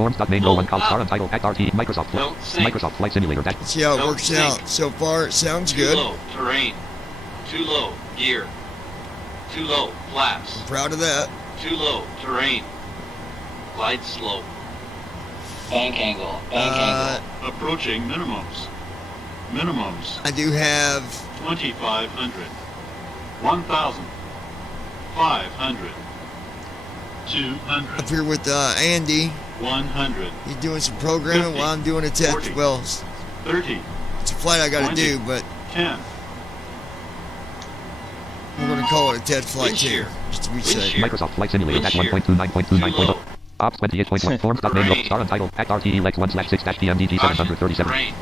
Forms.main row 1 call star untitled act RT Microsoft Microsoft Flight Simulator. Let's see how it works out. So far, it sounds good. Too low, terrain. Too low, gear. Too low, flaps. I'm proud of that. Too low, terrain. Glide slope. Bank angle. Bank angle. Approaching minimums. Minimums. I do have 2,500. 1,000. 500. 200. up here with Andy. 100. He's doing some programming 50, while I'm doing a test. 40, Well, 30. it's a flight I got to 20, do, but 10. we're going to call it a test flight Wind too, shear. just to be Wind safe. shear. Microsoft Flight Simulator at Wind shear. 1.29.29.0. Too Ops 28.1 Forms.main row star untitled act RT Lex 1/6-PMDG 737. Terrain.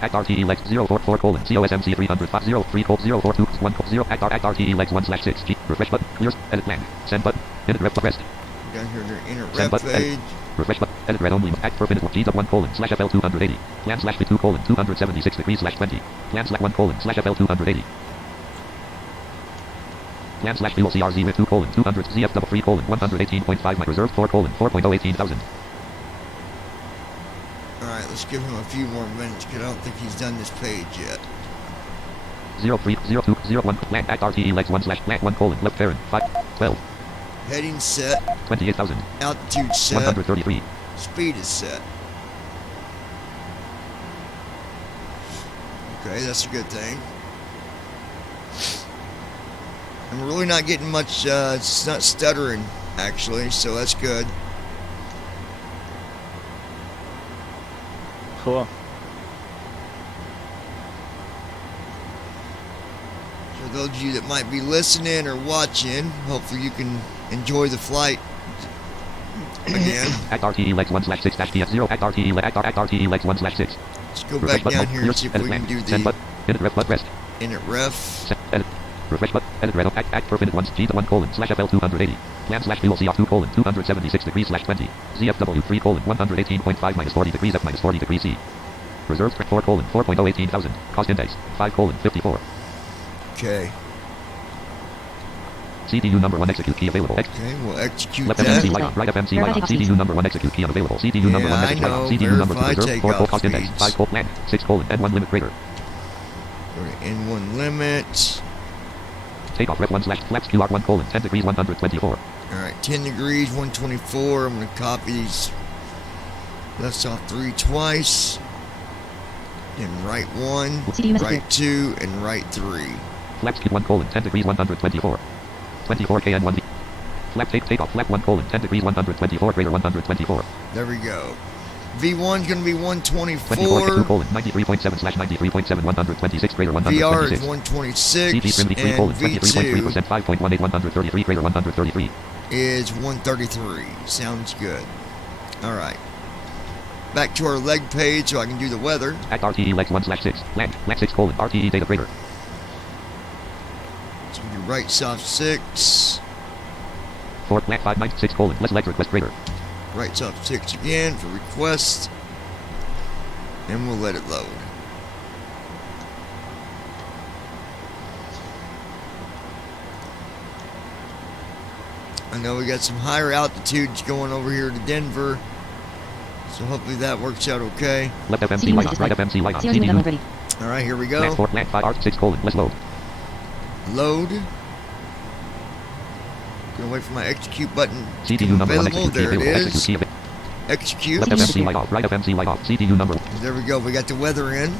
Act RTE Lex 044 colon COSMC 303 code 042 1 0 act RTE Lex 1/6 G refresh button clears edit plan send button edit rep rest Down here, their inner send rep button page. edit refresh button edit red only act per minute G of 1 colon slash FL 280 plan slash B2 colon 276 degrees slash 20 plan slash 1 colon slash FL 280 plan slash VOCRZ with 2 colon 200 ZFW 3 colon 118.5 my reserve 4 colon 4.018,000. Alright, let's give him a few more minutes because I don't think he's done this page yet. 030201 plan act RTE Lex 1/plant 1 colon left parent 5 12 Heading set, 28,000 altitude set, 133 speed is set. Okay, that's a good thing. And we're really not getting much, it's not stuttering actually, so that's good. Cool. For those of you that might be listening or watching, hopefully you can enjoy the flight again. Act RTE Lex 1/6-PF0 act RTE Lex 1/6. Let's go back down here and see if we can do send the button edit ref rest init ref. edit refresh button edit red act per minute 1 G to 1 colon slash FL 280 plan slash VOCR 2 colon 276 degrees slash 20 ZFW 3 colon 118.5 minus 40 degrees F minus 40 degrees C reserve 4 colon 4.018,000 cost index 5 colon 54 Okay. CDU number 1 execute key available Okay, we'll execute left that. FMC light on right FMC light on CDU number 1 execute key unavailable CDU number 1 Yeah, I message light on know. CDU number 2 Verify reserve 4 takeoff cost index speeds. 5 col plan 6 colon N1 limit greater Go to N1 limit. takeoff ref 1 slash flaps QR 1 colon 10 degrees 124 Alright, 10 degrees, 124. I'm going to copy these left off 3 twice. Then right 1, right 2, and right 3. flaps Q 1 colon 10 degrees 124 24 KN 1 V flap takeoff flap 1 colon 10 degrees 124 greater 124 There we go. V1 is going to be 24 2 124. colon 93.7 slash 93.7 126 greater VR is 126 126. CG trim 3 And colon 23.3% V2 5.18 133 greater 133 is 133. Sounds good. Alright. Back to our leg page so I can do the weather. act RTE Lex 1/6 land 6 colon RTE data greater So we do right soft 6. 4 plant 5 9 6 colon less leg request greater Right soft 6 again for request. And we'll let it load. I know we got some higher altitudes going over here to Denver. So hopefully that works out okay. left FMC light on right FMC light on CDU Alright, here we plant go. 4 plant 5 art 6 colon less load Load. Gonna wait for my execute button to CDU number 1 available. execute key There it available is. execute key Execute. left FMC light off right FMC light off CDU number There we go. We got the weather in.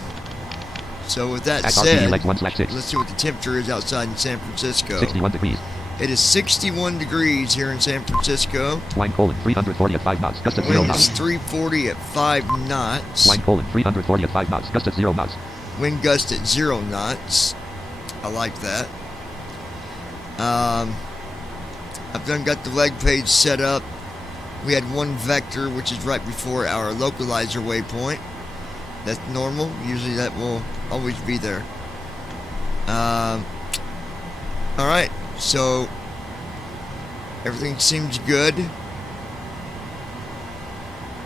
So with that act RTE said, Lex 1/6 let's see what the temperature is outside in San Francisco. 61 degrees It is 61 degrees here in San Francisco. line colon 340 at 5 knots gust at 0 Wind is knots 340 at 5 knots. line colon 340 at 5 knots gust at 0 knots Wind gust at 0 knots. I like that. I've done got the leg page set up. We had one vector, which is right before our localizer waypoint. That's normal. Usually that will always be there. Alright, so everything seems good.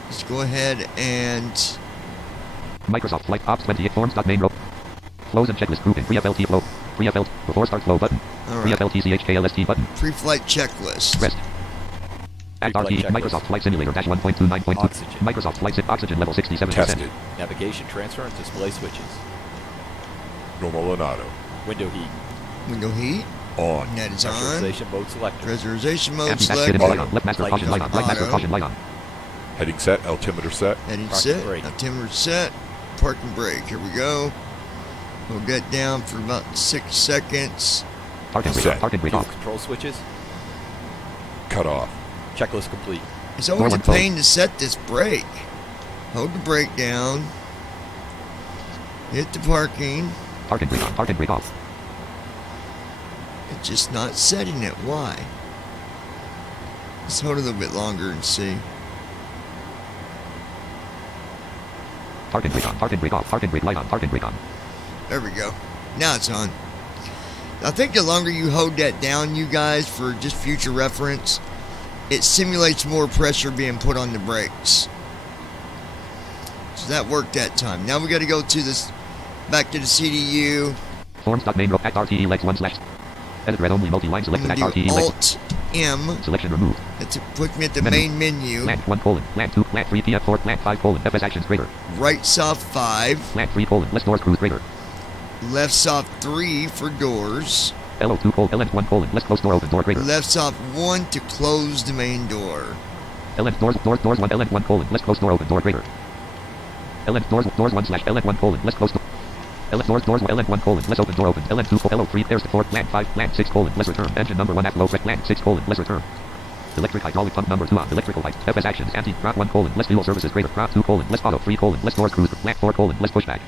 Let's go ahead and Microsoft Flight Ops 28 Forms.main row flows and checklist grouping free FLT flow free FLT before start flow button free alright. FLT CHKLST button Pre-flight checklist. rest Act Pre-flight RTE. checklist. Microsoft Flight Simulator dash 1.29.2. Oxygen. Microsoft Flight Sim. Oxygen level 67%. Tested. Navigation transfer and display switches. Normal and auto. Window heat. Window heat. On. That is on. Pressurization mode selector. Pressurization mode Anti-dash selected. light on. Left master Light caution light on. Right master auto. caution light on. Heading set. Altimeter set. Heading Parking set. brake. Altimeter set. Parking brake. Here we go. We'll get down for about 6 seconds. Parking brake Set. off. Parking brake Fuel off. control switches. Cut off. Checklist complete. It's always a Door one pain to set this brake. Hold the brake down. Hit the parking. Parking brake on. Parking brake off. It's just not setting it. Why? Let's hold it a little bit longer and see. Parking brake on. Parking brake off. Parking brake light on. Parking brake on. There we go. Now it's on. I think the longer you hold that down, you guys, for just future reference, it simulates more pressure being put on the brakes. So that worked that time. Now we got to go to this, back to the CDU. Forms.main row. Act RTE legs 1 slash. Edit red only multi-line I'm selected. going Act to do RTE legs. Alt-M. Selection removed. That puts me at the Menu. main menu. Plant 1 colon. Plant 2. Plant 3. PF 4. Plant 5 colon. FS actions greater. Right soft 5. Plant 3 colon. Left doors cruise greater. Left soft 3 for doors. LO2 colon. LN 1 colon. Left close door open door greater. Left soft 1 to close the main door. LN doors 1 LN 1 colon. Left close door open door greater. LN doors 1 slash LN 1 colon. Left close door. LN doors LN 1 colon. Less open door open. LN 2 colon. LO3. There's the 4. Plant 5. Plant 6 colon. Less return. Engine number 1 at low press. Plant 6 colon. Less return. Electric hydraulic pump number 2 on. Electrical light. FS actions. Anti. Prop 1 colon. Less fuel services greater. Prop 2 colon. Less auto. 3 colon. Less doors cruise. Plant 4 colon. Less pushback.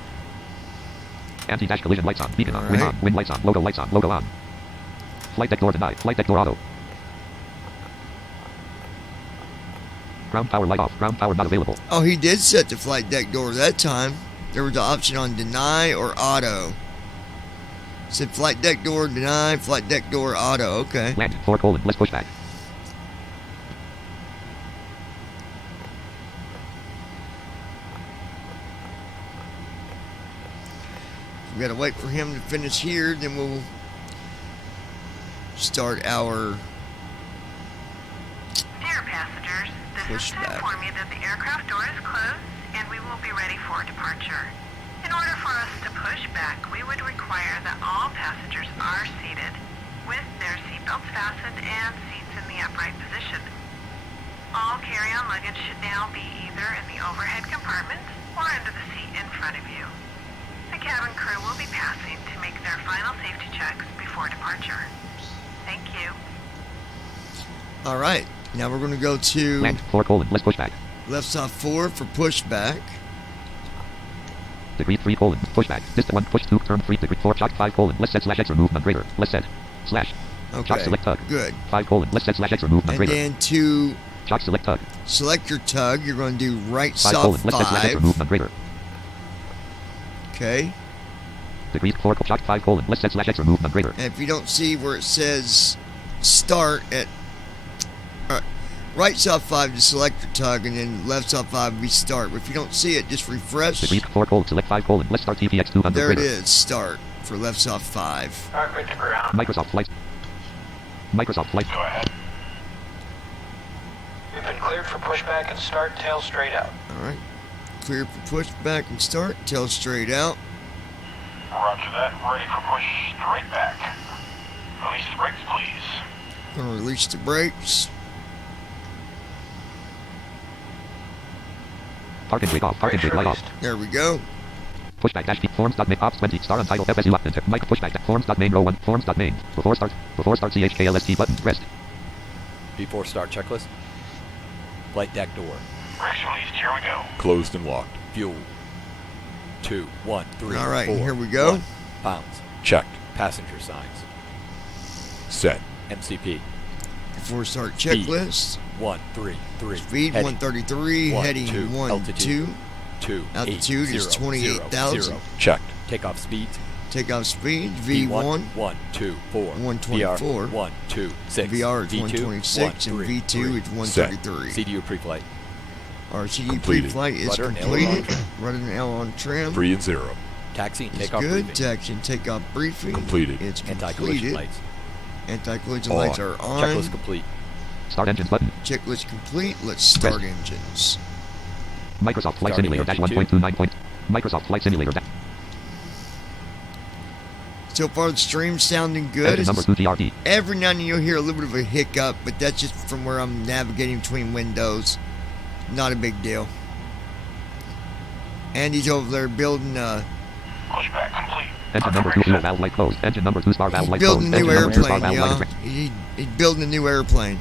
Anti-dash collision lights on. Beacon on. Wind Alright. on. Wind lights on. Logo lights on. Logo on. Flight deck door denied. Flight deck door auto. Ground power light off. Ground power not available. Oh, he did set the flight deck door that time. There was the option on deny or auto. Said flight deck door deny, flight deck door auto. Okay. Land 4 colon. Less pushback. We gotta wait for him to finish here, then we'll start our Dear passengers, this is to Pushback. inform you that the aircraft door is closed and we will be ready for departure. In order for us to push back, we would require that all passengers are seated with their seatbelts fastened and seats in the upright position. All carry-on luggage should now be either in the overhead compartment or under the seat in front of you. The cabin crew will be passing to make their final safety checks before departure. Thank you. all right. Now we're gonna go to Land 4 colon. Less pushback. left soft 4 for pushback. Degree 3 colon. Pushback. Distance 1 push 2 turn 3 degree 4 shock 5 colon. Less set slash X remove none greater. Less set slash. Shock Okay. select tug. Good. 5 colon. Less set slash X remove none And greater. then to Shock select tug. select your tug, you're gonna do right 5 colon. soft Less set slash X 5. remove none greater. Okay. Degree 4 shock 5 colon. Less set slash X remove none greater. And if you don't see where it says start at right soft 5 to select your tug, and then left soft 5 would be start. But if you don't see it, just refresh. Degree 4 colon. Select 5 colon. Let's start TPX 200 There it greater. is, start for left soft 5. Target to ground. Microsoft flight. Microsoft flight. Go ahead. You've been cleared for pushback and start tail straight out. All right. Clear for pushback and start. Tail straight out. Roger that. Ready for push straight back. Release the brakes, please. Gonna release the brakes. Parking brake off. Parking brake light off. There we go. Pushback dash P forms.main ops 20 star untitled FSU option mic pushback forms.main row 1 forms.main before start CHKLST button pressed. Before start checklist. Flight deck door. Brakes released. Here we go. Closed and locked. Fuel. 2, 1, 3, All right, 4, here we go. 1 pounds. Checked. Passenger signs. Set. MCP. Before start checklist. 1, 3, 3. Speed Heading. 133. 1, Heading 2. 1 Altitude. 2. 2. Altitude 8, is 0, 28,000. 0, 0. Checked. Takeoff speeds. Takeoff speed V1. V1. 1, 2, 4. 124. VR. 1, 2, 6. VR is V2. 126 and 1, V2 3. is 133. CDU pre-flight. Our CD Completed. pre-flight is Rudder and completed. aileron trim. Rudder and aileron trim. 3 and 0. Taxi and It's takeoff good. briefing. Taxi and takeoff briefing. Completed. It's Anti-collision completed. lights. Anti-collision On. lights are on. Checklist complete. Start engines button. Checklist complete. Let's start engines. Microsoft Flight Starting Simulator dash engine 1.29. Microsoft Flight Simulator dash. So far, the stream's sounding good. Engine number 2 GRD. Every now and then you'll hear a little bit of a hiccup, but that's just from where I'm navigating between windows. Not a big deal. Andy's over there building Pushback complete. Engine number 2 fuel valve light closed. Engine number 2 star valve he's light building closed. a new Engine number 2 star airplane, valve light y'all. He's building a new airplane.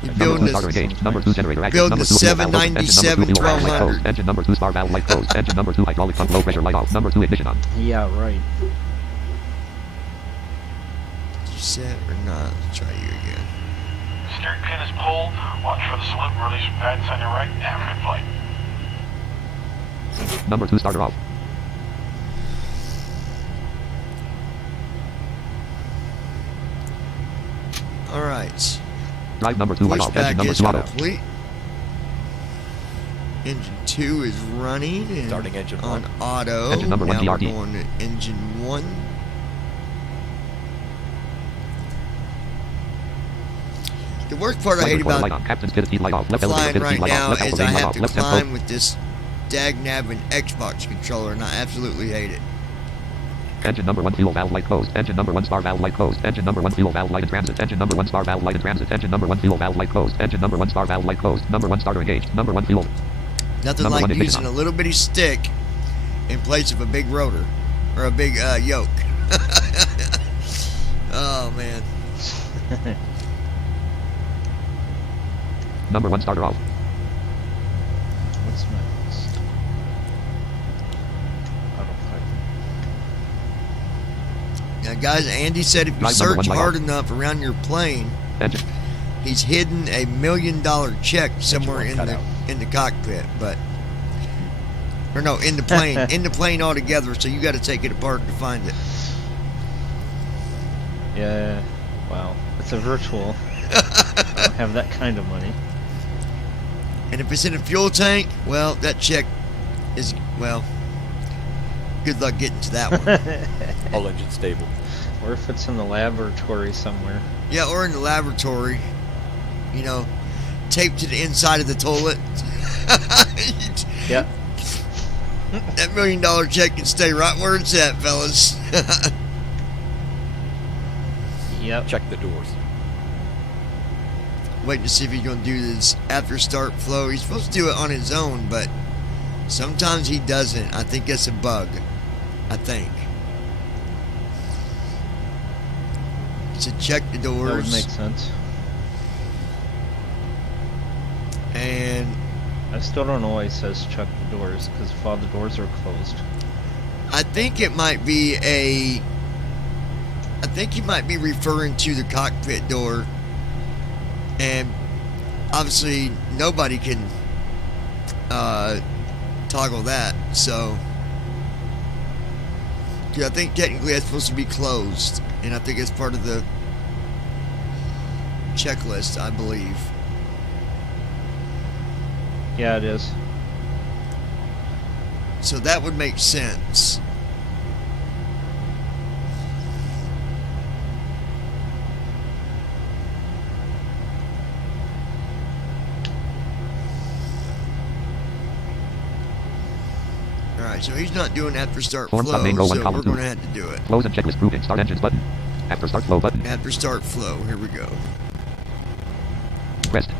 He's Number 2 building starter a, engaged. Number 2 generator active. building Number a 2 fuel valve open. Engine number 2 fuel valve light 797-1200. closed. Engine number 2 star valve light closed. Engine number 2 hydraulic pump low pressure light off. Number 2 ignition on. Yeah, right. Set or not? Let's try you again. Steering pin is pulled. Watch for the salute and release pads on your right. Have a good flight. Number 2 starter off. All right. Drive number 2 light off. Engine Pushback number is 2 auto. complete. Engine 2 is running. And Starting engine on 1. auto. Engine number 1 now we're GRD. going to engine 1. The worst part I hate Light about on. Captain's pit speed light off. Left elevator flying pit right speed light now off. Left is I elevator light have off. to Left tempo. climb with this DagNav and Xbox controller, and I absolutely hate it. Engine number 1 fuel valve light closed. Engine number 1 star valve light closed. Engine number 1 fuel valve light in transit. Engine number 1 star valve light in transit. Engine number 1 fuel valve light closed. Engine number 1 star valve light closed. Number 1 starter engaged. Number 1 fuel. Nothing Number like 1 ignition using on. a little bitty stick in place of a big rotor or a big yoke. Oh man. Number 1 starter off. What's next? Autopilot. Now, guys, Andy said if you Drive number 1 search light hard off. enough around your plane, Engine. he's hidden $1 million check somewhere one in cut the out. in the cockpit, but or no, in the plane, in the plane altogether. So you got to take it apart to find it. Yeah, wow. It's a virtual. I don't have that kind of money. And if it's in a fuel tank, well, that check is good luck getting to that one. All engine stable. Or if it's in the laboratory somewhere. Yeah, or in the laboratory, you know, taped to the inside of the toilet. Yep. That $1 million check can stay right where it's at, fellas. Yep. Check the doors. Waiting to see if he's going to do this after start flow. He's supposed to do it on his own, but sometimes he doesn't. I think that's a bug. I think. So check the doors. That would make sense. And I still don't know why he says check the doors, because if all the doors are closed. I think it might be I think he might be referring to the cockpit door. And obviously nobody can toggle that, so 'cause I think technically that's supposed to be closed, and I think it's part of the checklist, I believe. Yeah, it is. So that would make sense. Alright, so he's not doing after start Form flow, sub main row 1 so column we're 2. going to have to do it. Close and checklist proving. Start engines button. After start flow button. After start flow, here we go. Rest.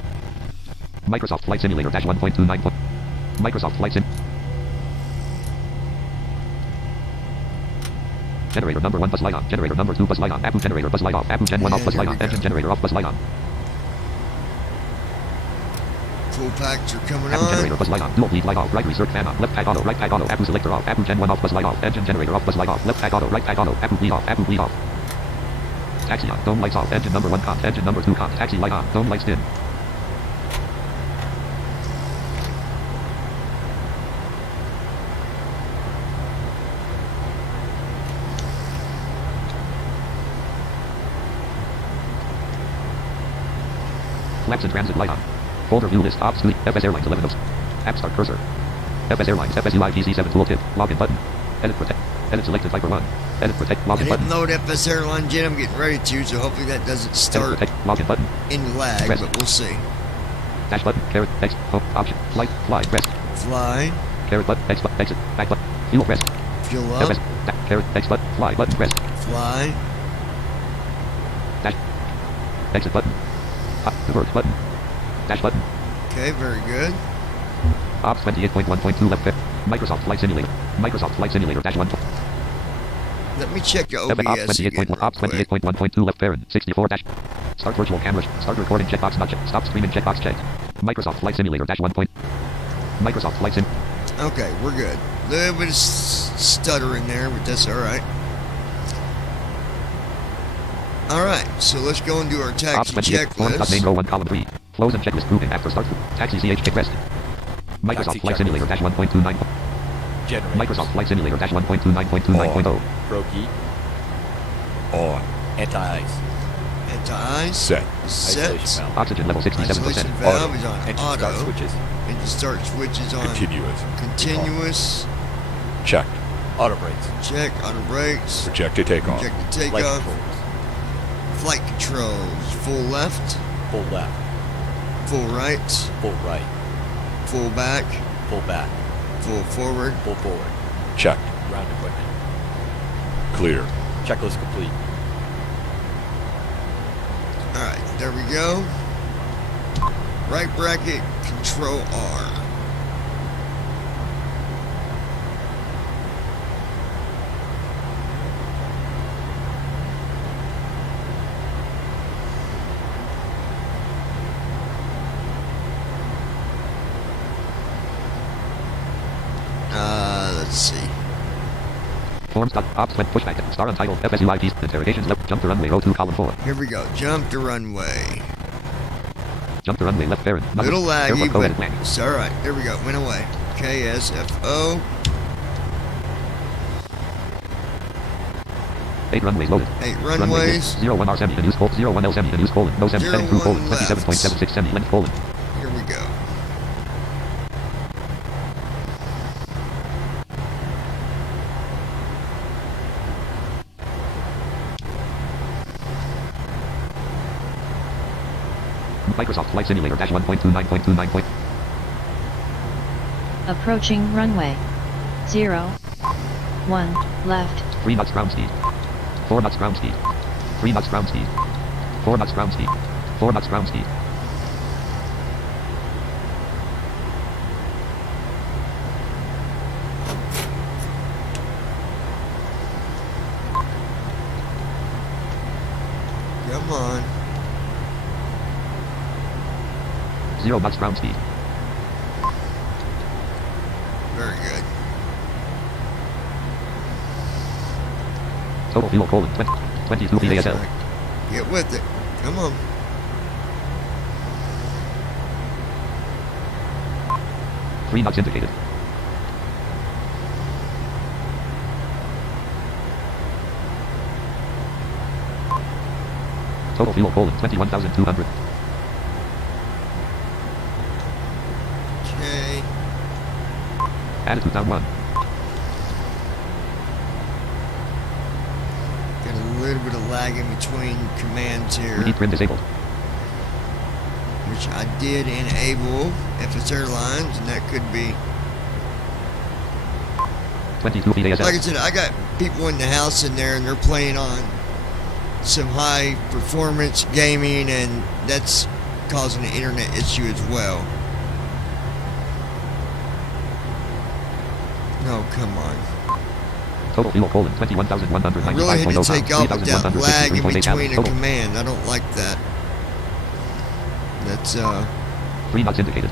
Microsoft Flight Simulator dash 1.29. Microsoft Flight Sim. Generator number 1 bus light on. Generator number 2 bus light on. Apu generator bus light off. Apu gen 1 off bus Here light we on. go. Engine generator off bus light on. Full packs are coming Apu generator on. bus light on. Dual bleed light off. Right research fan on. Left pack auto. Right pack auto. Apu selector off. Apu gen 1 off bus light off. Engine generator off bus light off. Left pack auto. Right pack auto. Apu bleed off. Apu bleed off. Taxi on. Dome lights off. Engine number 1 con. Engine number 2 con. Taxi light on. Dome lights dim. Flaps in transit light on. Folder view list. Ops delete. FS Airlines 11 of. App start cursor. FS Airlines. FSUIGC7 tooltip. Login button. Edit protect. Edit selected Viper 1. Edit protect I login didn't button. load FS Airline yet. I'm getting ready to, so hopefully that doesn't Edit start protect login button. any lag, Press. but we'll see. Dash button. Caret X. Home option. Flight. Fly. Press. Fly, Caret button. X button. Exit. Back button. Fuel press. fuel up, FS. Caret X button. Fly button. Press. fly, Dash. Exit button. Divert button. Dash button. okay, very good. Ops 28.1.2 left. Microsoft Flight Simulator. Microsoft Flight Simulator dash 1. Let me check your Ops OBS again 28.1. real Ops quick. 28.1.2 left parent. 64 dash. Start virtual camera. Start recording checkbox not checked. Stop streaming checkbox checked. Microsoft Flight Simulator dash 1. Microsoft Flight Sim. Okay, we're good. Little bit of stutter in there, but that's alright. Alright, so let's go and do our Ops taxi 28. Forms dot main checklist. row 1 column 3. Flows and checklist grouping after start. Taxi CHK pressed. Microsoft Taxi Flight checklist. Simulator dash 1.29. Generators. Microsoft Flight Simulator dash 1.29.29.0. Probe heat. On. Anti-ice. Anti-ice. Set. Isolation Set. valve. Oxygen level 67%. Isolation valve is on Engine start auto. switches. Engine start switches on Continuous. continuous. Checked. Auto brakes. Check. Auto brakes. Projected takeoff. Projected Light takeoff. controls. Flight controls. Full left. Full left. Full right. Full right. Full back. Full back. Full forward. Full forward. Checked. Ground equipment. Clear. Checklist complete. Alright, there we go. Right bracket, control R. Let's see. Forms dot ops when pushback. Star untitled FSUIPs. Interrogations left. Jump to runway row 2 column 4. Here we go. Jump to runway. Jump to runway left parent. Little laggy, Airport code but edit blank. it's alright. There we go. Went away. KSFO. 8 runways loaded. 8 Runway runways. 01R semi and use 01L semi and use colon. No semi heading through colon. 01 left. 27.76 semi length colon. Here we go. Microsoft Flight Simulator dash 1.29.29. Approaching runway. 1 left. 3 knots ground speed. 4 knots ground speed. 3 knots ground speed. 4 knots ground speed. 4 knots ground speed. Come on. 0 knots ground speed. Very good. Total fuel colon 22 That's VASL. right. Get with it. Come on. Three knots indicated. Total fuel colon 21,200. Okay. Attitude down 1. Got a little bit of lag in between commands here, Repeat trim disabled. which I did enable FS Airlines, and that could be. 22 VASL. Like I said, I got people in the house in there, and they're playing on some high performance gaming, and that's causing an internet issue as well. No, come on. Total fuel colon I really had to 21,195.0 take off with that lag in 3,163.8 between a total. command. I don't like that. That's, 3 knots indicated.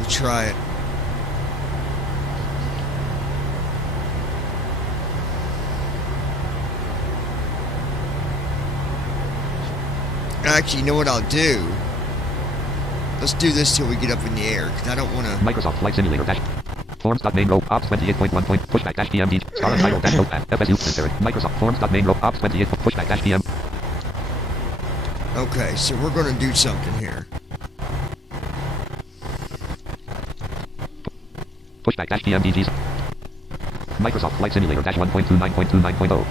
we'll try it. Actually, you know what I'll do? Let's do this till we get up in the air, because I don't want to... Microsoft Flight Simulator dash. Forms.main row ops 28.1 point pushback dash PM star untitled dash notepad FSU center Microsoft Forms.main row ops 28 pushback dash PM. Okay, so we're going to do something here. Pushback dash PM DGs. Microsoft Flight Simulator dash 1.29.29.0.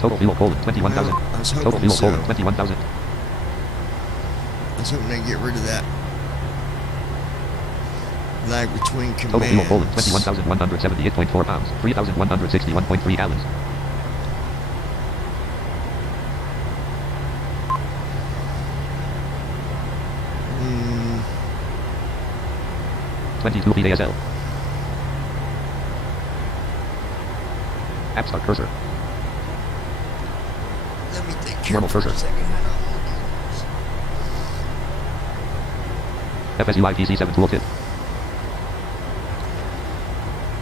Total fuel colon 21,000. Well, I was Total hoping fuel colon so. 21,000. I was hoping they'd get rid of that lag between Total fuel colon commands. 21,178.4 pounds. 3,161.3 gallons. Hmm, 22 feet ASL. App start cursor. let me think here Normal for a cursor. second. FSUI PC7 toolkit.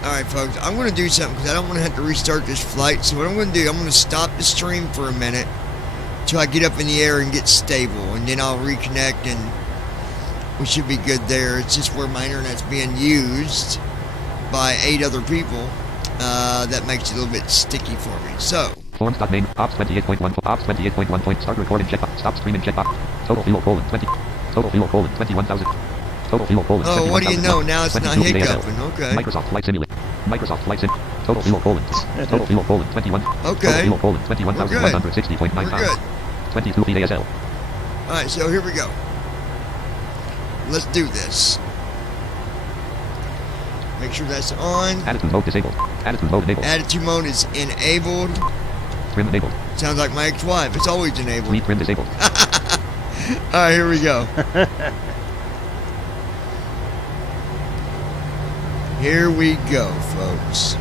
Alright folks, I'm going to do something because I don't want to have to restart this flight. So what I'm going to do, I'm going to stop the stream for a minute till I get up in the air and get stable. And then I'll reconnect and we should be good there. It's just where my internet's being used by 8 other people. That makes it a little bit sticky for me. So, Forms.name, ops 28.1, ops 28.1 point, start recording checkbox, stop streaming checkbox. Total fuel colon 20. Total fuel colon 21,000. Total fuel colon 21,000. oh, what do you know? Now it's not 22 ASL. hiccuping. Okay. Microsoft Flight Simulator. Microsoft Flight Sim. Total fuel colon. Total fuel colon 21. Total Okay. fuel colon We're 21,160.9 good. pounds. 22 feet ASL. Alright, so here we go. Let's do this. Make sure that's on. Attitude mode disabled. Attitude mode enabled. Attitude mode is enabled. Trim enabled. Sounds like my ex-wife. It's always enabled. Sleep trim disabled. Alright, here we go. Here we go, folks.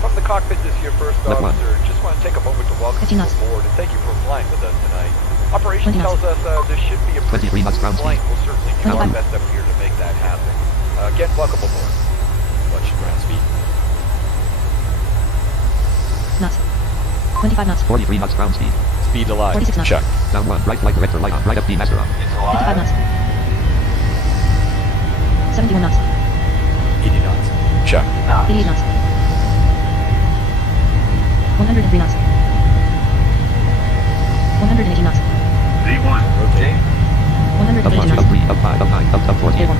From the cockpit, this is your first Left one. officer. Just want to take a moment to welcome 15 you knots. aboard and thank you for flying with us tonight. Operations 20 knots. tells us this should be a pretty 23 knots ground flight. speed. We'll certainly do our 25. best up here to make that happen. Again, welcome aboard. Watch ground speed. Knots. 25 knots. 43 knots ground speed. Speed alive. 46 knots. Check. Down 1. Right flight director light on. Right FD master on. 55 knots. 71 knots. 80 knots. Check. 88 knots. 103 knots. 180 knots. Rotate. Up 1, 180 up knots. 3, up 5, up 9, up 14. Airborne.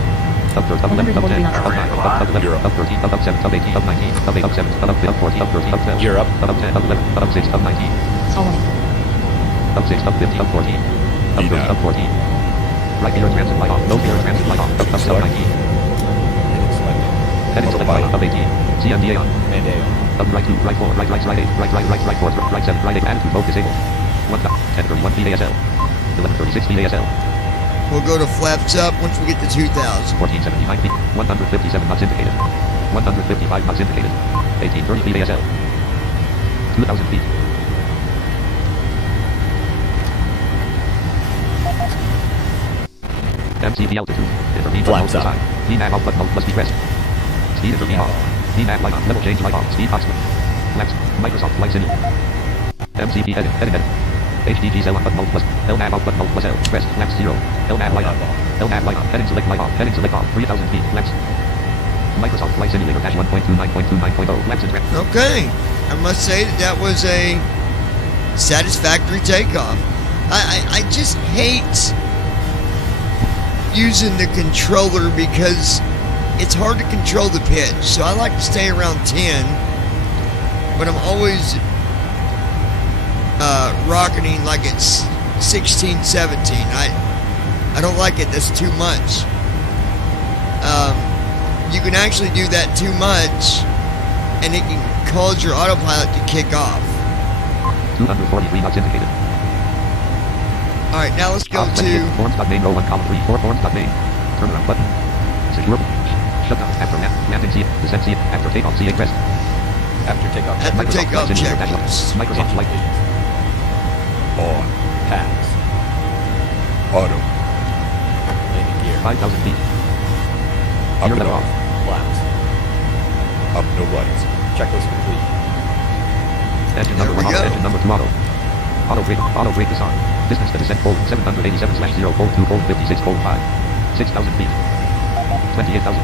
Up 3, up 11, up 10, 143 up 9, up 11, up 13, up 7, up 18, up 19, up 8, up 7, up 14, up 13, up 12. Gear up. Up 10, up 11, up 6, up 19. Stall warning. Up 6, up 50, up 14. Up 30, up 14. Right gear transit light off. Nose gear transit light off. Up 19. Heading selected. Heading select light up 18. CMDA on. And A on. Up right 2, right 4, right 8, right 4, right 7, right 8. Attitude mode disabled. 1031 feet ASL. 1136 feet ASL. We'll go to flaps up once we get to 2,000. 1479 feet. 157 knots indicated. 155 knots indicated. 1830 feet ASL. 2,000 feet. MCP altitude. Intervene for Flaps most up. design. VNAV output mode must be pressed. Speed intervene off. VNAV light on. Level change light on. Speed constant. Flaps. Microsoft Flight Simulator. MCP edit. Edit edit. HDG cell output mode plus. LNAV output mode plus L. Press. Flaps 0. LNAV light on. LNAV light on. Heading select light on. Heading select off. 3,000 feet. Flaps. Microsoft Flight Simulator dash 1.29.29.0. Flaps and rep. Okay. I must say that was a satisfactory takeoff. I just hate using the controller because it's hard to control the pitch. So I like to stay around 10, but I'm always rocketing like it's 16, 17. I don't like it. That's too much. You can actually do that too much, and it can cause your autopilot to kick off. 243 knots indicated. All right, now let's go to Forms.main row 1 column 3 4 forms.main. Turnaround button. Secure. Shutdown. After landing C. Descent C. After takeoff C. Press. After takeoff. After Microsoft takeoff Flight Simulator dash checklist. Microsoft Flight. On. Pass. Auto. Landing gear. 5,000 feet. Up Gear and level off. off. Flaps. no buttons. Checklist complete. Engine There number we 1 auto. go. Engine number 2 auto. Auto brake disarm. Distance to descent colon 787/0 colon 2 colon 56 colon 5. 6,000 feet. 28,000.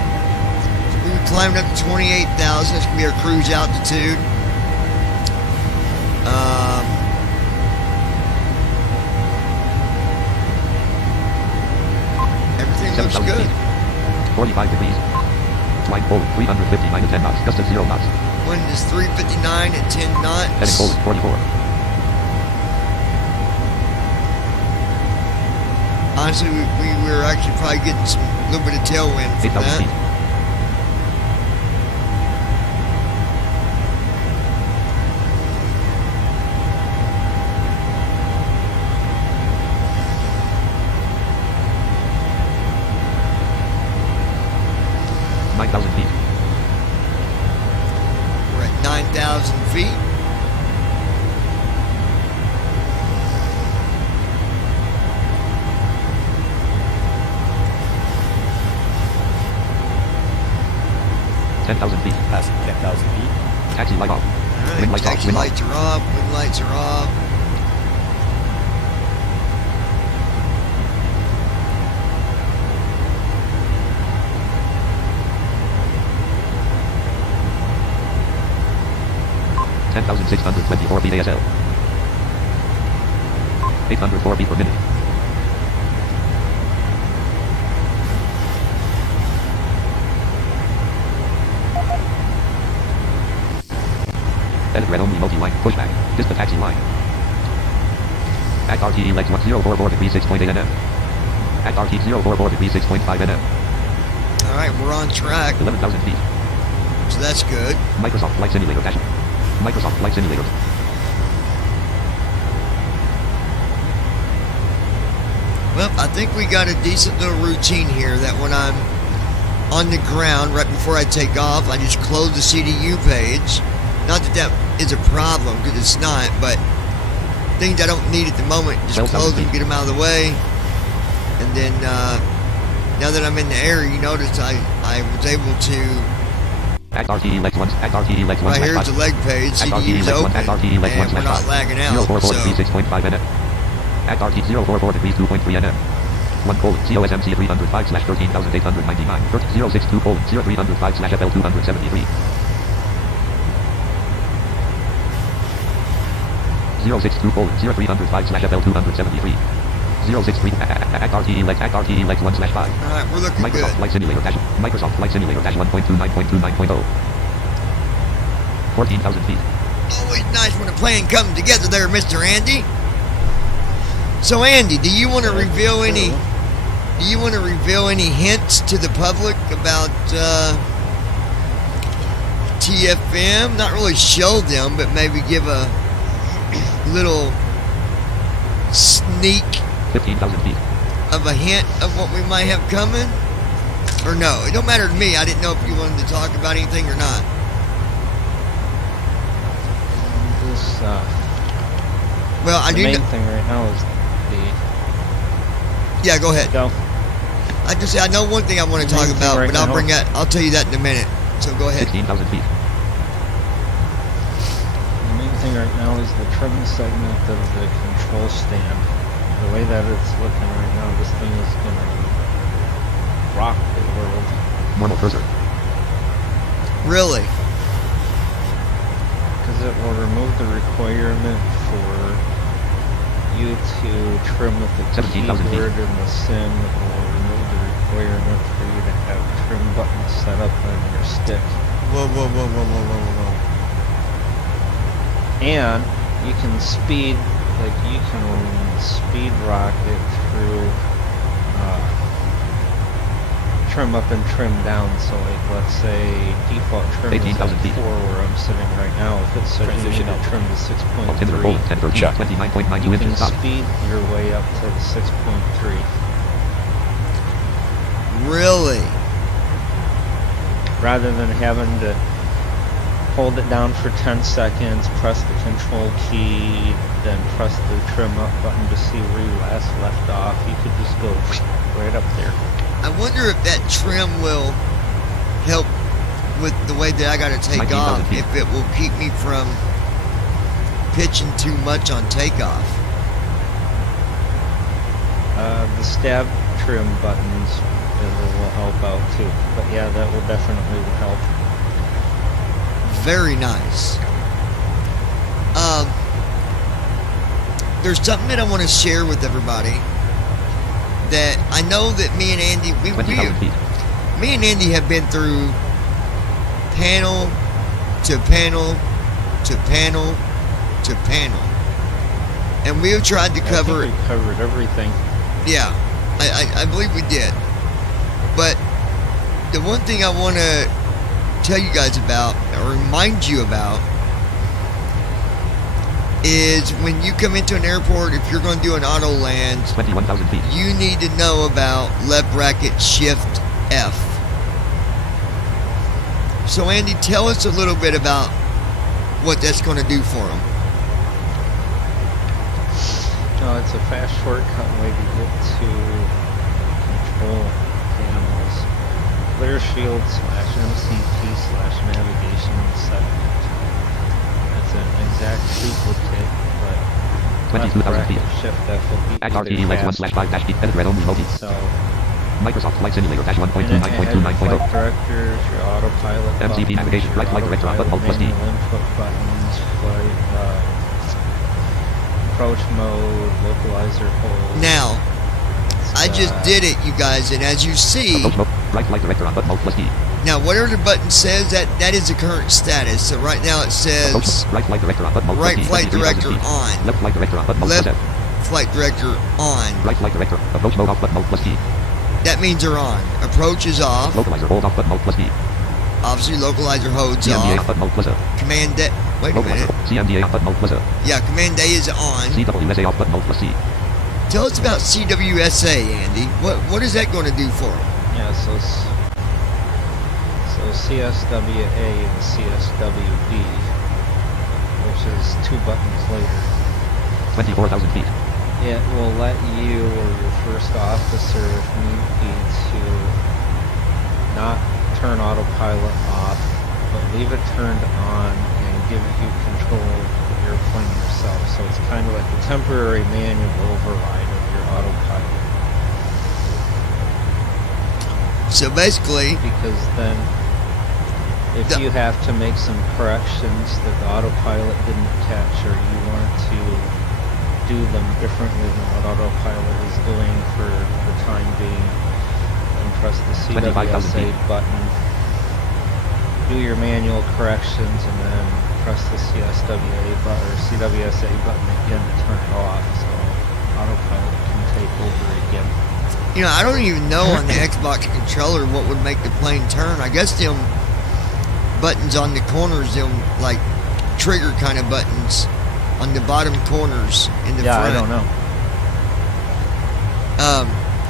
We climbed up to 28,000. That's going to be our cruise altitude. Everything looks 7,000 good. feet. 45 degrees. Flying colon 359 at 10 knots. Gust of 0 knots. Wind is 359 at 10 Heading knots. colon 44. Honestly, we were actually probably getting a little bit of tailwind from 8,000 that. feet. Feet. We're at 9,000 feet. $10,000 feet. Passing 10,000 feet. Taxi light off. All right, Wind lights off. taxi Wind off. lights are off. Wind lights are off. $10,624 feet ASL. 804 feet per minute. Edit red only multi-line. Pushback. This the taxi line. Act RTE legs 1044 degrees 6.8 nm. Act RT 044 degrees 6.5 nm. All right, we're on track. 11,000 feet. So that's good. Microsoft Flight Simulator dash. Microsoft Flight Simulator. Well, I think we got a decent little routine here that when I'm on the ground, right before I take off, I just close the CDU page. Not that that is a problem, because it's not, but things I don't need at the moment, just close them, get them out of the way. And then, now that I'm in the air, you notice I was able to... Act RTE legs 1. Act RTE legs 1. Right here's the leg page, CDU's open, Act RTE legs 1 and we're not lagging out. 044 So, degrees 6.5 nm. Act RT 044 degrees 2.3 nm. 1 colon COSMC 305 slash 13,899. 062 colon 0305 slash FL 273. 062 colon 0305 slash FL 273. 063 Act RTE legs 1 slash 5. alright, we're looking Microsoft good. Flight Simulator dash. Microsoft Flight Simulator dash 1.29.29.0. 14,000 feet. Always nice when a plane comes together there, Mr. Andy. So Andy, do you want to reveal any? Do you want to reveal any hints to the public about TFM? Not really show them, but maybe give a little sneak 15,000 feet. of a hint of what we might have coming. Or no, it don't matter to me. I didn't know if you wanted to talk about anything or not. This, Well, I the do. main thing right now is Yeah, go ahead. go. I just say I know one thing I want to The talk main thing about, right but I'll now- bring that. I'll tell you that in a minute. So go ahead. 16,000 feet. The main thing right now is the trim segment of the control stand. The way that it's looking right now, this thing is gonna rock the world. Normal cursor. Really? Because it will remove the requirement for you to trim with the 17,000 feet. keyboard in the sim. It will remove the requirement for you to have trim buttons set up on your stick. Whoa, whoa, whoa, whoa, whoa, whoa, whoa. And you can speed, like you can speed rock it through trim up and trim down. So like let's say default trim is 18,000 at feet. 4 where I'm sitting right now. If it's set Transition to out. trim to Altimeter colon 6.3, 10 13. Check. 29.92 you can inches stop. speed your way up to the 6.3. Really? Rather than having to hold it down for 10 seconds, press the control key, then press the trim up button to see where you last left off. You could just go right up there. I wonder if that trim will help with the way that I got to take 19,000 off feet. if it will keep me from pitching too much on takeoff. The stab trim buttons will help out too. But yeah, that will definitely help. Very nice. There's something that I want to share with everybody that I know that me and Andy, 20,000 feet. me and Andy have been through panel to panel to panel to panel, and we have tried to cover. I think we covered everything. Yeah, I believe we did. But the one thing I want to tell you guys about, or remind you about, is when you come into an airport, if you're going to do an auto land, 21,000 feet. you need to know about left bracket shift F. So Andy, tell us a little bit about what that's going to do for them. No, it's a fast shortcut way to get to control panels. Clear shield / MCP / navigation segment. That's an exact duplicate, but 22,000 feet. shift F will be Add RTE either legs 1 fast- / 5 - edit red only mode. So, Microsoft Flight Simulator - and it has 1.29.29.0. flight directors, your autopilot MCP buttons, navigation, your right flight director on button, autopilot Alt+D. manual input buttons, flight approach mode, localizer hold. Now, I just uh, did it, you guys, and as you see, Approach mode. Right flight director on button, Alt+D. now whatever the button says, that is the current status. So right now it Approach says mode. Right flight director on button, Alt+D. right flight 23,000 director feet. on, Left flight director on button, left Alt+F. flight director on. Right flight director. Approach mode off button, Alt+D. That means they're on. Approach is off. Localizer hold off button, Alt+D. Obviously, localizer holds CMDA off. off button, Alt+A. Command D. Wait a minute. Localizer. CMDA off button, Alt+A. Yeah, Command A is on. CWSA off button, Alt+C. Tell us about CWSA, Andy. What is that going to do for them? Yeah, so CSWA and CSWB, which is 2 buttons later. 24,000 feet. It will let you or your first officer, if need be, to not turn autopilot off, but leave it turned on and give you control of the airplane yourself. So it's kind of like a temporary manual override of your autopilot. So basically, Because then, if you have to make some corrections that the autopilot didn't catch, or you want to do them differently than what autopilot is doing for the time being, then press the 25,000 CWSA feet. button, do your manual corrections, and then press the CSWA button or CWSA button again to turn it off, so autopilot can take over again. you know, I don't even know on the Xbox controller what would make the plane turn. I guess them buttons on the corners, them like trigger kind of buttons on the bottom corners in the Yeah, front. I don't know.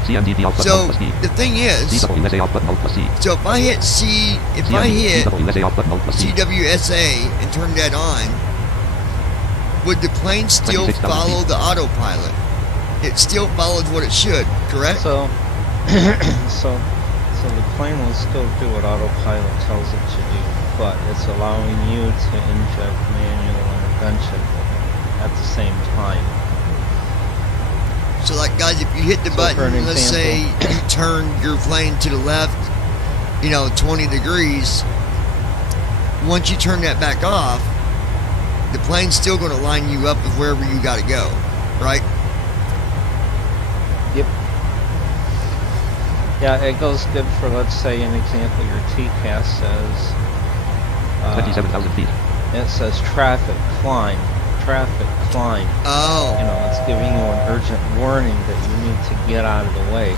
CMDB off button, So Alt+D. the thing is, CWSA off button, Alt+C. so if I hit CWSA off button, Alt+C. CWSA and turn that on, would the plane still 26,000 follow feet. the autopilot? It still follows what it should, correct? So, so the plane will still do what autopilot tells it to do, but it's allowing you to inject manual intervention at the same time. So like guys, if you hit the So for button, an let's say example- you turn your plane to the left, 20 degrees, once you turn that back off, the plane's still going to line you up with wherever you got to go, right? Yep. Yeah, it goes good for, let's say, an example, your TCAS says, 27,000 feet. it says traffic, climb. Oh, It's giving you an urgent warning that you need to get out of the way.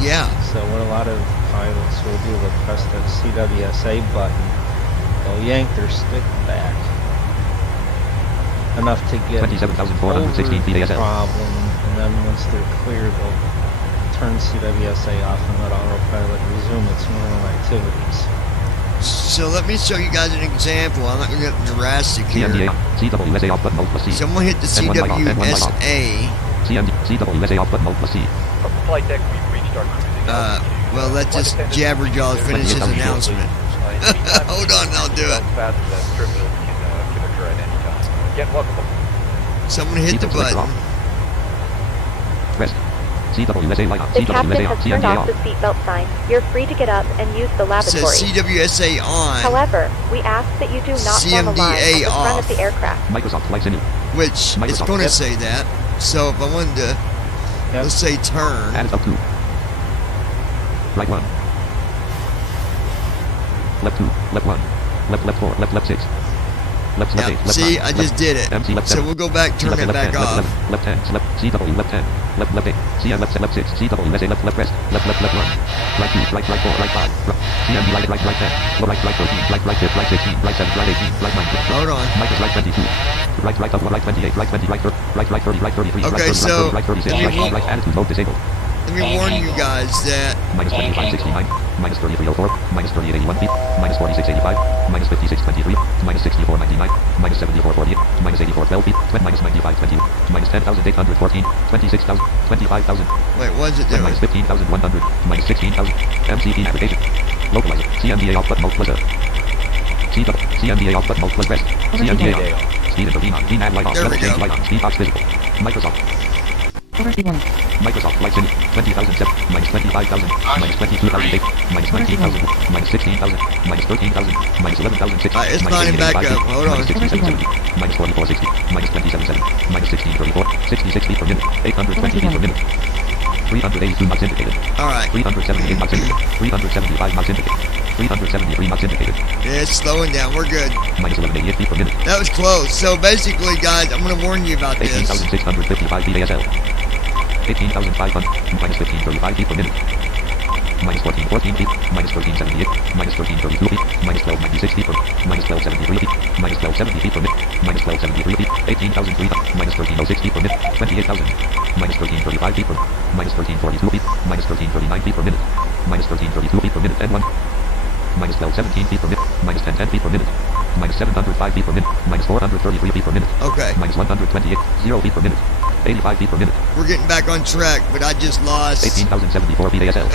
yeah. So what a lot of pilots will do, they'll press that CWSA button, they'll yank their stick back enough to get 27,416 feet over the ASL. problem, and then once they're clear, they'll turn CWSA off and let autopilot resume its normal activities. So let me show you guys an example. I'm not going to get drastic here. CMDA, CWSA off button, Alt+C. Someone hit the N1 light off, N1 light off. CWSA. CWSA off button, Alt+C. From the flight deck, we've reached our cruising altitude. Well, let's just jabber jaw finish his announcement. fine. Anytime Hold on, I'll do it. Fasten that turbulence can occur at any time. Again, welcome aboard. Someone hit the Seatbelt switch button. off. Rest. CWSA light on. The captain CWSA on. has turned CMDA off the off. seatbelt sign. You're free to get up and use the It lavatory. says CWSA on, However, we ask that you do not form a line at CMDA the front off. of the aircraft. Microsoft Flight Simulator. which it's Microsoft. going to Yep. say that. So if I wanted to, Yep. let's say turn. Add up 2. Right 1. Left 2. Left 1. Left 4. Left 6. Left Yeah, 8. Left see, 9, I just did it. MC left So 7. we'll go back, turn it back off. Left 10, left CW, left 10, left 8, CM left 6, CW, SA left rest, left 1, right 2, right 4, right 5, CMD right 10, right 13, right 5, right 16, right 7, right 18, right 9, Hold on. Micros right 22, right up, right 28, right 20, right 30, right 33, Okay, right 30, so right 36, right attitude mode disabled. Let me warn you guys that Minus 2569, minus 3304, minus 3881 feet, minus 4685, minus 5623, minus 6499, minus 7448, minus 8412 feet, minus 9520, minus 10,814, 26,000, 25,000, wait, what is it doing? minus 15,100, minus 16,000, MCP navigation, localizer, CMDA off button mode plus CMDA off button mode plus rest, CMDA on, speed and on, VNAV light off, There we level change go. light on, speed box visible, Microsoft. Overspeed warning. Microsoft Flight Sim, 20,007, minus 25,000, minus 22,008, minus 19,000, minus 16,000, minus 13,000, minus 11,006, Alright, it's minus lining back 88,500, up. Hold on. minus 6770, minus 4460, minus 2770, minus 1634, 66 feet per minute, 820 feet per minute, 382 knots indicated, Alright, 378 knots indicated, 375 knots indicated, 373 knots indicated, it's slowing down. We're good. minus 1188 feet per minute, That was close. So basically, guys, I'm going to warn you about this. 18,655 feet ASL, 18,500, minus 1535 feet per minute, minus 1414 feet, minus 1378, minus 1332 feet, minus 1296 feet per, minus 1273 feet, minus 1270 feet per minute, minus 1273 feet, 18,003, minus 1306 feet per minute, 28,000, minus 1335 feet per, minus 1342 feet, minus 1339 feet per minute, minus 1332 feet per minute, and 1, minus 1217 feet per minute, minus 1010 feet per minute, minus 705 feet per minute, minus 433 feet per minute, Okay, minus 128, 0 feet per minute, 85 feet per minute, we're getting back on track, but I just lost 18,074 feet ASL.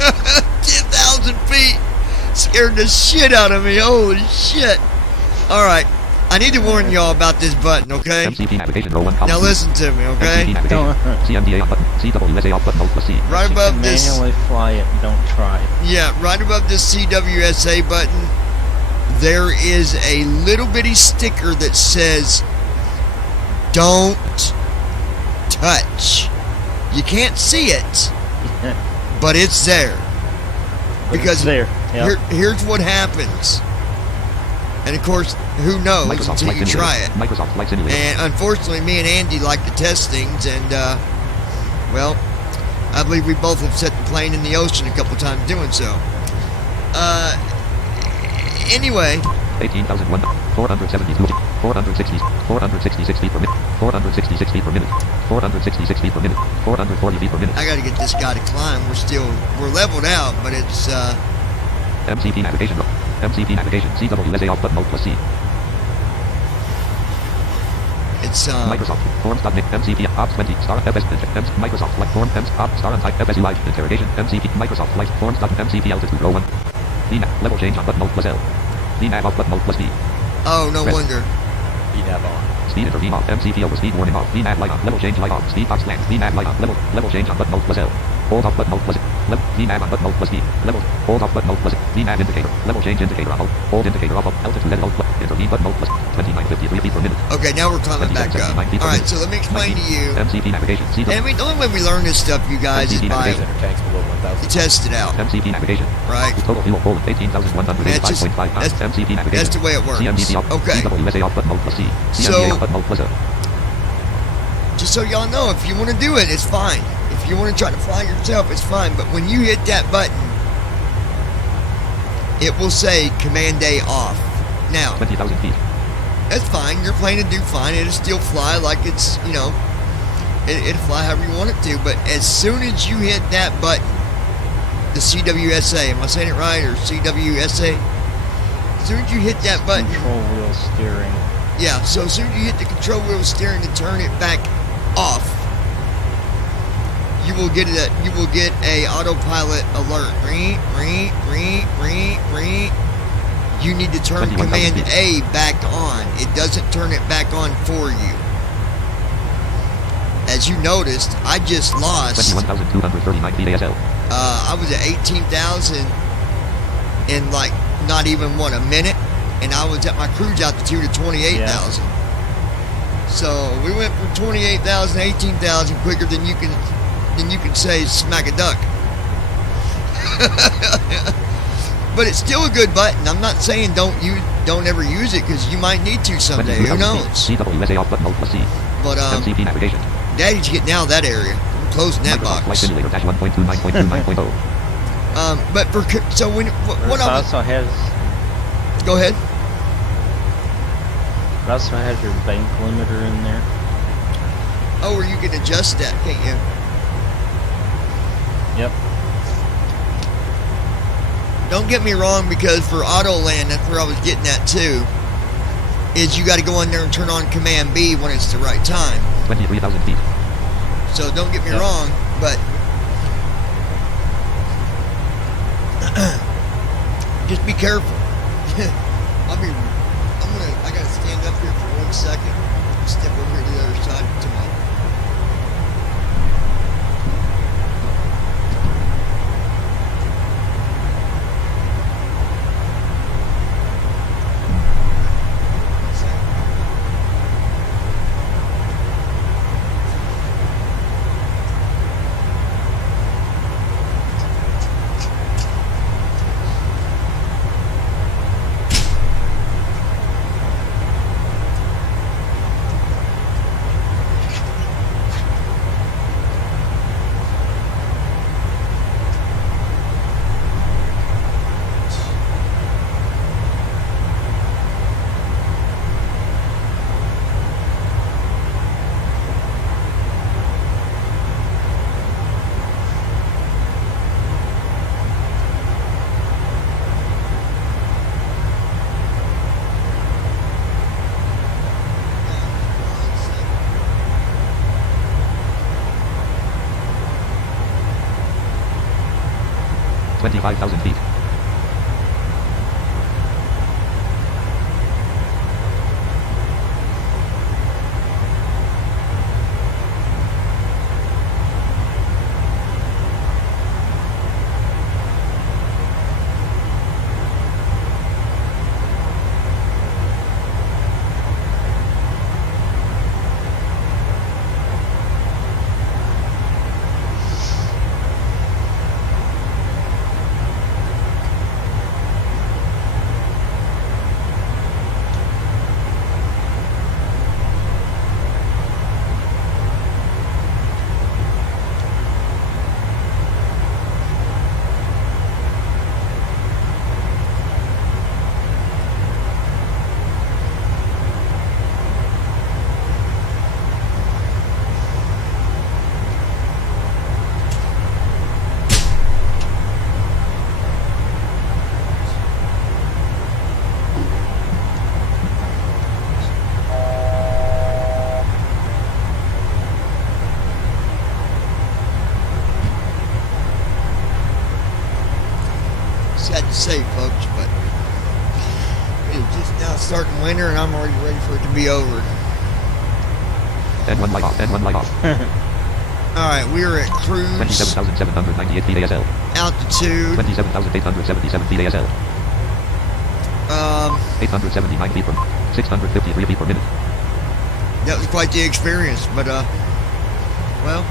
10,000 feet. Scared the shit out of me. Holy shit. Alright, I need to warn y'all about this button, okay? MCP navigation row 1 column Now 2. listen to me, MCP okay? navigation. Don't- CMDA on button. CWSA off button mode plus C. Right You above can this, manually fly it. Don't try. yeah, right above this CWSA button, there is a little bitty sticker that says, "Don't touch." You can't see it, but it's there. Because it's there. Yep. here's what happens. And of course, who knows Microsoft until Flight you try Simulator. it. Microsoft Flight Simulator. And unfortunately, me and Andy like to test things, and well, I believe we both have set the plane in the ocean a couple times doing so. Anyway, 18,001, 472, 460, 466 feet per minute, 466 feet per minute, 466 feet per minute, 440 feet per minute. I got to get this guy to climb. We're leveled out, but it's MCP navigation row. MCP navigation. CWSA off button mode plus C. Microsoft Forms.net MCP Ops 20 Star FS Microsoft Flight Form M Ops Star on Type FSU Live Interrogation MCP Microsoft Flight Forms.mcp Altitude row 1. VNAV level change on button mode plus L. VNAV off button mode plus V. oh, no Rest. wonder. VNAV on. Speed intervene off. MCP over speed warning off. VNAV light on. Level change light off. Speed box land. VNAV light on. Level change on button mode plus L. Hold off button mode plus level. VNAV on button mode plus V. Level. Hold off button mode plus VNAV indicator. Level change indicator off. Hold indicator off. Altitude and plus. Intervene button mode plus 2953 feet per minute. Okay, now we're climbing back up. 2779 feet per All right, minute. so let me explain to you. MCP navigation. And the only way we learn this stuff, you guys, is MCP by navigation. Center tanks below 1,000. test it out, MCP navigation. right? Total fuel Poland 18,185.5 pounds. MCP navigation. That's the way it works. CMDC off. Okay. CWSA off button mode plus C. So- CMDA off button mode plus L. Just so y'all know, if you want to do it, it's fine. If you want to try to fly yourself, it's fine. But when you hit that button, it will say Command A off. Now, 20,000 feet. that's fine. Your plane will do fine. It'll still fly like it's, it'll fly however you want it to. But as soon as you hit that button, the CWSA, am I saying it right, or CWSA? As soon as you hit that button, Control wheel steering. yeah, so as soon as you hit the control wheel steering to turn it back off, you will get a autopilot alert. Ring, ring, ring, ring, ring. you need to turn 21,000 Command feet. A back on. It doesn't turn it back on for you. As you noticed, I just lost. 21,239 feet ASL. I was at 18,000 in like not even a minute, and I was at my cruise altitude of 28,000. So we went from 28,000 to 18,000 quicker than you can say smack a duck. But it's still a good button. I'm not saying don't ever use it, because you might need to someday. Who knows? CWSA off button, Alt plus C. But MCP navigation. Daddy's getting out of that area. I'm closing that Microsoft Flight box. Simulator dash 1.29.29.0. But so when what It I also has go ahead. it also has your bank limiter in there. Oh, or you can adjust that, can't you? Yep. Don't get me wrong, because for auto land, that's where I was getting at too. Is you got to go in there and turn on Command B when it's the right time. 23,000 feet. So don't get me wrong, but just be careful. I gotta stand up here for 1 second. Step over here to the other side to my. Twenty-five thousand feet. Sad to say, folks, but it's just now starting winter, and I'm already ready for it to be over. N1 light off. N1 light off. All right, we are at cruise 27,798 feet ASL. altitude. 27,877 feet ASL. 879 feet from 653 feet per minute. That was quite the experience, but well,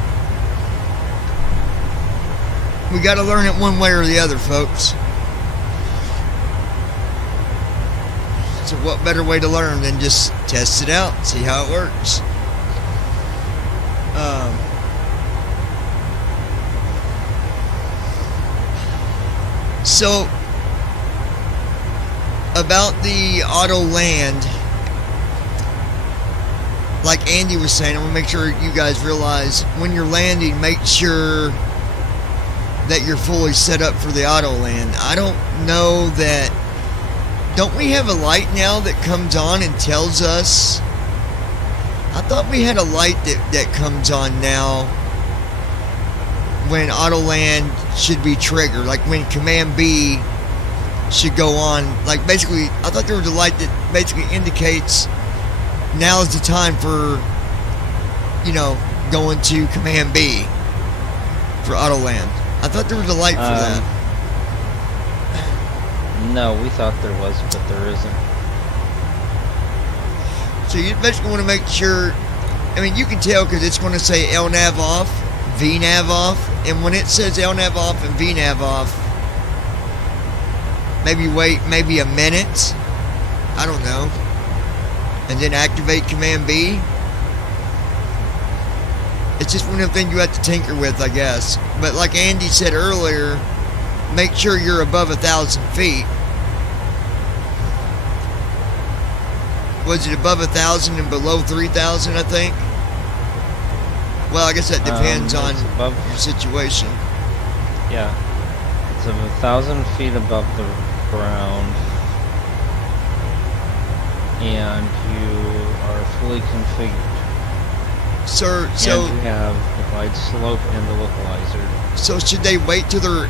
we got to learn it one way or the other, folks. So what better way to learn than just test it out, see how it works. So about the auto land, like Andy was saying, I want to make sure you guys realize when you're landing, make sure that you're fully set up for the auto land. I don't know that. Don't we have a light now that comes on and tells us? I thought we had a light that comes on now when auto land should be triggered, like when Command B should go on. Like basically, I thought there was a light that basically indicates now is the time for, you know, going to Command B for auto land. I thought there was a light for that. No, we thought there was, but there isn't. So you basically want to make sure. I mean, you can tell because it's going to say LNAV off, VNAV off, and when it says LNAV off and VNAV off, maybe wait maybe a minute. I don't know. And then activate Command B. It's just one of the things you have to tinker with, I guess. But like Andy said earlier, make sure you're above 1,000 feet. Was it above 1,000 and below 3,000, I think? Well, I guess that depends on your situation. Yeah. It's 1,000 feet above the ground. And you are fully configured. So and you have the glide slope and the localizer. So should they wait till they're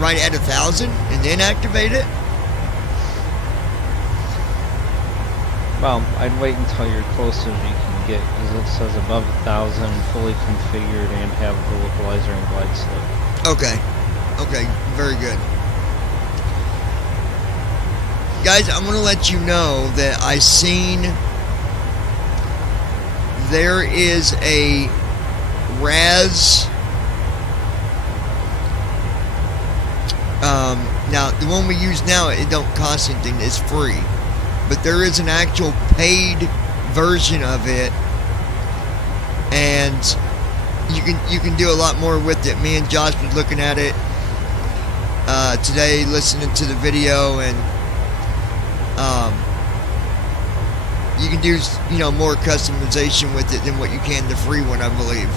right at 1,000 and then activate it? Well, I'd wait until you're close as you can get, because it says above 1,000, fully configured, and have the localizer and glide slope. Okay. Okay, very good. Guys, I'm going to let you know that I seen there is a RAS. Now, the one we use now, it don't cost anything. It's free. But there is an actual paid version of it. And you can do a lot more with it. Me and Josh was looking at it today, listening to the video, and you can do, you know, more customization with it than what you can the free one, I believe.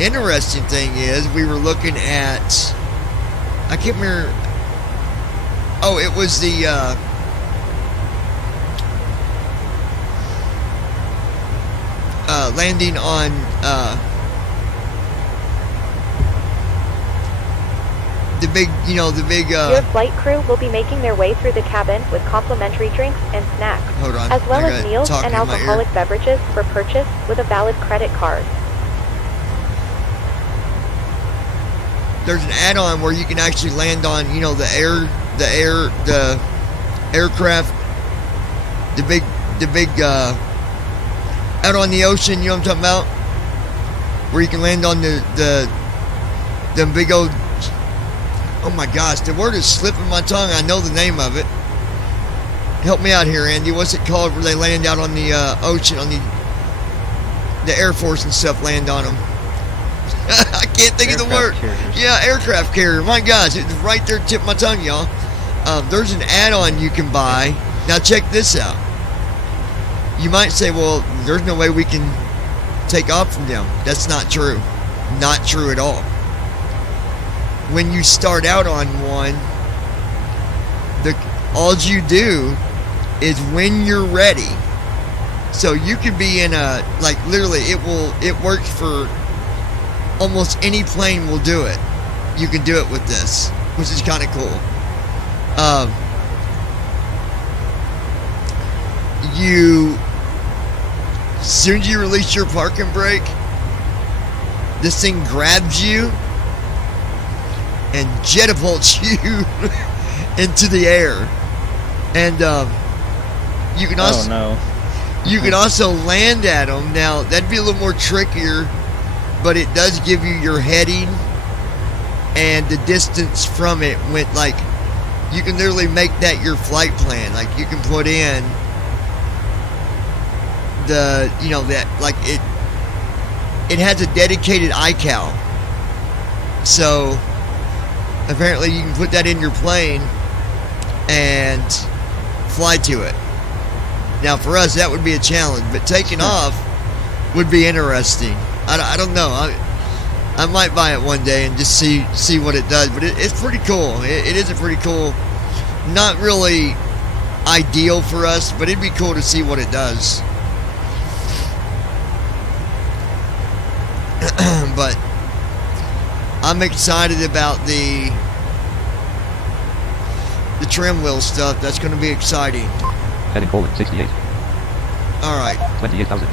Interesting thing is, we were looking at, I can't remember. Oh, it was the landing on the big, you know, the big your flight crew will be making their way through the cabin with complimentary drinks and snacks, hold on, as well as meals and alcoholic beverages for purchase with a valid credit card. There's an add-on where you can actually land on, you know, the aircraft, the big out on the ocean, you know what I'm talking about, where you can land on the big old, oh my gosh, the word is slipping my tongue. I know the name of it. Help me out here, Andy. What's it called where they land out on the ocean, on the Air Force and stuff land on them? I can't think of the word. Carriers. Yeah, aircraft carrier. My gosh, it's right there, tip of my tongue, y'all. There's an add-on you can buy. Now check this out. You might say, well, there's no way we can take off from them. That's not true. Not true at all. When you start out on one, all you do is when you're ready. So you could be in a, like literally it works for almost any plane will do it. You can do it with this, which is kind of cool. As soon as you release your parking brake, this thing grabs you and jetapults you into the air. And you can also you can also land at them. Now that'd be a little more trickier, but it does give you your heading and the distance from it. With like, you can literally make that your flight plan. Like you can put in the, you know, that like it has a dedicated iCal. So apparently you can put that in your plane and fly to it. Now for us that would be a challenge, but taking off would be interesting. I don't know. I might buy it one day and just see what it does. But it's pretty cool. It is a pretty cool. Not really ideal for us, but it'd be cool to see what it does. But I'm excited about the trim wheel stuff. That's going to be exciting. Heading colon 68. All right. 28,000.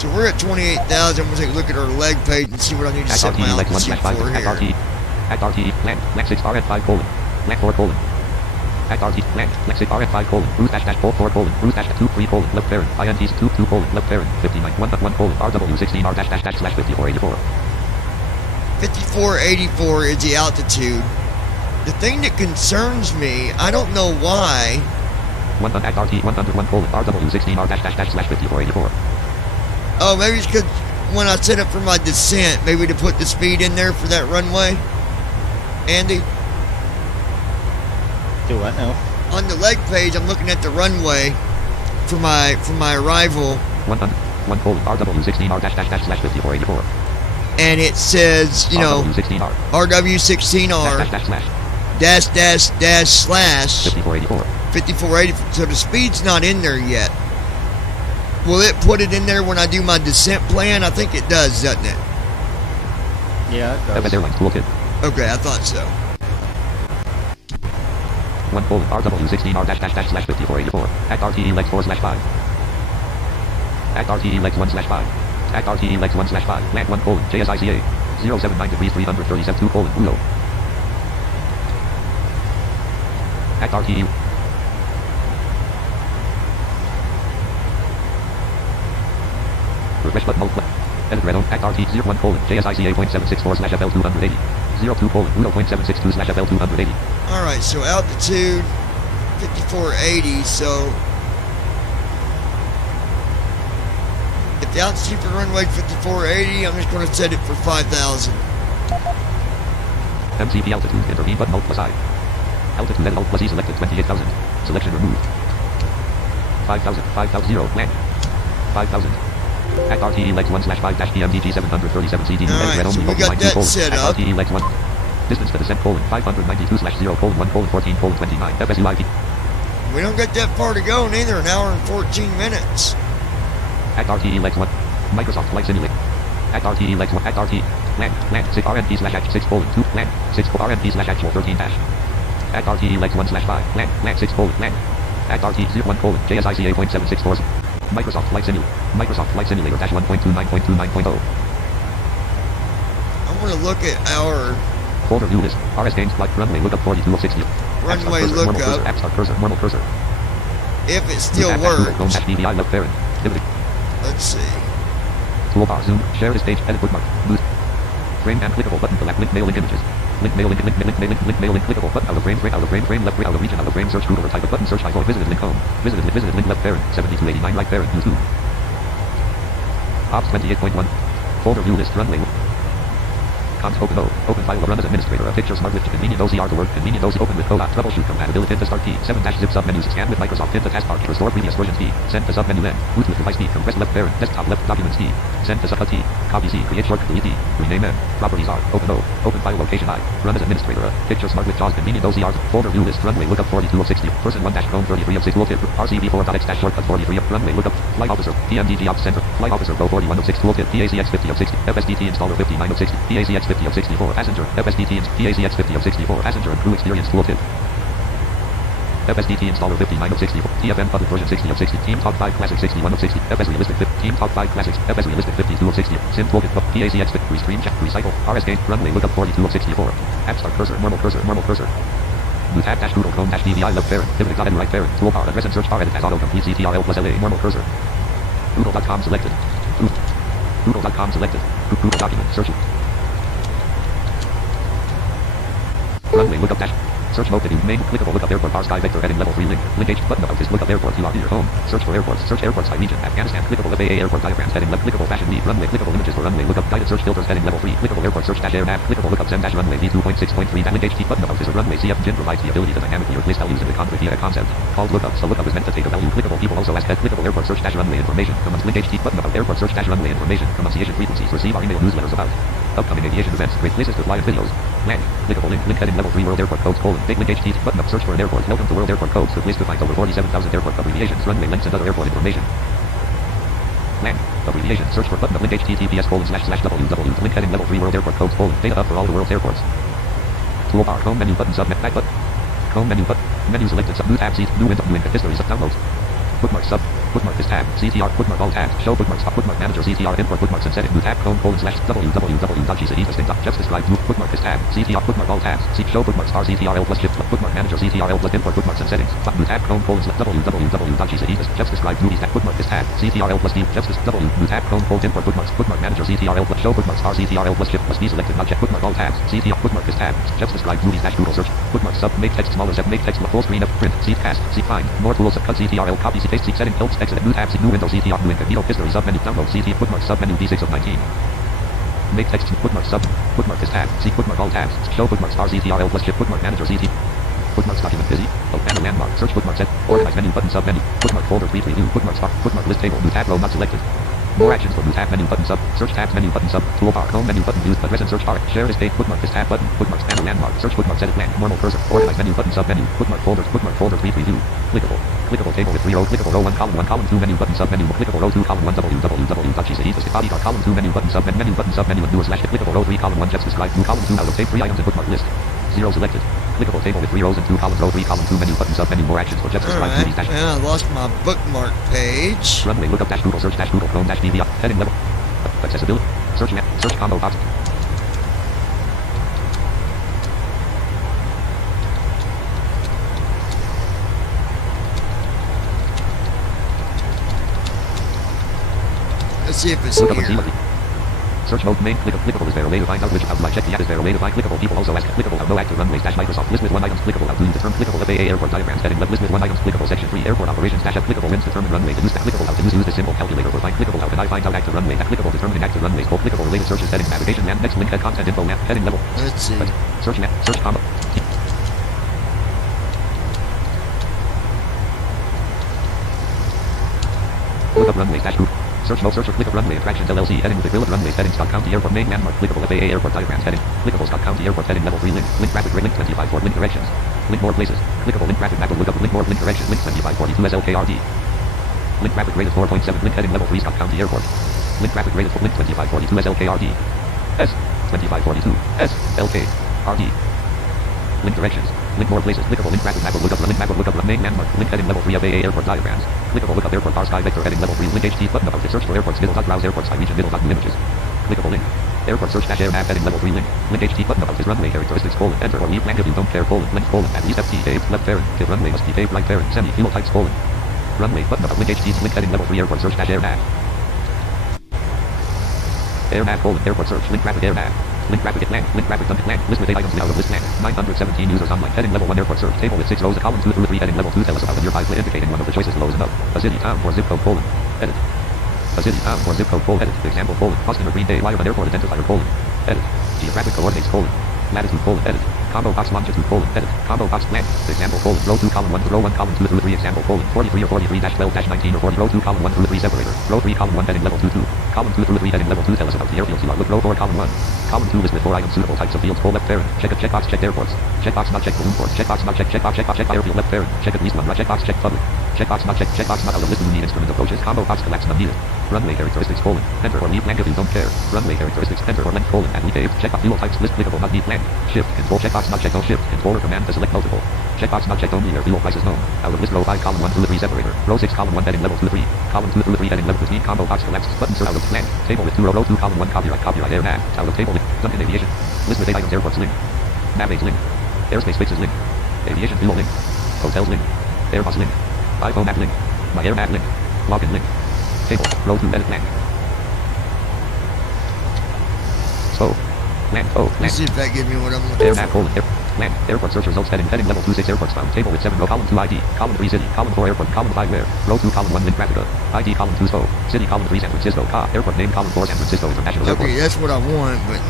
So we're at 28,000. We'll take a look at our leg page and see what I need to Act set my RTE legs 1 altitude slash 5. for Act here. RTE. Act RTE. Land. Land 6 RF 5 colon. Land 4 colon. Act RT. Land. Land 6 RF 5 colon. Cruise dash dash 4 colon. Cruise dash 2 3 colon. Left parent. INTs 2 2 colon. Left parent. 59 1 1 colon. RW 16 R dash dash dash slash 5484. 5484 is the altitude. The thing that concerns me, I don't know why. 1 Act RT 101 colon. RW 16 R dash dash dash slash 5484. Oh, maybe it's because when I set up for my descent, maybe to put the speed in there for that runway. Andy? Do what now? On the leg page, I'm looking at the runway for my arrival. 1 colon. RW 16 R dash dash dash slash 5484. And it says, you know, RW 16R. RW16R dash dash dash slash 5484. 5484. So the speed's not in there yet. Will it put it in there when I do my descent plan? I think it does, doesn't it? Yeah, it does. FS Airlines toolkit. Okay, I thought so. 1 colon. RW 16R dash dash dash slash 5484. Act RTE legs 4 slash 5. Act RTE legs 1 slash 5. Act RTE legs 1 slash 5. Land 1 colon. JSICA. 079 degrees 337 2 colon. Uno. Act RTE. Refresh button mode. Edit red on. Act RT 01 colon. JSICA .764 slash FL 280. 02 colon. 0.762 slash FL 280. Alright, so altitude 5480, so if the altitude for runway 5480, I'm just going to set it for 5,000. MCP altitude. Intervene button alt plus I. Altitude edit alt plus E selected 28,000. Selection removed. 5,000. 5,000. 0. Land. 5,000. Act RTE legs 1 slash 5 dash PMDG 737 CD. Alright, so we got that set up. RTE legs 1. Distance to descent colon 592 slash 0 colon 1 colon 14 colon 29. FSUIP. We don't get that far to go, neither. An hour and 14 minutes. Act RTE legs 1. Microsoft Flight Simulator. Act RTE legs 1. Act RT. Land 6 RMP slash H 6 colon 2. Land 6 RMP slash actual 13 dash. Act RTE legs 1 slash 5. Land 6 colon. Land. Act RT 01 colon. JSICA .764. Microsoft Flight Simulator. Microsoft Flight Simulator dash 1.29.29.0. I want to look at our Folder view list. RS gains flight runway lookup 42 of 60. runway lookup. App start cursor. Normal cursor. If it still Chrome works. dash DVI left parent. Pivoting. Let's see. Toolbar zoom. Share this page. Edit bookmark. Boost. Frame and clickable button. Select link mail link images. Link mail link clickable button. Out of frame left out of region out of frame search Google or type of button search icon. Visited link home. Visited link left parent. 7289 right parent. YouTube. Ops 28.1. Folder view list runway. Cons open O. Open file run as administrator. A picture smart with convenient OCR to work. Convenient OC open with Coda. Troubleshoot compatibility. Hit the start key. 7-zip submenus. Scan with Microsoft. Hit the taskbar. Restore previous version key. Send the submenu N. Bluetooth device key. Compress left parent. Desktop left documents key. Send the sub T. Copy C. Create shortcut delete D. Rename N. Properties R. Open O. Open file location I. Run as administrator. A picture smart with JAWS. Convenient OCR. Folder view list. Runway lookup 42 of 60. Person 1 dash Chrome 33 of 6. Toolkit. RCV4.x dash shortcut 43 of runway lookup. Flight officer. PMDG ops center. Flight officer Go 41 of 6. Toolkit. PACX 50 of 60. FSDT installer 59 of 60. PACX 50 of 64. Passenger. FSDT PACX 50 of 64. Passenger and crew experience toolkit. FSDT installer 59 of 64. TFM public version 60 of 60. Team Talk 5 Classic 61 of 60. FS Realistic 50. Team Talk 5 Classics. FS Realistic 52 of 60. Sim toolkit. PACX 50. Restream check. Recycle. RS game. Runway lookup 42 of 64. App start cursor. Normal cursor. Normal cursor. New tab dash Google Chrome dash DVI left parent. Pivot dot right parent. Toolbar. Address and search bar edit as autocomplete CTRL plus LA. Normal cursor. Google.com selected. Google.com selected. Google document. Search it. Runway lookup dash. Search mode menu. Main clickable lookup airport bar sky vector heading level 3 link. Link H button about this lookup airport. You are in your home. Search for airports. Search airports by region. Afghanistan. Clickable FAA airport diagrams heading left. Clickable fashion lead. Runway. Clickable images for runway lookup. Guided search filters heading level 3. Clickable airport search dash air nav. Clickable lookup zen dash runway V2.6.3. Link H button about this runway CF Gin provides the ability to dynamically replace values in the config via a concept called lookup. So lookup is meant to take a value. Clickable people also ask clickable airport search dash runway information. Link H button about airport search dash runway information. Pronunciation frequencies. Receive our email newsletters about upcoming aviation events. Great places to fly and videos. Land. Clickable link. Link heading level 3 world airport codes colon. Big link HT button up search for an airport. Welcome to world airport codes. The place to find over 47,000 airport abbreviations, runway links and other airport information. Land. Abbreviation. Search for button of link https://www. Link heading level 3 world airport codes : data hub for all the world's airports. Toolbar. Home menu button. Sub back button. Home menu button. Menu selected. Sub new tab. See new window. New history. Sub downloads. Bookmark sub. Bookmark is tab. CTR. Bookmark all tabs. Show bookmarks. Bookmark manager. CTR. Import bookmarks and setting. New tab. www.gcetesting.jets describe. New bookmark is tab. CTR. Bookmark all tabs. See show bookmarks. RCTRL plus shift. Bookmark manager. CTRL plus import bookmarks and settings. New tab. www.gcetesting.jets describe. New tab. Bookmark is tab. CTRL plus D. Jets W. New tab. Import bookmarks. Bookmark manager. CTRL plus show bookmarks. RCTRL plus shift plus D selected. Not check. Bookmark all tabs. CTR. Bookmark is tab. Jets describe. Movies dash Google search. Bookmark sub. Make text smaller. Set. Make text full screen of print. See cast. See find. More tools. Cut. CTRL. Copy. See paste. See setting. Helps. Exit. New tab. See new window. CTR. New incognito. History. Sub menu. Download. CT. Bookmark sub menu. B6 of 19. Make text. Bookmark sub. Bookmark is tab. See bookmark all tabs. Show bookmarks. RCTRL plus shift. Bookmark manager. CT. Bookmarks document busy. Panel landmark. Search bookmark set. Organize menu button sub menu. Bookmark folder briefly new. Bookmark star. Bookmark list table. New tab row not selected. More actions for new tab menu button sub. Search tabs menu button sub. Toolbar. Home menu button used address and search bar. Share is page. Bookmark is tab button. Bookmarks panel landmark. Search bookmark set blank. Normal cursor. Organize menu button sub menu. Bookmark folders. Bookmark folder briefly new. Clickable. Clickable table with 3 rows. Clickable row 1 column 2 menu button sub menu. Clickable row 2 column 1 www.gcetesting. Bodyguard column 2 menu button sub menu button sub menu and newer slash clickable row 3 column 1 jets describe new column 2 out of tape 3 items in bookmark list. 0 selected. Clickable table with 3 rows and 2 columns row 3 column 2 menu button sub menu more actions for jets describe movies dash. And I lost my bookmark page. Runway lookup dash Google search dash Google Chrome dash DVI heading level. Accessibility. Search map. Search combo box. Let's see if it's Look up here. Search mode main clickable. Is there a way to find out which how do I check the app? Is there a way to find clickable? People also ask clickable no active runways dash Microsoft list with 1 items clickable out. Use the term clickable FAA airport diagrams heading list with 1 items clickable section 3 airport operations dash clickable wins determine runway to use the clickable out to use the symbol calculator for find clickable out and I find out active runway clickable determining active runways called clickable related searches heading navigation land next link head content info map heading level. Let's see. Search map search combo. Look up runways dash group. Search mode, search for click up runway attractions LLC heading with the grill of runway heading Scott County Airport main landmark clickable FAA airport diagrams heading clickable Scott County Airport heading level 3 link traffic link 25 for link directions link more places clickable link traffic map look up link more link directions link 2542 SLKRD link traffic rated 4.7 link heading level 3 Scott County Airport link traffic rated for link 2542 SLKRD S 2542 SLKRD link directions link more places clickable link traffic map look up main landmark link heading level 3 of AA airport diagrams clickable look up airport bar sky vector heading level 3 link HT button about to search for airports middle dot browse airports by region middle dot new images clickable link airport search dash air map heading level 3 link HT button about is runway characteristics enter or leave blank if you don't care link at least FT paved left parent if runway must be paved right parent semi fuel types runway button about link HT link heading level 3 airport search dash air map airport search link traffic air map link traffic at land link traffic dump at land list with 8 items out of list land 917 users online heading level 1 airport search table with 6 rows column 2 through 3 heading level 2 tell us about the nearby indicating one of the choices below is enough a city town or zip code edit a city town or zip code edit example Boston or Green Bay Wyoming airport identifier edit geographic coordinates latitude edit combo box longitude edit combo box blank example row 2 column 1 row 1 column 2 through 3 example 43 or 43 dash 12 dash 19 or 40 row 2 column 1 through 3 separator row 3 column 1 heading level 2 column 2 through 3 heading level 2 tell us about the airfields you are look row 4 column 1 column 2 list with 4 items suitable types of fields left parent checkbox checked airports checkbox not checked balloon ports checkbox not checked checkbox check airfield left parent check at least one right checkbox checked public checkbox not checked checkbox not out of list you need instrument approaches combo box collapse not needed runway characteristics enter or leave blank if you don't care runway characteristics enter or length and leave paved checkbox fuel types list clickable not need blank shift control checkbox not checked no shift controller command to select multiple checkbox not checked only air fuel prices known out of list row 5 column 1 through 3 separator row 6 column 1 heading level 2 3 column 2 through 3 heading level 3 combo box collapse button out of blank table with 2 row 2 column 1 copyright air nav out of table with Duncan aviation list with 8 items airports link navigate link airspace fixes link aviation fuel link hotels link airbus link iPhone app link my air nav link login link table row 2 edit blank so land Let's see if that gives me what I'm looking air for. nav land airport search results heading level 26 airports found table with 7 row column 2 ID column 3 city column 4 airport column 5 where row 2 column 1 link traffic ID column 2 SO city column 3 San Francisco airport name column 4 San Francisco International Airport. Okay, that's what I want, but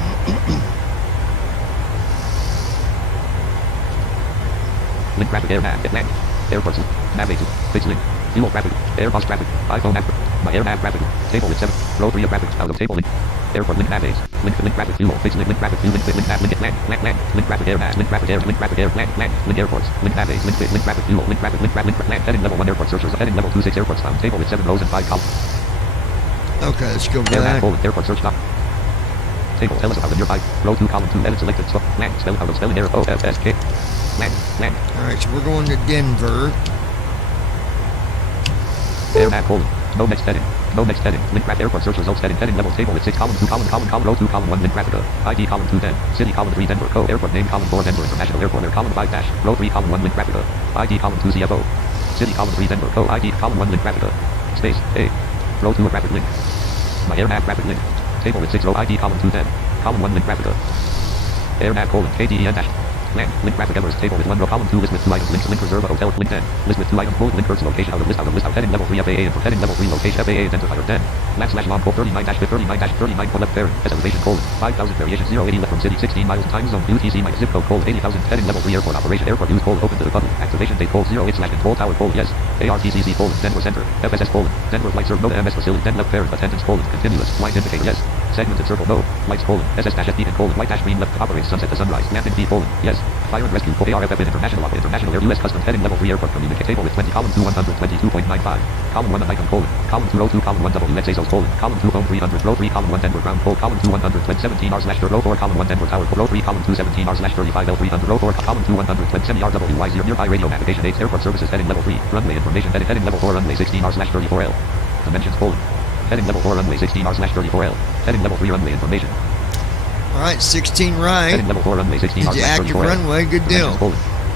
link traffic air nav land airports navigate fix link fuel traffic airbus traffic iPhone app my air nav traffic table with 7 row 3 of traffic out of table link airport link navigate link traffic fuel fix link traffic fuel link nav link at land link traffic air nav link traffic air land link airports link navigate link traffic fuel link traffic land heading level 1 airport searchers heading level 26 airports found table with 7 rows and 5 columns Okay, let's go Air back. colon, airport search stop. Table, tell us about the nearby. Row 2, column 2, edit selected. Land, spell out of spelling error. O-F-S-K. Land. Alright, so we're going to Denver. Air colon. No next heading. No next heading. Link graph airport search results heading. Heading level table at 6, column 2, column, row 2, column 1, link graphica. ID column 2, 10. City column 3, Denver. Co. Airport name column 4, Denver International Airport. Air column 5 dash. Row 3, column 1, link graphica. ID column 2, CFO. City column 3, Denver. Co. ID column 1, link graphica. Space. A. Row 2, a graphic link. My air nav graphic link. Table at 6, row ID column 2, 10. Column 1, link graphica. Air nav colon. KDEN dash. Land. Link graphic errors. Table with 1 row. Column 2 list with 2 items. Link reserve a hotel. Link 10. List with 2 items. Bullet link first location out of list. Heading level 3 FAA info. Heading level 3 location FAA identifier 10. /long code 39-39-39 left parent. Elevation colon. 5,000 variation 080 left from city 16 miles. Time zone UTC minus zip code colon 80,000. Heading level 3 airport operation. Airport use colon open to the public. Activation date colon 08/control tower colon yes. ARTCC colon Denver center. FSS colon. Denver flight serve no MS facility. Then left parent attendance colon continuous. Flight indicator yes. Segmented circle no. Lights colon. SS-FP colon. White dash green left operates sunset to sunrise. Landing B colon yes. Fire and rescue ARFF international air US customs heading level 3 airport communicate table with 20 column 2 122.95 column 1 icon colon column 2 row 2 column 1 WXA colon column 2 home 300 row 3 column 1 Denver ground column 2 117 R/3 row 4 column 1 Denver tower row 3 column 2 17 R/35 L 300 row 4 column 2 120 semi RWY0 nearby radio navigation aids airport services heading level 3 runway information heading level 4 runway 16 R/34 L dimensions colon heading level 4 runway 16 R/34 L heading level 3 runway information. Alright, 16 right. Heading level 4 runway 16 It's active runway, good deal.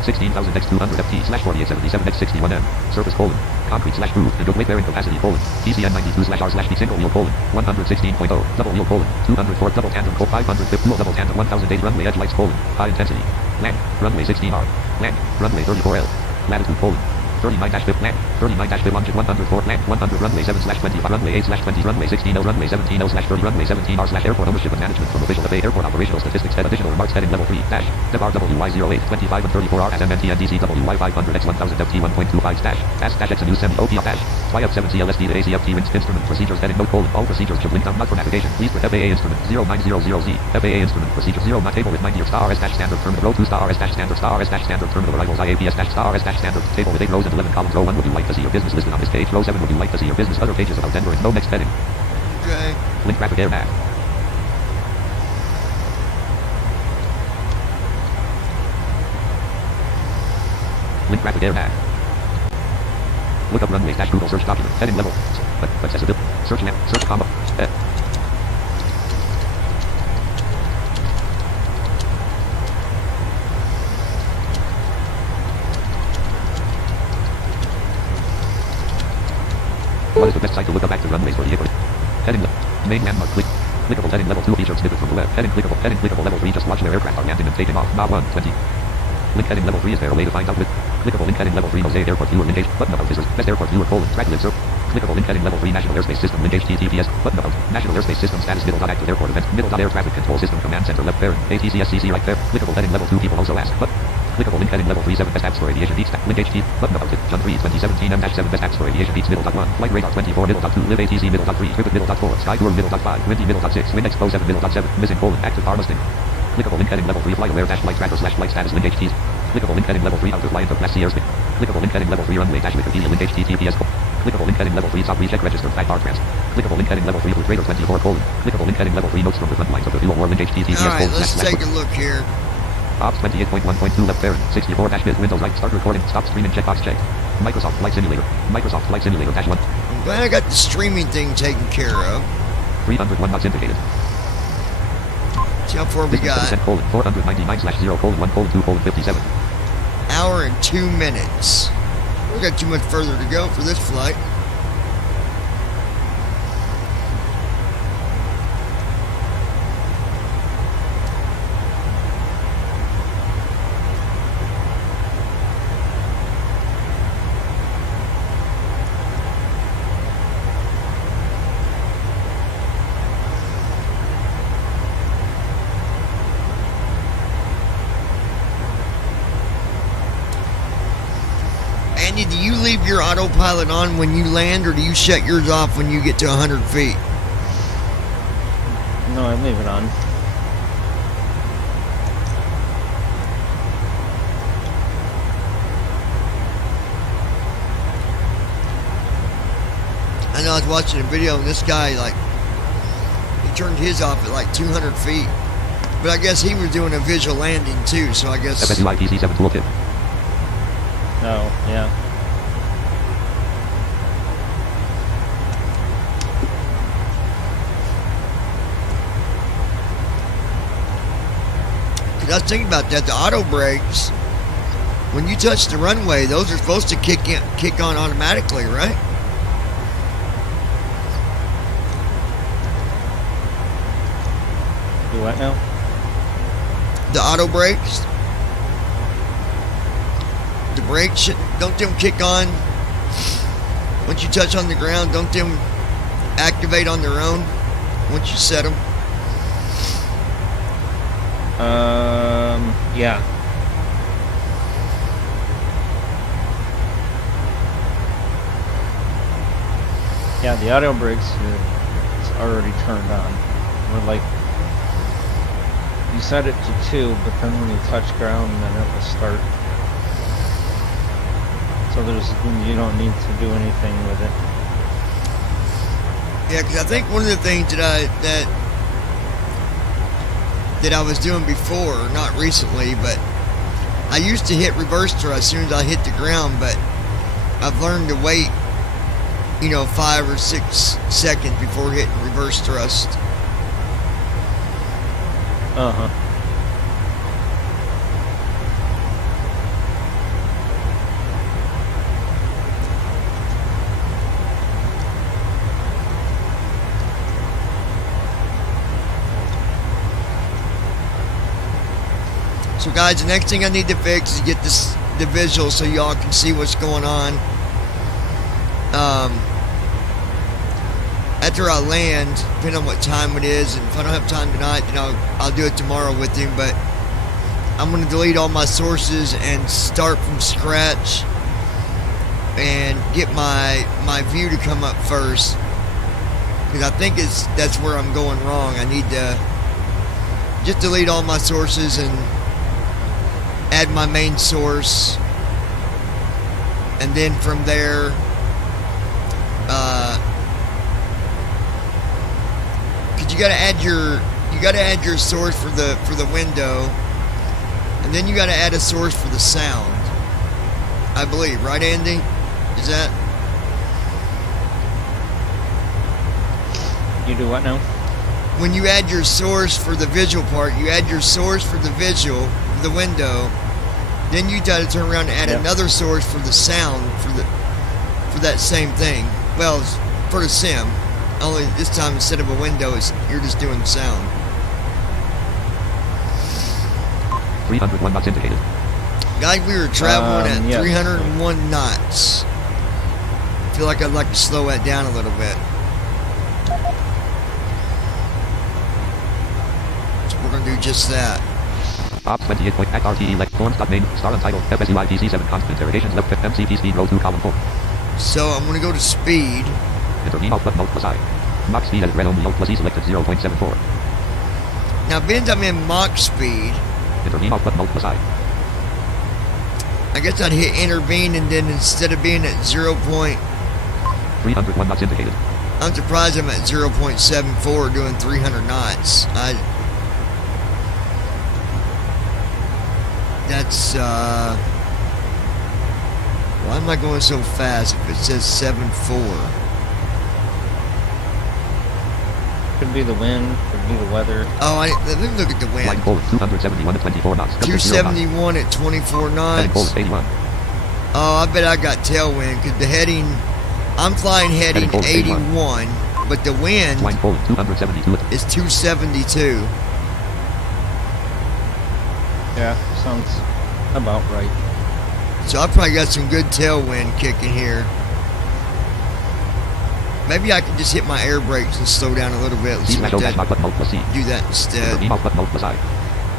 16,000 x 200 ft /4877 x 61m surface colon concrete /roof and weight bearing capacity colon TCN 92/R/B single wheel colon 116.0 double wheel colon 204 double tandem colon 550 dual double tandem 1008 runway edge lights colon high intensity land runway 16R land runway 34L latitude colon 39-5 land 39-5 longitude 104 land 100 runway 7/25 runway 8/20 runway 16L runway 17L/30 runway 17R/airport ownership and management from official FAA airport operational statistics head additional remarks heading level 3 dash WY08 25 and 34R as MNTNDCWY 500 x 1000 FT 1.25 dash dash X and U semi OPF dash YF7 CLSD to ACFT instrument procedures heading note colon all procedures should link down not for navigation please with FAA instrument 0900Z FAA instrument procedure 0 not table with 90 star RS dash standard terminal row 2 star RS dash standard star RS dash standard terminal arrivals IAPS dash star RS dash standard table with 8 rows and 11 columns. Row 1 would you like to see your business listed on this page. Row 7 would you like to see your business other pages about Denver and no next heading. Okay. Link graphic air nav. Link graphic air nav. Look up runways dash Google search document. Heading level. Accessibility. Search map. Search combo. What is the best site to look up active runways for the airport? Heading main landmark click. Clickable heading level 2 featured snippet from the web. Heading clickable level 3 just watch their aircraft are landing and taking off. Not 120. Link heading level 3 is there a way to find out with clickable link heading level 3 Mosaic airport viewer link H button about visitors best airport viewer colon track link clickable link heading level 3 national airspace system link HTTPS button about national airspace system status middle.active airport event middle.air traffic control system command center left parent ATCSCC right there clickable heading level 2 people also ask but clickable link heading level 3 7 best apps for aviation beats link HT button about it John 3 2017 M-7 best apps for aviation beats middle.1 flight radar 24 middle.2 live ATC middle.3 trip middle.4 sky tour middle.5 windy middle.6 wind expo 7 middle.7 missing colon active bar Mustang clickable link heading level 3 flight aware dash flight tracker / flight status link HT clickable link heading level 3 out of fly into class C airspace clickable link heading level 3 runway dash Wikipedia link HTTPS clickable link heading level 3 top recheck registered flight bar trans clickable link heading level 3 with radar 24 colon clickable link heading level 3 notes from the front lines of the fuel war link HTTPS alright let's take a look here. Ops 28.1.2 left parent 64-bit Windows light start recording stop streaming checkbox checked Microsoft Flight Simulator dash 1 I'm glad I got the streaming thing taken care of. 301 knots indicated. See how far we got. 499/0:1:2:57. Hour and 2 minutes. We got too much further to go for this flight. Andy, do you leave your autopilot on when you land, or do you shut yours off when you get to 100 feet? No, I leave it on. I know was watching a video and this guy, like, he turned his off at like 200 feet. But I guess he was doing a visual landing too, so I guess... FSUI PC7 toolkit. No, yeah. I was thinking about that. The auto brakes, when you touch the runway, those are supposed to kick on automatically, right? Do what now? The auto brakes. The brakes don't them kick on once you touch on the ground? Don't them activate on their own once you set them? Yeah. Yeah, the auto brakes is already turned on. We're like, you set it to 2, but then when you touch ground, then it will start. So you don't need to do anything with it. Yeah, because I think one of the things that I was doing before, not recently, but I used to hit reverse thrust as soon as I hit the ground, but I've learned to wait, 5 or 6 seconds before hitting reverse thrust. Uh-huh. So guys, the next thing I need to fix is get the visual so y'all can see what's going on. After I land, depending on what time it is, and if I don't have time tonight, then I'll do it tomorrow with him. But I'm going to delete all my sources and start from scratch and get my view to come up first, because I think that's where I'm going wrong. I need to just delete all my sources and add my main source, and then from there because you gotta add your source for the window, and then you gotta add a source for the sound, I believe, right, Andy? Is that? You do what now? When you add your source for the visual part, you add your source for the visual, the window, then you got to turn around and add another source for the sound for that same thing. Well, for the sim, only this time instead of a window, you're just doing sound. 301 knots indicated. Guys, we were traveling at 301 knots. I feel like I'd like to slow that down a little bit. So we're gonna do just that. Ops 28 point act RTE left form stop name star untitled FSUI PC7 constant interrogations left MCP speed row 2 column 4. So I'm gonna go to speed. Enter V alt plus I. Mach speed as red only alt plus E selected 0.74. Now being I'm in Mach speed, Enter V alt plus I. I guess I'd hit intervene, and then instead of being at 301 knots indicated. I'm surprised I'm at 0.74 doing 300 knots. That's why am I going so fast if it says 7.4? Could be the wind, could be the weather. Oh, let me look at the wind. Line colon 271 at 24 knots. 271 at 24 knots. Heading colon 81. Oh, I bet I got tailwind, because the heading, I'm flying heading 81, but the wind Line colon 272 is 272. Yeah, sounds about right. So I probably got some good tailwind kicking here. Maybe I can just hit my air brakes and slow down a little bit. Let's see what that, do that instead.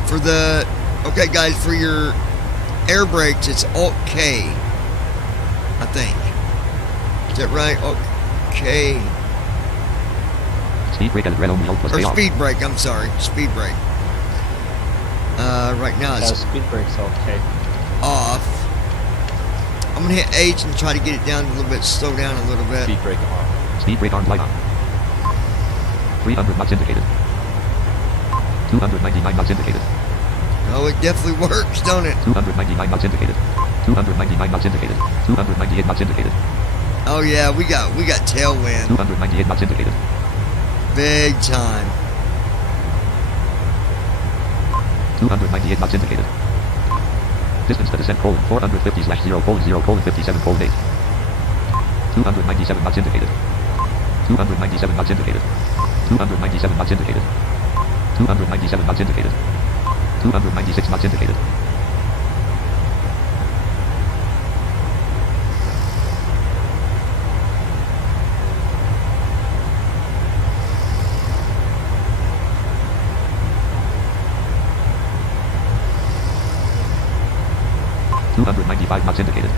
For the, okay guys, for your air brakes, it's Alt K, I think. Is that right? Alt K. Speed brake and red only alt plus Or A off. speed brake, I'm sorry. Speed brake. Right now it's speed brake's okay. off. I'm gonna hit H and try to get it down a little bit, slow down a little bit. Speed brake off. Speed brake arm light on. 300 knots indicated. 299 knots indicated. Oh, it definitely works, don't it? 299 knots indicated. 299 knots indicated. 298 knots indicated. Oh yeah, we got tailwind. 298 knots indicated. Big time. 298 knots indicated. Distance to descent: 450/0:0:57:8. 297 knots indicated. 297 knots indicated. 297 knots indicated. 297 knots indicated. 296 knots indicated. Knots indicated.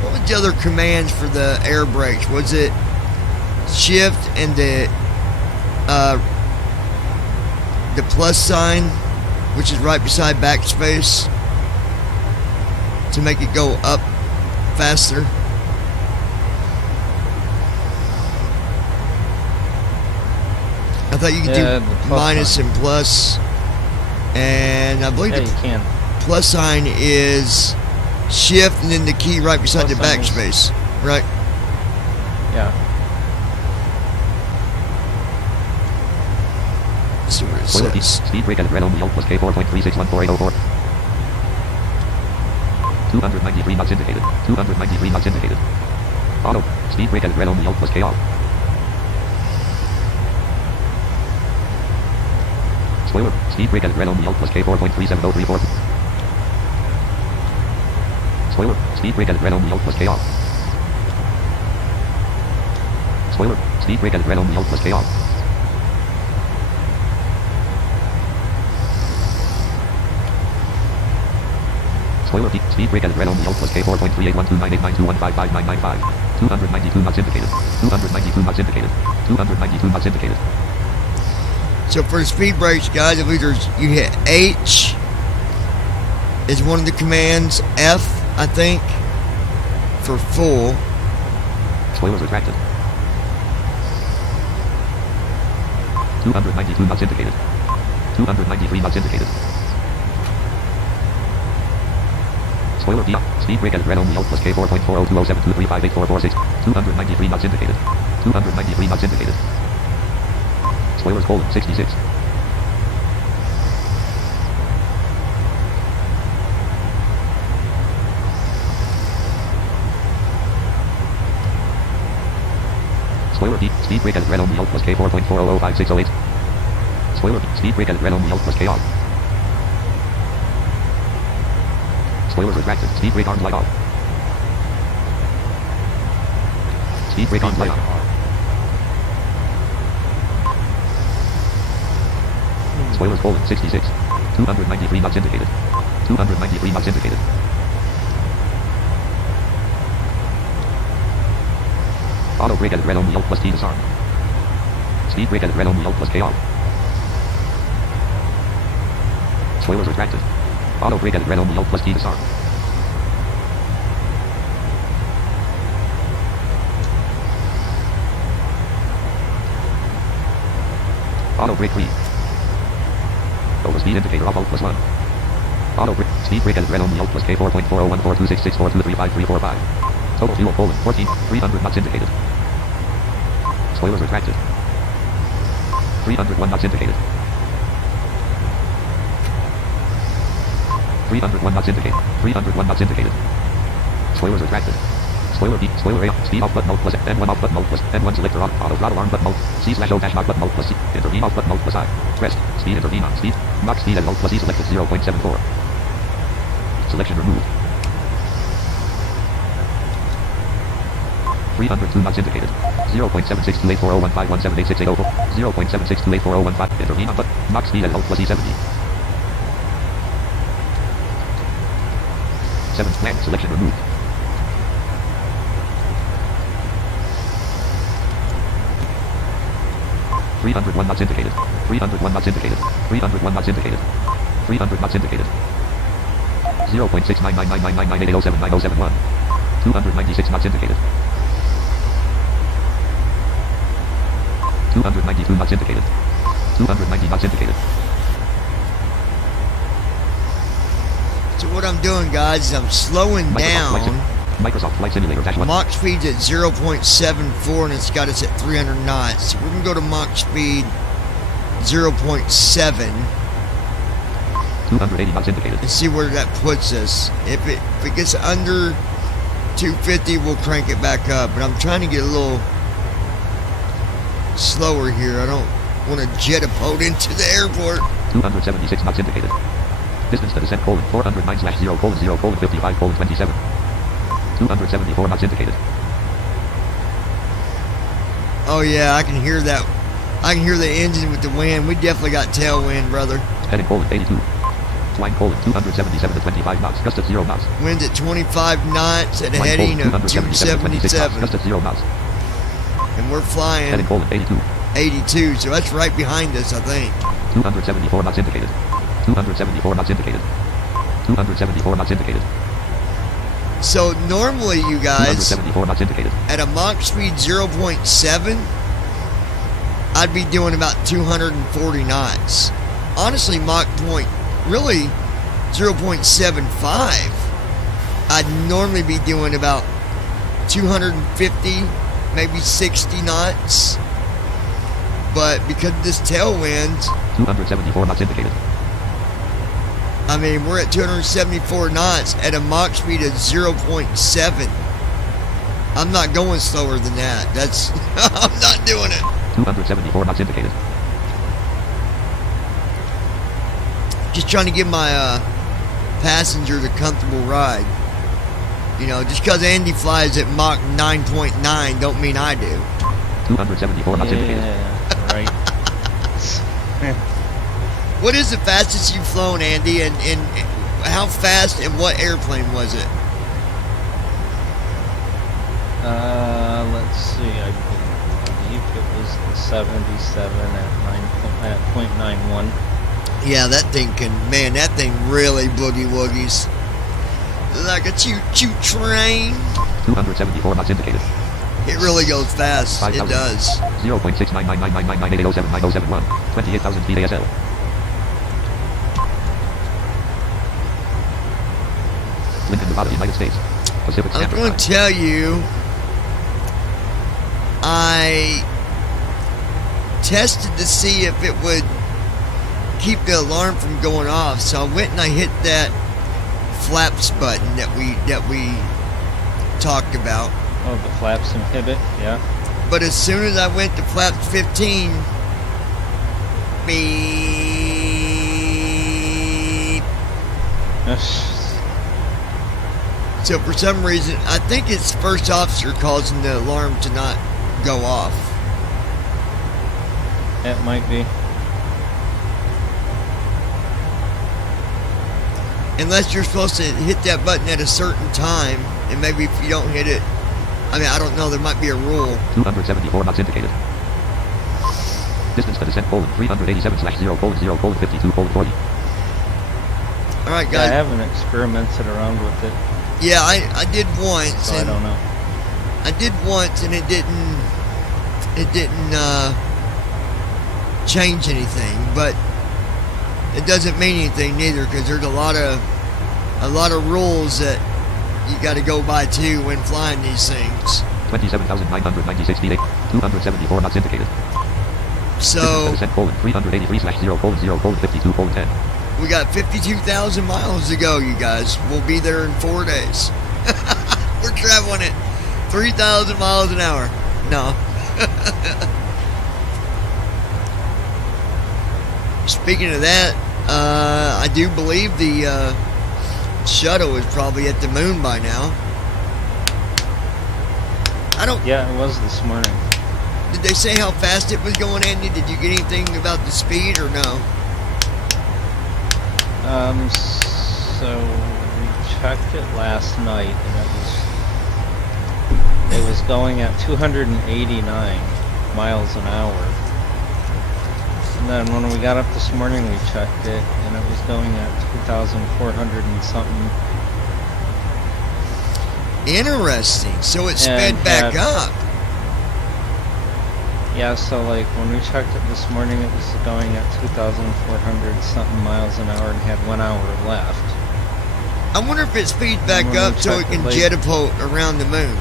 What was the other commands for the air brakes? Was it shift and the plus sign, which is right beside backspace, to make it go up faster? I thought you could do minus sign. and plus. And I believe you the can. plus sign is shift and then the key right beside Plus the sign is- backspace, right? Yeah. Let's see what it Spoiler says. speed brake at red only plus K4.36140804. 293 knots indicated. 293 knots indicated. Auto. Speed brake at red only plus K off. Spoiler. Speed brake at red only plus K4.37034. Spoiler. Speed brake at red only plus K off. Spoiler. Speed brake at red only plus K off. Spoiler. Speed brake at red only plus K4.38129892155995. 292 knots indicated. 292 knots indicated. 292 knots indicated. So for the speed brakes, guys, I believe you hit H is one of the commands. F, I think, for full. Spoilers retracted. 292 knots indicated. 293 knots indicated. Spoiler D. Speed brake at red only plus K4.402072358446. 293 knots indicated. 293 knots indicated. Spoilers: 66. Spoiler D. Speed brake at red only plus K4.40056008. Spoiler D. Speed brake at red only plus K off. Spoilers retracted. Speed brake arms light off. Speed brake arms light on. Spoilers: 66. 293 knots indicated. 293 knots indicated. Auto brake at red only plus T disarm. Speed brake at red only plus K off. Spoilers retracted. Auto brake at red only plus T disarm. Auto brake free. Over speed indicator off alt plus 1. Auto brake. Speed brake at red only alt plus K4.40142664235345. Total fuel: 14. 300 knots indicated. Spoilers retracted. 301 knots indicated. 301 knots indicated. 301 knots indicated. Spoilers retracted. Spoiler B. Spoiler A. Speed off button alt plus N1 off button alt plus N1 selector on. Auto throttle arm button alt. C/O dash knock button alt plus C. Intervene off button alt plus I. Rest. Speed intervene on speed. Knock speed at alt plus E selected 0.74. Selection removed. 302 knots indicated. 0.76284015178680. 0.76284015. Intervene on button. Knock speed at alt plus E70. 7th plan. Selection removed. 301 knots indicated. 301 knots indicated. 301 knots indicated. 300 knots indicated. 0.69999988079071071. 296 knots indicated. 292 knots indicated. 290 knots indicated. So what I'm doing, guys, is I'm slowing down. Microsoft Flight Simulator -1. Mach speed's at 0.74 and it's got us at 300 knots. So we're going to go to Mach speed 0.7 280 knots indicated. and see where that puts us. If it gets under 250, we'll crank it back up. But I'm trying to get a little slower here. I don't want to jet a boat into the airport. 276 knots indicated. Distance to descent: 409/0:0:55:27. 274 knots indicated. Oh yeah, I can hear that. I can hear the engine with the wind. We definitely got tailwind, brother. Heading: 82. Flying: 277 to 25 knots. Gust at 0 knots. Wind at 25 knots at a Flying: heading of 277 to 26 knots. 277. Gust at 0 knots. And we're flying Heading: 82. 82, so that's right behind us, I think. 274 knots indicated. 274 knots indicated. 274 knots indicated. So normally, you guys, 274 knots indicated. at a Mach speed 0.7, I'd be doing about 240 knots. Honestly, Mach point, really 0.75, I'd normally be doing about 250, maybe 60 knots. But because of this tailwind, 274 knots indicated. I mean, we're at 274 knots at a Mach speed of 0.7. I'm not going slower than that. That's, I'm not doing it. 274 knots indicated. Just trying to give my passengers a comfortable ride. You know, just because Andy flies at Mach 9.9 don't mean I do. 274 knots indicated. Right. What is the fastest you've flown, Andy, and how fast and what airplane was it? Let's see. I believe it was the 77 at 0.91. Yeah, that thing really boogie woogies. Like a choo-choo train. 274 knots indicated. It really goes fast. 5,000. It does. 0.6999998079071. 28,000 feet ASL. Lincoln, Nevada, United States. Pacific I'm Standard going to Time. tell you, I tested to see if it would keep the alarm from going off. So I went and I hit that flaps button that we talked about. Oh, the flaps inhibit, yeah. But as soon as I went to flaps 15, beep. So for some reason, I think it's first officer causing the alarm to not go off. That might be. Unless you're supposed to hit that button at a certain time, and maybe if you don't hit it, I mean, I don't know, there might be a rule. 274 knots indicated. Distance to descent: 387/0:0:52:40. Alright, Yeah, guys. I haven't experimented around with it, Yeah, I did once, so I and don't know. I did once, and it didn't change anything, but it doesn't mean anything neither, because there's a lot of rules that you got to go by too when flying these things. 27,996 feet. 274 knots indicated. So Descent: 383/0:0:52:10. we got 52,000 miles to go, you guys. We'll be there in 4 days. We're traveling at 3,000 miles an hour. No. Speaking of that, I do believe the shuttle is probably at the moon by now. I don't. Yeah, it was this morning. Did they say how fast it was going, Andy? Did you get anything about the speed or no? So we checked it last night, and it was going at 289 miles an hour. And then when we got up this morning, we checked it, and it was going at 2,400 and something. Interesting. So it sped And back had- up. Yeah, so like when we checked it this morning, it was going at 2,400 something miles an hour and had 1 hour left. I wonder if it speeds back when we up so it checked can it later- jetapult around the moon.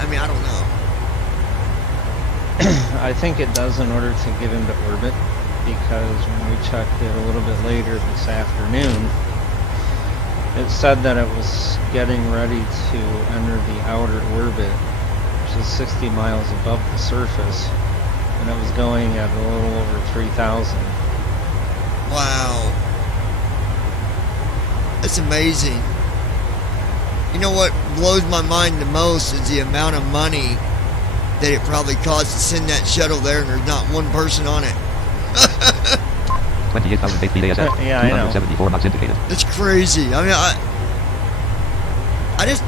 I mean, I don't know. I think it does in order to get into orbit, because when we checked it a little bit later this afternoon, it said that it was getting ready to enter the outer orbit, which is 60 miles above the surface, and it was going at a little over 3,000. Wow. That's amazing. You know what blows my mind the most is the amount of money that it probably cost to send that shuttle there, and there's not one person on it. 28,000 feet ASF. Yeah, I know. 274 knots indicated. It's crazy. I mean, I just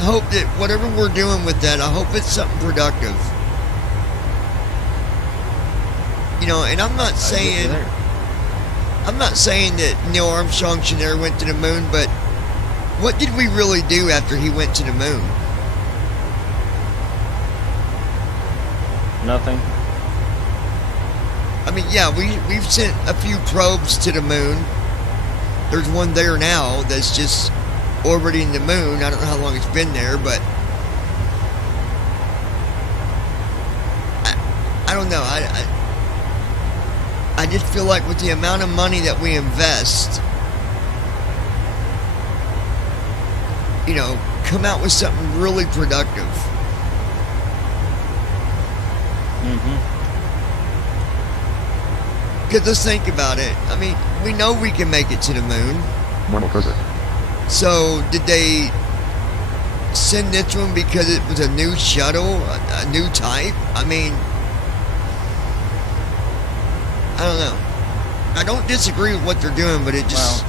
hope that whatever we're doing with that, I hope it's something productive. You know, and I'm not saying that Neil Armstrong should never went to the moon, but what did we really do after he went to the moon? Nothing. I mean, yeah, we've sent a few probes to the moon. There's one there now that's just orbiting the moon. I don't know how long it's been there, but I don't know. I just feel like with the amount of money that we invest, you know, come out with something really productive. Because let's think about it. I mean, we know we can make it to the moon. Normal cursor. So, did they send this one because it was a new shuttle, a new type? I mean, I don't know. I don't disagree with what they're doing, but it just...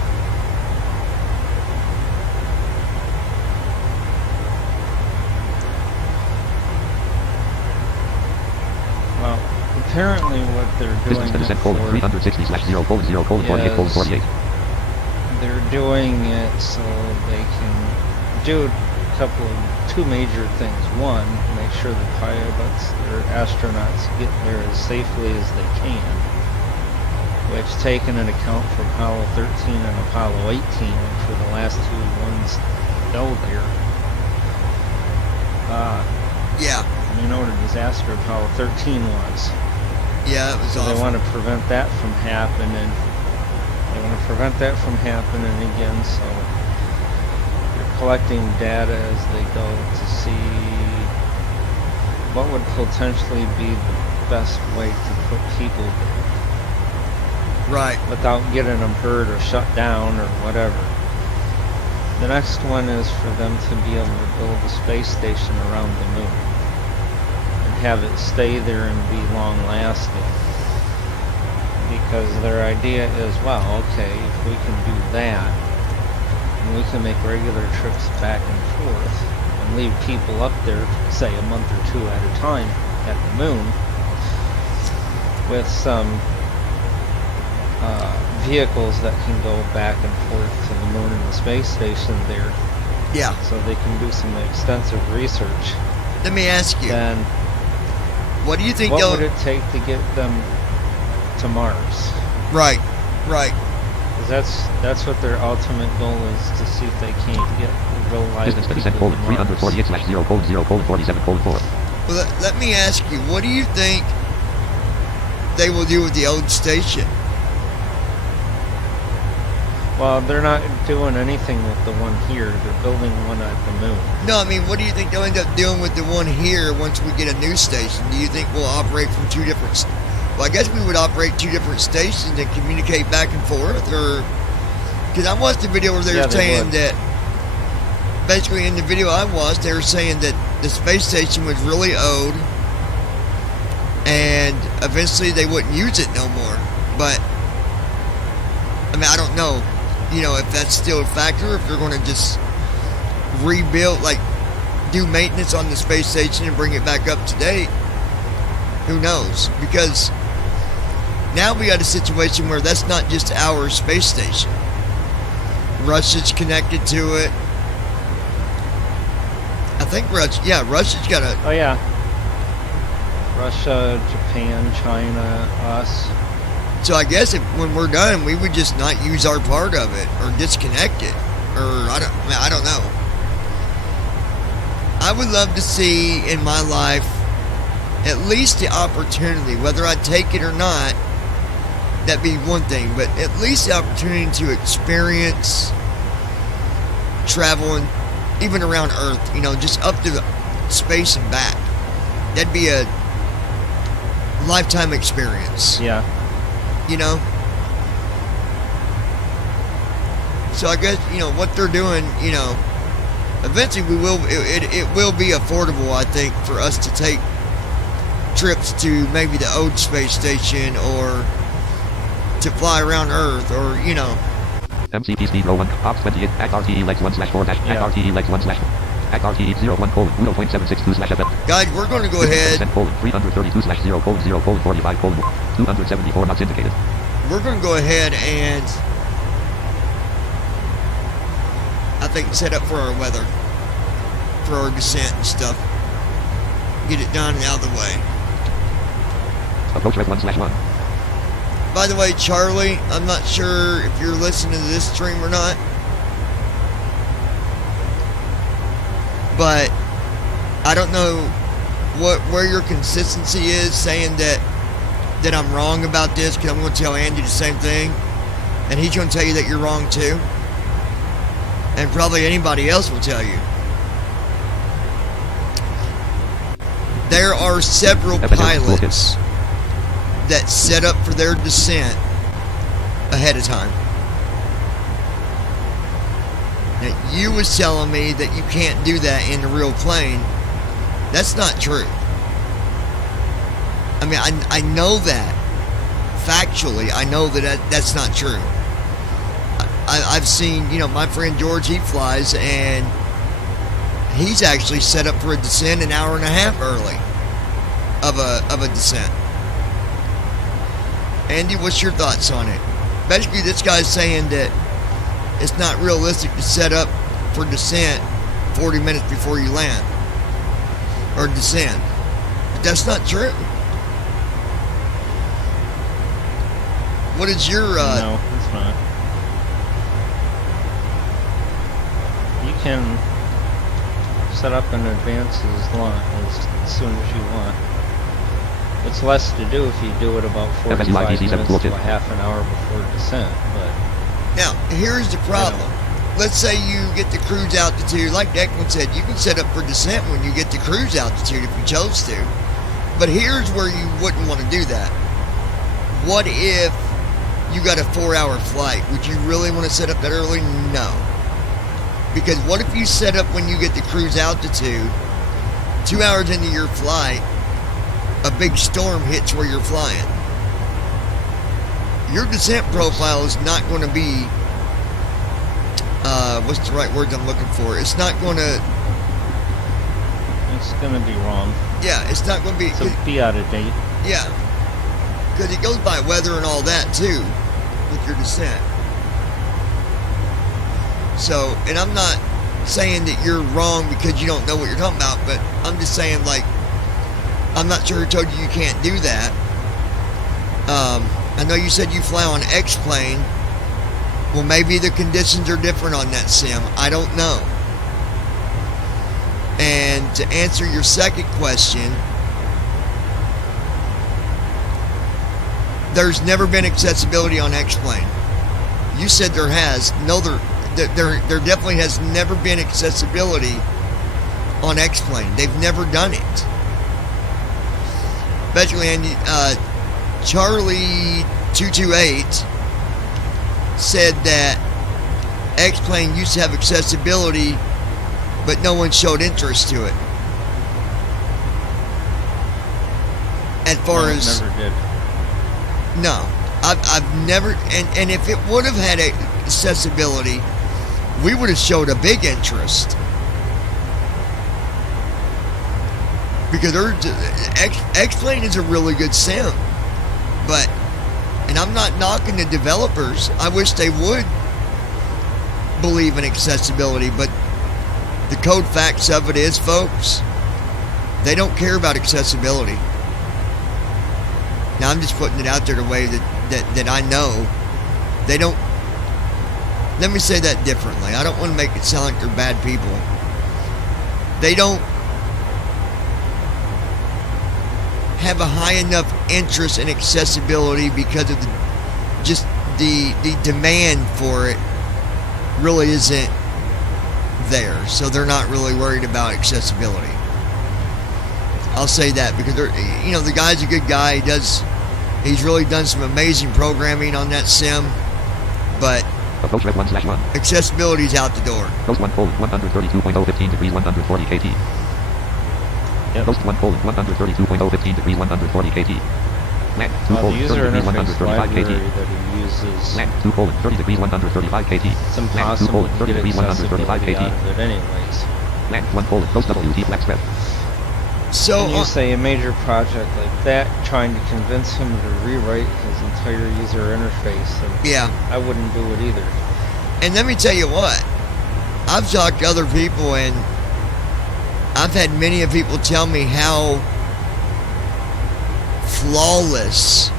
Well, apparently what they're doing Distance to descent colon 360/0:0:48:48. they're doing it so they can do two major things. One, make sure the pilots or astronauts get there as safely as they can, which, taken into account for Apollo 13 and Apollo 18, which were the last two ones to go there. Yeah. You know what a disaster Apollo 13 was. Yeah, it was So awful. they want to prevent that from happening. They want to prevent that from happening again, so they're collecting data as they go to see what would potentially be the best way to put people there. Right. Without getting them hurt or shut down or whatever. The next one is for them to be able to build a space station around the moon and have it stay there and be long lasting. Because their idea is, well, okay, if we can do that, and we can make regular trips back and forth and leave people up there, say a month or two at a time at the moon, with some vehicles that can go back and forth to the moon and the space station there. Yeah. So they can do some extensive research. Let me ask you. Then, what do you think? What would it take to get them to Mars? Right. Right. 'Cause that's what their ultimate goal is, to see if they can't get real live Distance to descent people colon to Mars. 348/0:0:47:4. Well, let me ask you. What do you think they will do with the old station? Well, they're not doing anything with the one here. They're building one at the moon. No, I mean, what do you think they'll end up doing with the one here once we get a new station? Do you think we'll operate from two different... Well, I guess we would operate two different stations and communicate back and forth, or... Because I watched the video where they were saying that... Basically, in the video I watched, they were saying that the space station was really old, and eventually they wouldn't use it no more. But, I mean, I don't know. You know, if that's still a factor, if they're going to just rebuild, like, do maintenance on the space station and bring it back up to date. Who knows? Because now we got a situation where that's not just our space station. Russia's connected to it. I think Russia's got a. Oh yeah. Russia, Japan, China, us. So I guess when we're done, we would just not use our part of it or disconnect it, or I don't know. I would love to see in my life at least the opportunity, whether I take it or not. That'd be one thing, but at least the opportunity to experience traveling, even around Earth. Just up to space and back. That'd be a lifetime experience. Yeah. So I guess what they're doing. Eventually it will be affordable, I think, for us to take trips to maybe the old space station or to fly around Earth, or MCP speed row 1, ops 28, act RTE legs 1/4 dash, act RTE legs 1 slash, act RTE 01 colon 0.762 slash FF. Guys, we're going to go ahead. 332 slash 0 colon 0 colon 45 colon 274 knots indicated. We're going to go ahead and I think set up for our weather, for our descent and stuff. Get it done and out of the way. Approach red 1/1. By the way, Charlie, I'm not sure if you're listening to this stream or not, but I don't know where your consistency is saying that I'm wrong about this, because I'm going to tell Andy the same thing, and he's going to tell you that you're wrong too, and probably anybody else will tell you. There are several pilots that set up for their descent ahead of time. Now, you was telling me that you can't do that in a real plane. That's not true. I mean, I know that. Factually, I know that's not true. I've seen, my friend George, he flies, and he's actually set up for a descent an hour and a half early of a descent. Andy, what's your thoughts on it? Basically, this guy's saying that it's not realistic to set up for descent 40 minutes before you land or descend. But that's not true. What is your No, it's not. You can set up in advance as soon as you want. It's less to do if you do it about 45 minutes to a half an hour before descent, but... Now, here's the problem. Let's say you get to cruise altitude. Like Declan said, you can set up for descent when you get to cruise altitude if you chose to. But here's where you wouldn't want to do that. What if you got a 4-hour flight? Would you really want to set up that early? No. Because what if you set up when you get to cruise altitude, 2 hours into your flight, a big storm hits where you're flying? Your descent profile is not going to be, what's the right words I'm looking for? It's not going to... It's going to be wrong. Yeah, it's not going to be... It'll be out of date. Yeah. Because it goes by weather and all that, too, with your descent. So, and I'm not saying that you're wrong because you don't know what you're talking about, but I'm just saying, like, I'm not sure who told you can't do that. I know you said you fly on X-plane. Well, maybe the conditions are different on that sim. I don't know. And to answer your second question, there's never been accessibility on X-plane. You said there has. No, there definitely has never been accessibility on X-plane. They've never done it. Basically, Andy, Charlie 228 said that X-plane used to have accessibility, but no one showed interest to it. As far as never did. No, I've never, and if it would have had accessibility, we would have showed a big interest. Because X-plane is a really good sim, but, and I'm not knocking the developers. I wish they would believe in accessibility, but the code facts of it is, folks, they don't care about accessibility. Now, I'm just putting it out there the way that I know. They don't. Let me say that differently. I don't want to make it sound like they're bad people. They don't have a high enough interest in accessibility because of the demand for it really isn't there. So they're not really worried about accessibility. I'll say that because the guy's a good guy. He's really done some amazing programming on that sim, but Approach rev 1/1. accessibility's out the door. Coast 1:132.0 15 degrees 140 kt. Yep. Coast 1:132.0 15 degrees 140 kt. Land 2 The user 30 degrees interface 135 library kt. that he uses, Land 2 30 degrees 135 kt. it's Land 2 impossible to 30 get degrees 135 accessibility out kt. of it anyways. Land 1 Coast WT flex rev. So And you say a major project like that, trying to convince him to rewrite his entire user interface, and yeah, I wouldn't do it either. and let me tell you what, I've talked to other people, and I've had many of people tell me how flawless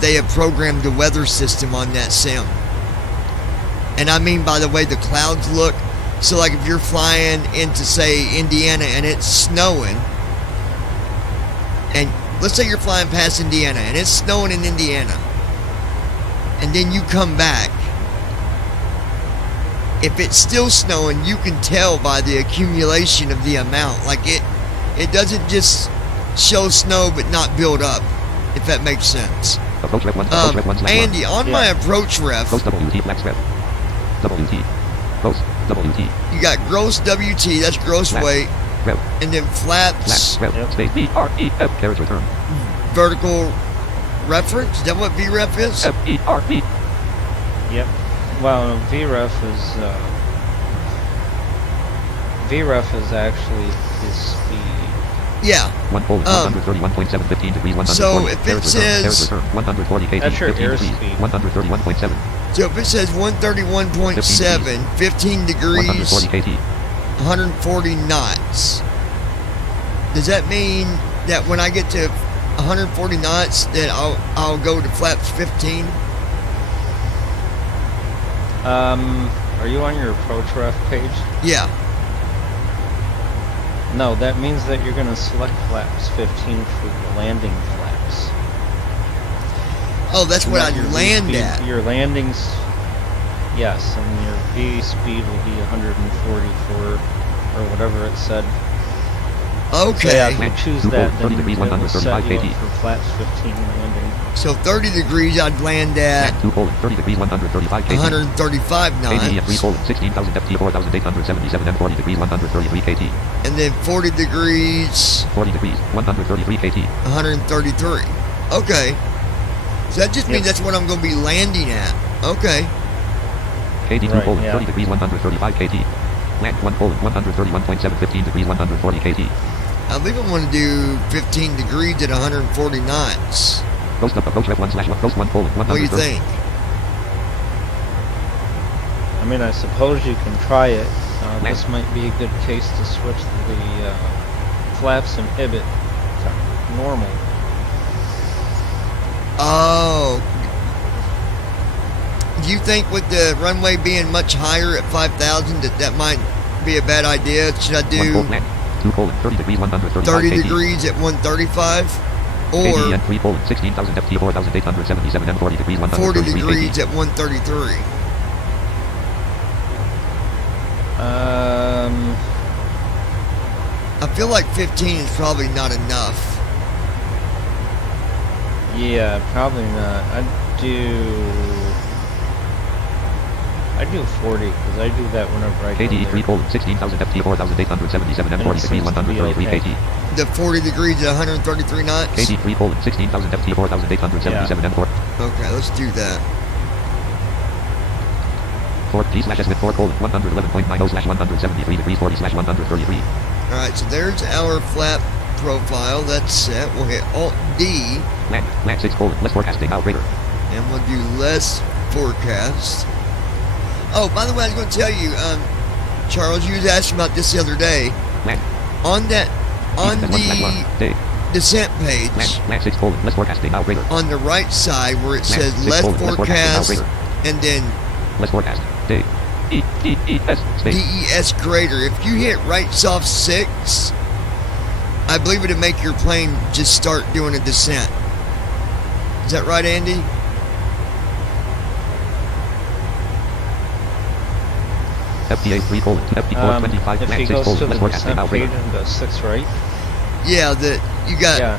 they have programmed the weather system on that sim. And I mean by the way the clouds look. So like if you're flying into, say, Indiana and it's snowing, and let's say you're flying past Indiana and it's snowing in Indiana, and then you come back, if it's still snowing, you can tell by the accumulation of the amount. Like it doesn't just show snow but not build up, if that makes sense. Approach rev 1. Andy, on my approach ref, Coast WT flex rev. WT. Coast WT. you got gross WT, that's gross Flaps. weight, Rev. and then flaps, Rev. Yep. Space VREF. Carriage return. vertical reference. Is that what VREF is? FERP. Yep. Well, VREF is actually his speed. Yeah. 1 131.7 15 degrees 140. So if it Carriage says- return 140 kt. That's your 15 degrees. airspeed. 131.7. So if it says 131.7, 15 degrees, 140 kt. 140 knots, does that mean that when I get to 140 knots, that I'll go to flaps 15? Are you on your approach ref page? Yeah. No, that means that you're going to select flaps 15 for your landing flaps. Oh, that's And what that I'd your V land speed- at. Your landings, yes, and your V speed will be 144 or whatever it said. Okay. So yeah, if you choose that, 30 then degrees, it will 135 set you kt. up for flaps 15 landing. So 30 degrees, I'd land at 2 30 degrees 135 kt. 135 KD at 3 knots. 16,000 FT 4,877 and 40 degrees 133 kt. And then 40 degrees, 40 degrees 133 kt. 133. Okay. So that just means Yep. that's what I'm going to be landing at. Okay. KD 2 Right, yeah. 30 degrees 135 kt. Land 1 131.7 15 degrees 140 kt. I believe I'm going to do 15 degrees at 140 knots. Coast up approach rev 1/1 coast 1 What do you 130. think? I mean, I suppose you can try it. This might be a good case to switch the flaps inhibit to normal. Oh. Do you think with the runway being much higher at 5,000 that might be a bad idea? Should I do 2 30 degrees 135 30 kt. degrees at 135? KD Or and 3 16,000 FT 4,877 and 40 degrees 40 133 degrees kt. at 133? I feel like 15 is probably not enough. Yeah, probably not. I'd do 40 because I do that whenever I KD go 3 there. 16,000 FT 4,877 and And 40 it degrees seems to be 133 okay. kt. The 40 degrees at 133 knots? KD 3 16,000 FT 4,877 and 40. Okay, let's do that. 4G/S with 4 111.90/173 degrees 40/133. Alright, so there's our flap profile. That's set. We'll hit Alt-D, Land 6 less forecasting now greater. and we'll do less forecast. Oh, by the way, I was going to tell you, Charles, you was asking about this the other day. Land. On the Day. descent page, Land 6 colon. Less forecasting now greater. on the right side where it says Land 6 left colon. Less forecasting now forecast, greater. and then Less forecast. Day. DES. Space. DES greater. If you hit right soft 6, I believe it'd make your plane just start doing a descent. Is that right, Andy? FTA 3 colon. FT4 25. If Land he 6 goes colon. to the Less forecasting now descent page greater. and does 6 right, Yeah, you got. Yeah.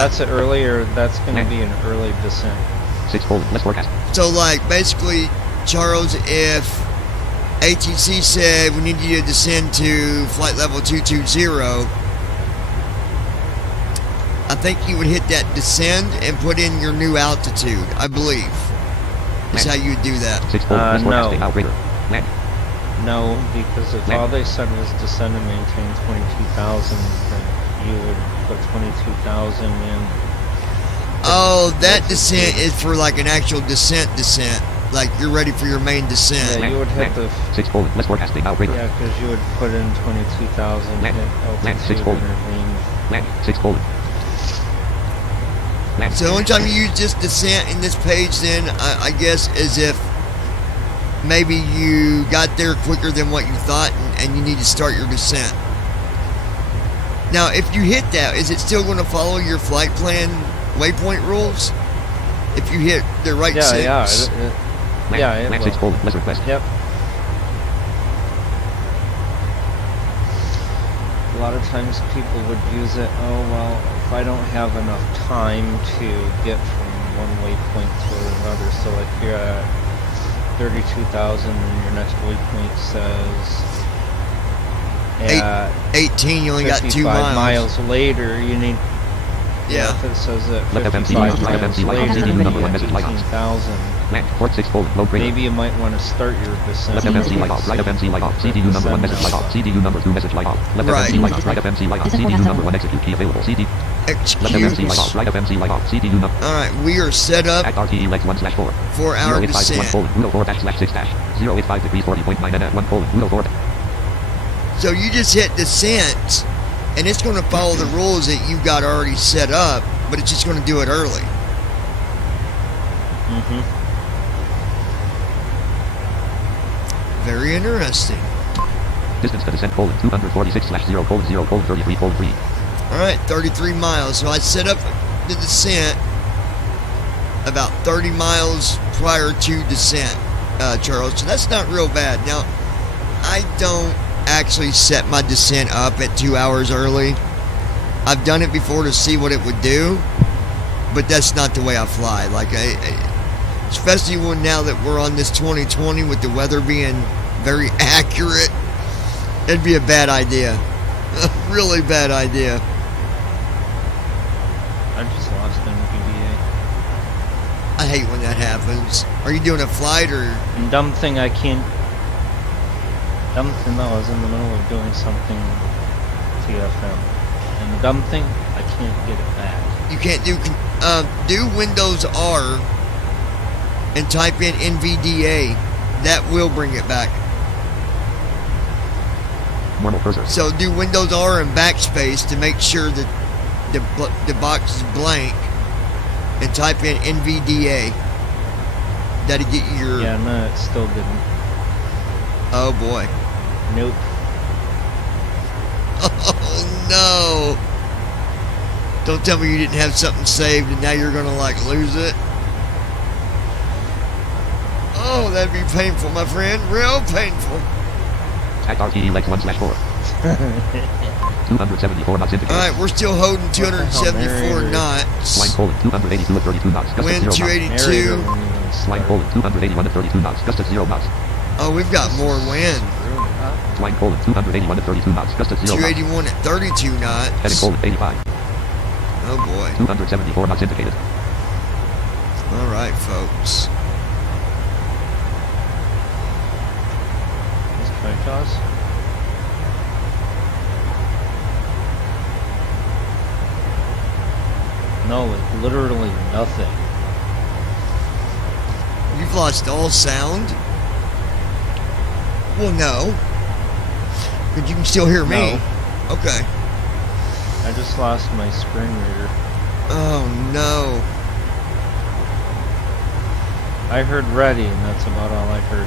that's an earlier. That's going to be an early descent. 6 colon. Less forecast. So, like, basically, Charles, if ATC said we need you to descend to flight level 220, I think you would hit that descend and put in your new altitude, I believe. Is how you would do that. 6 colon. Less No. forecasting now greater. Land. No, because if all they said was descend and maintain 22,000, then you would put 22,000 in. Oh, that descent is for like an actual descent. Like you're ready for your main descent. Yeah, you would hit the. 6 colon. Less forecasting now greater. Yeah, because you would put in 22,000 Land. hit Land. 6 altitude colon. intervene. Land 6 colon. Land. So the only time you use just descent in this page then, I guess, is if maybe you got there quicker than what you thought and you need to start your descent. Now, if you hit that, is it still going to follow your flight plan waypoint rules? If you hit the right Yeah, 6? yeah, it Land 6 will. colon. Less request. Yep. A lot of times people would use it, oh well, if I don't have enough time to get from one waypoint to another, so like if you're at 32,000 and your next waypoint says at 18, you only got 2 55 miles. later, you need, Yeah. if it says at Left FMC 55 left miles FMC light on later, CDU you number 1 need message light on. 18,000. Land port 6 colon. Low greater. Maybe you might want to start your descent. Left FMC light off. Right FMC light off. CDU number 1 message light off. CDU number 2 message light off. Left Right. FMC light off. Right FMC light off. CDU number 1 execute key available. CD. Left FMC light off. Excuse. Right FMC light off. CDU number. Alright, we are set up At RTE legs 1/4. for our 0851 descent. colon. 104/6 -085 degrees 40.9 at 1 colon. 104. So you just hit descent, and it's going to follow the rules that you got already set up, but it's just going to do it early. Mm-hmm. Very interesting. Distance to descent colon 246/0 colon 0 colon 33 colon 3. Alright, 33 miles. So I set up the descent about 30 miles prior to descent, Charles. So that's not real bad. Now, I don't actually set my descent up at 2 hours early. I've done it before to see what it would do, but that's not the way I fly. Like, especially when now that we're on this 2020 with the weather being very accurate, it'd be a bad idea. A really bad idea. I just lost NVDA. I hate when that happens. Are you doing a flight or? And dumb thing, I can't. Dumb thing, no, I was in the middle of doing something TFM. And the dumb thing, I can't get it back. You can't do Windows R and type in NVDA. That will bring it back. Normal cursor. So do Windows R and backspace to make sure that the box is blank, and type in NVDA. That'll get you your. Yeah, no, it still didn't. Oh boy. Nope. Oh no. Don't tell me you didn't have something saved and now you're gonna like lose it. Oh, that'd be painful, my friend. Real painful. At RTE legs 1/4. 274 knots indicated. Alright, we're still holding 274 knots. Line colon 282 at 32 knots. Gust Wind at 0 knots. 282. Line colon 281 at 32 knots. Gust at 0 knots. Oh, we've got more wind. Line colon 281 at 32 knots. Gust at 0 knots. 281 at 32 Heading knots. colon 85. Oh boy. 274 knots indicated. Alright, folks. Let's try Jaws. No, it's literally nothing. You've lost all sound? Well, no. But you can still hear me. No. Okay. I just lost my screen reader. Oh, no. I heard ready, and that's about all I heard.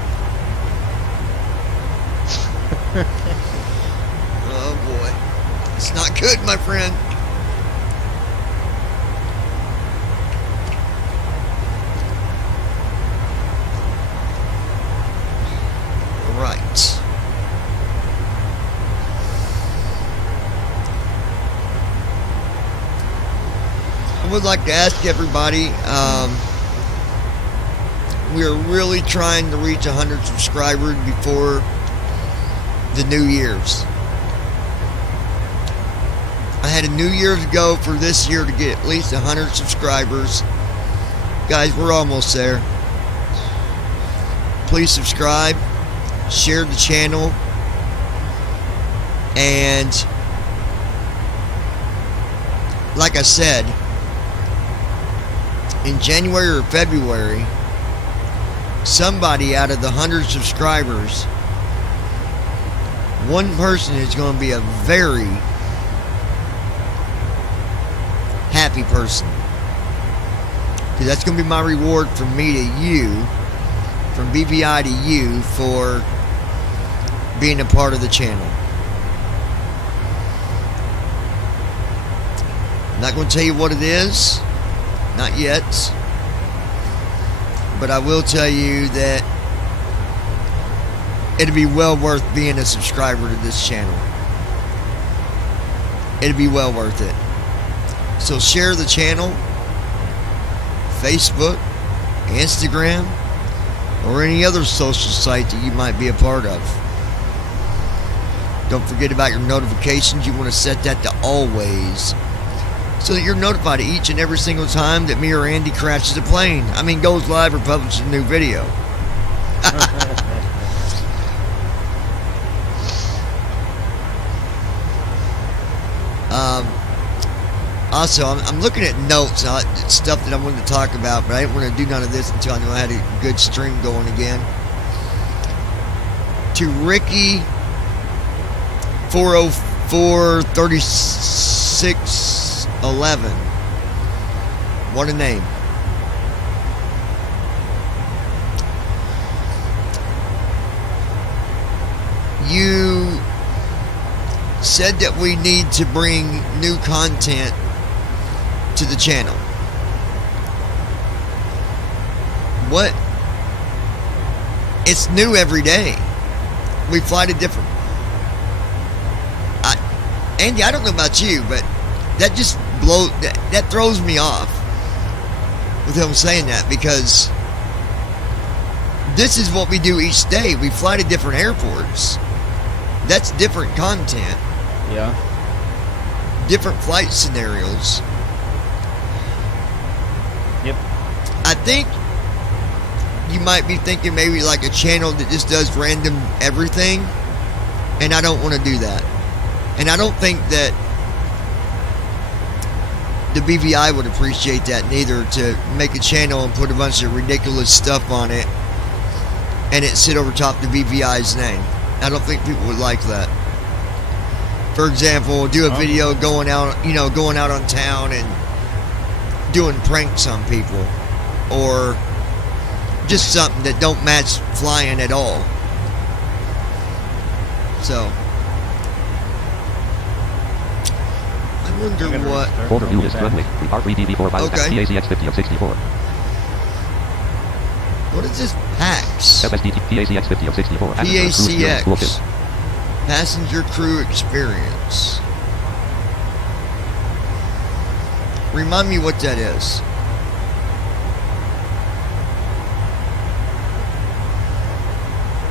Oh, boy. It's not good, my friend. Right. I would like to ask everybody, we are really trying to reach 100 subscribers before the New Year's. I had a New Year's goal for this year to get at least 100 subscribers. Guys, we're almost there. Please subscribe, share the channel, and like I said, in January or February, somebody out of the 100 subscribers, one person is going to be a very happy person. Because that's going to be my reward from me to you, from BVI to you, for being a part of the channel. I'm not going to tell you what it is, not yet, but I will tell you that it'll be well worth being a subscriber to this channel. It'll be well worth it. So share the channel, Facebook, Instagram, or any other social site that you might be a part of. Don't forget about your notifications. You want to set that to always, so that you're notified each and every single time that me or Andy crashes a plane. I mean, goes live or publishes a new video. Also, I'm looking at notes, stuff that I wanted to talk about, but I didn't want to do none of this until I knew I had a good stream going again. To Ricky 404-3611. What a name. You said that we need to bring new content to the channel. What? It's new every day. We fly to different. Andy, I don't know about you, but that just that throws me off with him saying that, because this is what we do each day. We fly to different airports. That's different content. Yeah. Different flight scenarios. Yep. I think you might be thinking maybe like a channel that just does random everything, and I don't want to do that. And I don't think that the BVI would appreciate that neither, to make a channel and put a bunch of ridiculous stuff on it and it sit over top the BVI's name. I don't think people would like that. For example, do a video going out, going out on town and doing pranks on people, or just something that don't match flying at all. So I wonder what. Folder view is runway. R3DB4 pilot PACX50 of 64. What is this? PAX. FSDT PACX50 of 64. PACX. Passenger crew experience. Remind me what that is.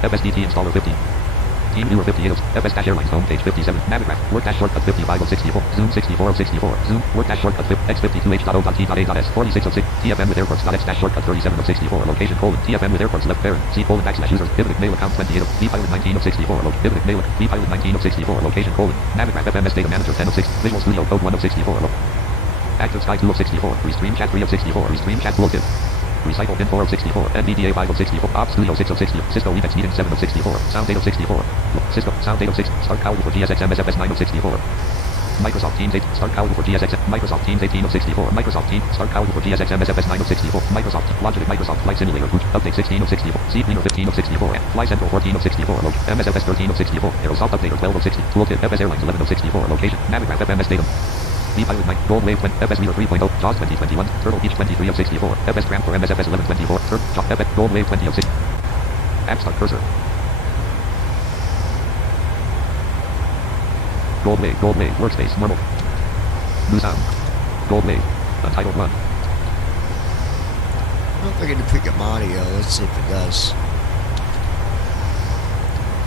FSDT installer 50. Team viewer 58. FS-Airlines homepage 57. Navigraph. Work-shortcut 55 of 64. Zoom 64 of 64. Zoom. Work-shortcut X52H.O.T.A.S 46 of 6. TFM with airports.X-shortcut 37 of 64. Location : TFM with airports left parent. C : /users. Pivot mail account 28 of vpilot 19 of 64. Pivot mail vpilot 19 of 64. Location : Navigraph FMS data manager 10 of 6. Visual Studio Code 1 of 64. Active Sky 2 of 64. Restream chat 3 of 64. Restream chat locative. Recycle bin 4 of 64. NVDA 5 of 64. Ops Studio 6 of 60. Cisco Emacs Meeting 7 of 64. Sound 8 of 64. Cisco Sound 8 of 6. Start Cowell for GSX MSFS 9 of 64. Microsoft Teams 8. Start Cowell for GSX. Microsoft Teams 18 of 64. Microsoft Teams. Start Cowell for GSX MSFS 9 of 64. Microsoft Logic Microsoft Flight Simulator Boot. Update 16 of 64. C Cleaner 15 of 64. Fly Central 14 of 64. MSFS 13 of 64. Aerosoft Updater 12 of 60. Toolkit FS Airlines 11 of 64. Location Navigraph FMS Datum. V-Pilot 9, Gold Wave 20, FS Reader 3.0, JAWS 2021, Turtle Beach 23 of 64, FS Cram for MSFS 1124, FS Gold Wave 20 of 6. App Start Cursor. Gold Wave, Workspace, Normal. New Sound. Gold Wave, Untitled 1. I don't know if I get to pick up audio. Let's see if it does. I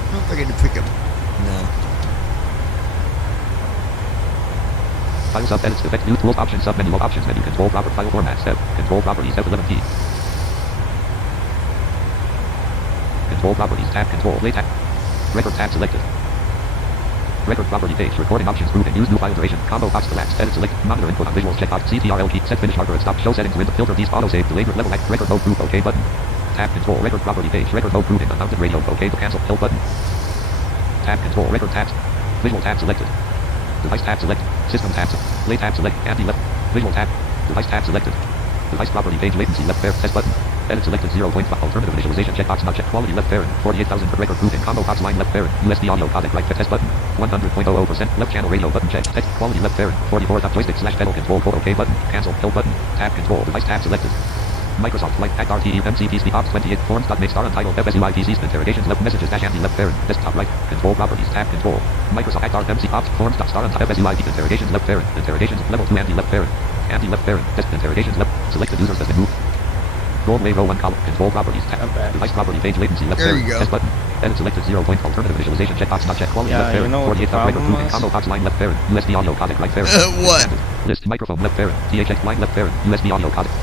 don't know if I get to pick up... No. File sub edits effect new tools options sub menu options menu control proper file formats tab control properties F11 key control properties tab control play tab record tab selected record property page recording options grouping use new file duration combo box collapse edit select monitor input on visuals checkbox CTRL key set finish marker and stop show settings window filter these auto save delay level record mode group OK button tab control record property page record mode grouping unmounted radio OK to cancel help button tab control record tabs visual tab selected device tab selected system tab play tab select anti left visual tab device tab selected device property page latency left pair test button edit selected 0.5 alternative initialization checkbox not check quality left parent 48,000 for record grouping combo box line left parent USB audio codec right test button 100.00% left channel radio button check text quality left parent 44 joystick slash pedal control code OK button cancel help button tab control device tab selected Microsoft Flight Act RTE MCP Speed Ops 28 Forms.make star untitled FSUIPC interrogations left messages dash anti left parent desktop right control properties tab control Microsoft Act MC Ops Forms star untitled FSUIP interrogations left parent interrogations level 2 anti left parent test interrogations left selected users has been moved Gold Wave row 1 column control properties tab device property page latency left there parent you go. test button edit selected 0. Alternative initialization checkbox not check quality left parent 48 record grouping combo box line left parent USB audio codec right parent What? list microphone left parent THX line left parent USB audio codec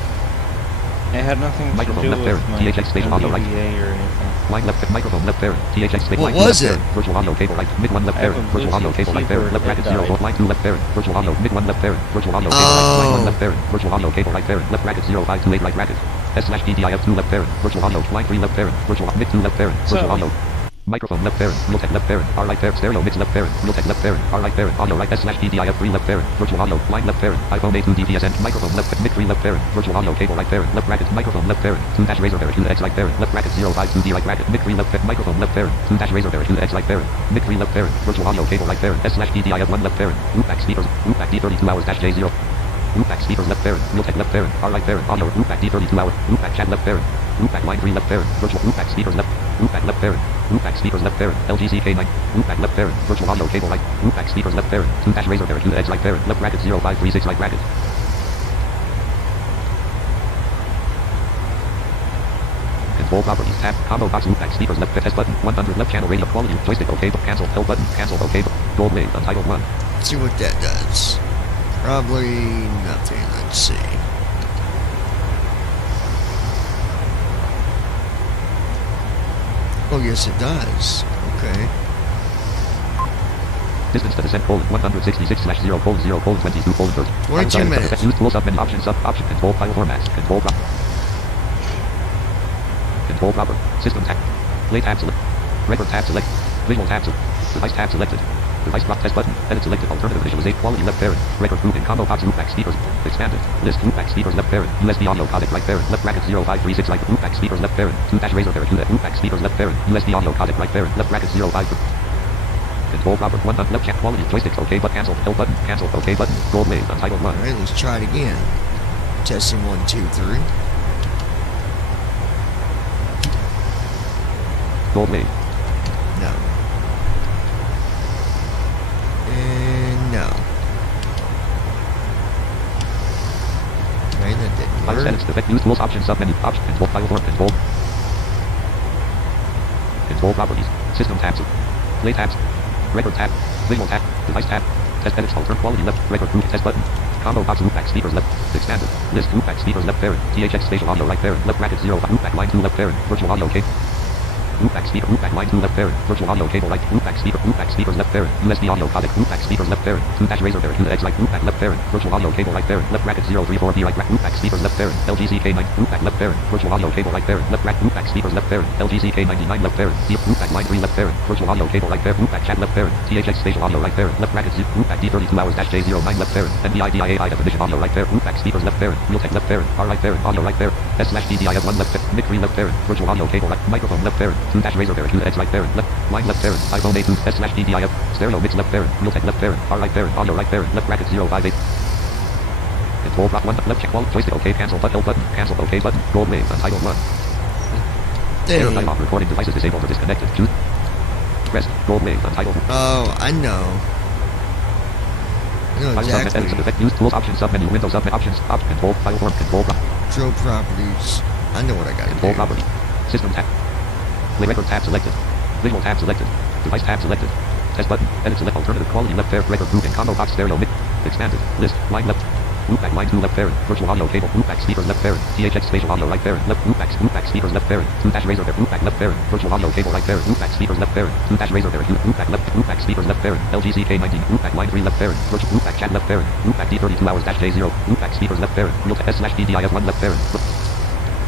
It had nothing to microphone do left with parent my THX spatial audio right NVDA or anything. line left microphone left parent THX spatial What line was left it? parent virtual audio cable right mid 1 left I have parent a virtual audio Bluetooth cable right parent keyboard, left bracket it 0 died. line 2 left parent virtual audio mid 1 left parent virtual audio cable right line 1 left parent virtual audio cable right parent left bracket 0528 right bracket S/PDIF 2 left parent virtual audio line 3 left parent virtual mid 2 left parent virtual audio microphone left parent Realtek left parent R right parent stereo mix left parent Realtek left parent R right parent audio right S/PDIF 3 left parent virtual audio line left parent iPhone A2 DPSN microphone left mid 3 left parent virtual audio cable right parent left bracket microphone left parent 2 dash razor parent 2x right parent left bracket 052D right bracket mid 3 left microphone left parent 2 dash razor parent 2x right parent mid 3 left parent virtual audio cable right parent S/PDIF 1 left parent loopback speakers loopback D32 hours dash J0 loopback speakers left parent Realtek left parent R right parent audio loopback D32 hour loopback chat left parent loopback line 3 left parent virtual loopback speakers left loopback left parent loopback speakers left parent LGCK9 loopback left parent virtual audio cable right loopback speakers left parent 2 dash razor parent 2x right parent left bracket 0536 right bracket control properties tab combo box loopback speakers left test button 100 left channel radio quality joystick OK cancel help button cancel OK gold wave untitled 1 Let's see what that does. Probably nothing. Let's see. Oh, yes, it does. Okay. distance to descent colon 166/0 colon 0 colon 22 colon 30 22 minutes. use tool sub menu option control file formats control proper system tab play tab select record tab select visual tab select device tab selected device block test button edit selected alternative initialization quality left parent record grouping combo box loopback speakers expanded list loopback speakers left parent USB audio codec right parent left bracket 0536 right loopback speakers left parent 2 dash razor parent loopback speakers left parent USB audio codec right parent left bracket 05 control proper 1 left chat quality joysticks OK but cancel help button cancel OK button gold wave untitled 1 Alright, let's try it again. Testing 1 2 3. gold wave No. And no. Okay, that didn't file work. settings effect use tools option sub menu option control file form control properties system tabs play tabs record tab visual tab device tab test edits alter quality left record group test button combo box loopback speakers left expanded list loopback speakers left parent THX spatial audio right parent left bracket 0 loopback line 2 left parent virtual audio cable loopback speaker, loopback line 2 left parent, virtual audio cable right, loopback speakers left parent, USB audio codec, loopback speakers left parent, 2 razor parent, 2 X right, loopback left parent, virtual audio cable right parent, left bracket 034B right, loopback speakers left parent, LGCK9, loopback left parent, virtual audio cable right parent, left bracket, loopback speakers left parent, LGCK99 left parent, loopback line 3 left parent, virtual audio cable right parent, loopback chat left parent, THX spatial audio right parent, left bracket loopback D32 hours dash J09 left parent, NVIDIA definition audio right parent, loopback speakers left parent, Realtek left parent, R right parent, audio right parent, S/DDIF1 left parent, mic 3 left parent, virtual audio cable right, microphone left parent, 2 razor parent, 2 X right parent, left line left parent, iPhone A2 S/DDIF, stereo mix left parent, Realtek left parent, R right parent, audio right parent, left bracket 058. Control block 1 left check wall, joystick OK, cancel button, cancel OK button, gold wave, untitled 1. Error light off, recording devices disabled or disconnected. Choose. Rest, gold wave, untitled. Oh, I know. I know exactly. Edit, effect, use tools, options, submenu, windows, submenu, options, option, control, file form, control, Control properties. I know what I got to do. Control property. System tab. Play record tab selected. Visual tab selected. Device tab selected. Test button. Edit select alternative quality left pair record grouping combo box stereo mix. Expanded. List. Line left. Loopback line 2 left parent. Virtual audio cable. Loopback speakers left parent. THX spatial audio right parent. Left loopback speakers left parent. 2 razor parent. Loopback left parent. Virtual audio cable right parent. Loopback speakers left parent. 2 razor parent. Loopback speakers left parent. LGCK19. Loopback line 3 left parent. Virtual loopback chat left parent. Loopback D32 hours dash J0. Loopback speakers left parent. Realtek S/DDIF1 left parent.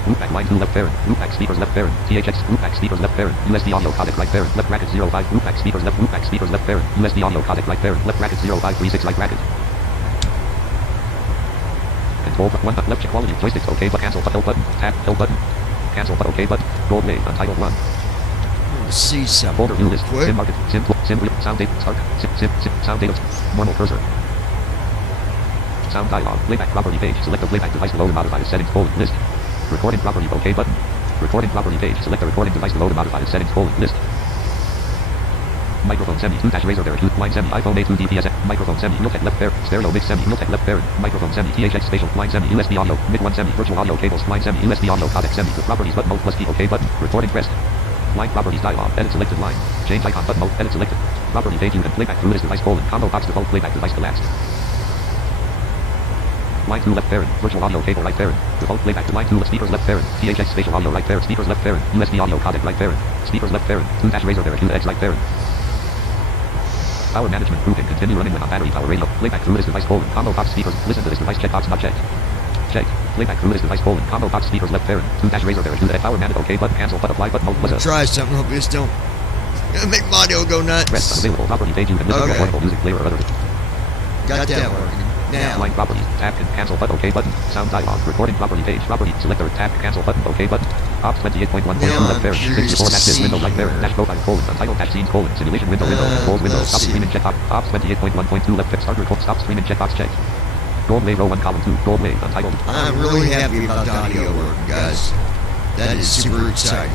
Loopback line 2 left parent. Loopback speakers left parent. THX loopback speakers left parent. USB audio codec right parent. Left bracket 05. Loopback speakers left parent. USB audio codec right parent. Left bracket 0536 right bracket. Control 1 left check quality joysticks OK but cancel L button tab L button cancel but OK button gold wave untitled 1. Let's see something. Folder view list. Quick. Sim market. Sim sound data start. Sim sound data. Normal cursor. Sound dialog. Playback property page. Select the playback device below to modify the settings list. Recording property OK button. Recording property page. Select the recording device below to modify the settings list. Microphone semi 2 razor there 2 line semi iPhone A2 DPS microphone semi Realtek left pair stereo mix semi Realtek left pair microphone semi THX spatial line semi USB audio mic 1 semi virtual audio cables line semi USB audio codec semi the properties button mode plus key OK button recording pressed line properties dialog edit selected line change icon button mode edit selected property page you can playback through this device combo box default playback device collapsed. Line 2 left parent, virtual audio cable right parent, default playback to line 2 speakers left parent, THX spatial audio right parent, speakers left parent, USB audio codec right parent, speakers left parent, 2 razor parent, 2 X right parent. Power management grouping continue running when on battery power radio, playback through this device combo box speakers, listen to this device checkbox not checked. Check, playback through this device combo box speakers left parent, 2 razor parent, 2 power management OK button cancel but apply button mode was a. Try something, hope this don't make my audio go nuts. Rest unavailable property page you can listen to affordable music player or other. Got that working. Now. Line properties, tab can cancel button OK button, sound dialog, recording property page, property selector, tab cancel button OK button, ops 28.1.2 left parent, fix before dash window right parent, dash profile untitled dash scenes simulation window controls window, stop streaming checkbox, ops 28.1.2 left start record, stop streaming checkbox checked. Gold wave row 1 column 2, gold wave untitled. I'm really happy about the audio work, guys. That is super exciting.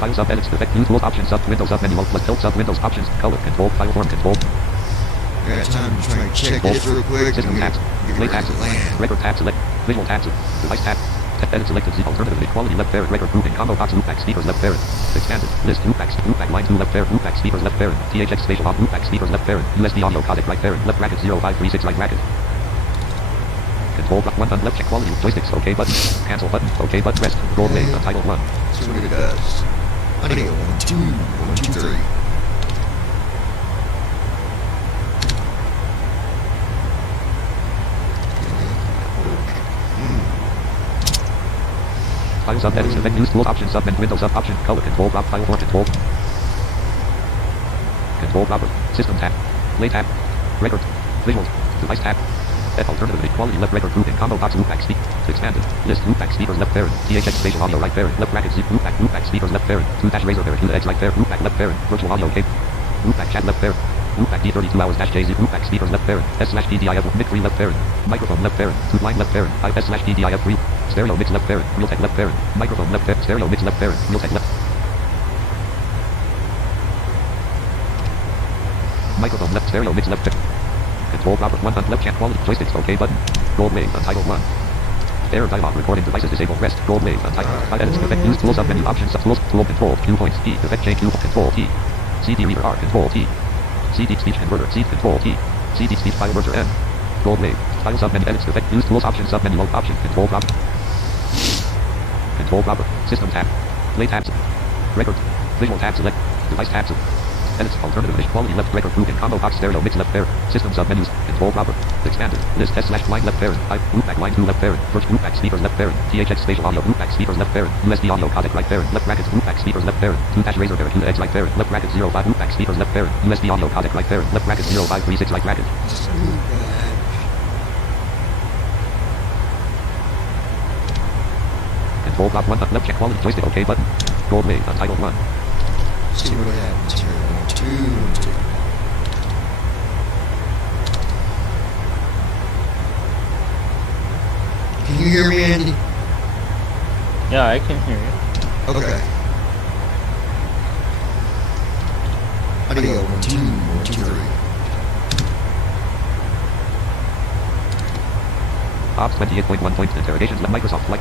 File sub edits effect new tools options sub windows sub menu plus tilt sub windows options color control file form control. I got time to try and check this real quick. System tabs, play tabs, record tab select, visual tabs, device tab, edit selected Z alternatively quality left parent record grouping combo box loopback speakers left parent expanded list loopback line 2 left parent loopback speakers left parent THX spatial audio loopback speakers left parent USB audio codec right parent left bracket 0536 right bracket. Control block 1 left check quality joysticks OK button cancel button OK button rest gold wave untitled 1. See what it does. Audio 1 2 1 2 3. File sub edits effect news tools option sub menu window sub option color control drop file for control proper system tab play tab record visuals device tab alternatively quality left record grouping combo box loopback speak expanded list loopback speakers left parent THX spatial audio right parent left bracket Z loopback speakers left parent 2 razor parent 2 X right parent loopback left parent virtual audio cable loopback chat left parent loopback D32 hours dash JZ loopback speakers left parent S/DDIF mic 3 left parent microphone left parent 2 line left parent S/DDIF 3 stereo mix left parent Realtek left parent microphone left parent stereo mix left parent Realtek left microphone left stereo mix left parent. Control proper 1 left chat quality joysticks OK button gold wave untitled 1. Error dialog recording devices disabled rest gold wave untitled edits effect use tools sub menu options sub tools tool control Q points T effect change Q control T CD reader R control T CD speech converter C control T CD speech file merger N Gold wave. File submenu edits effect. Use tools option submenu load option. Control proper. Control proper. System tab. Play tabs. Record. Visual tab select. Device tab select. Edits alternative image quality left breaker group in combo box stereo mix left parent. System submenus. Control proper. Expanded. List S slash line left parent. Type group back line 2 left parent. First group back speakers left parent. THX spatial audio group back speakers left parent. USB audio codec right parent. Left brackets group back speakers left parent. 2 dash razor parent. 2 edge right parent. Left bracket 05 group back speakers left parent. USB audio codec right parent. Left bracket 0536 right bracket. Control block 1 left check quality joystick OK button. Gold wave untitled 1. See what happens here. 1, 2, 2. Can you hear me, Andy? Yeah, I can hear you. Okay. Audio 1, 2, 1, 2, 3. Ops 28.1 points interrogations let Microsoft flight.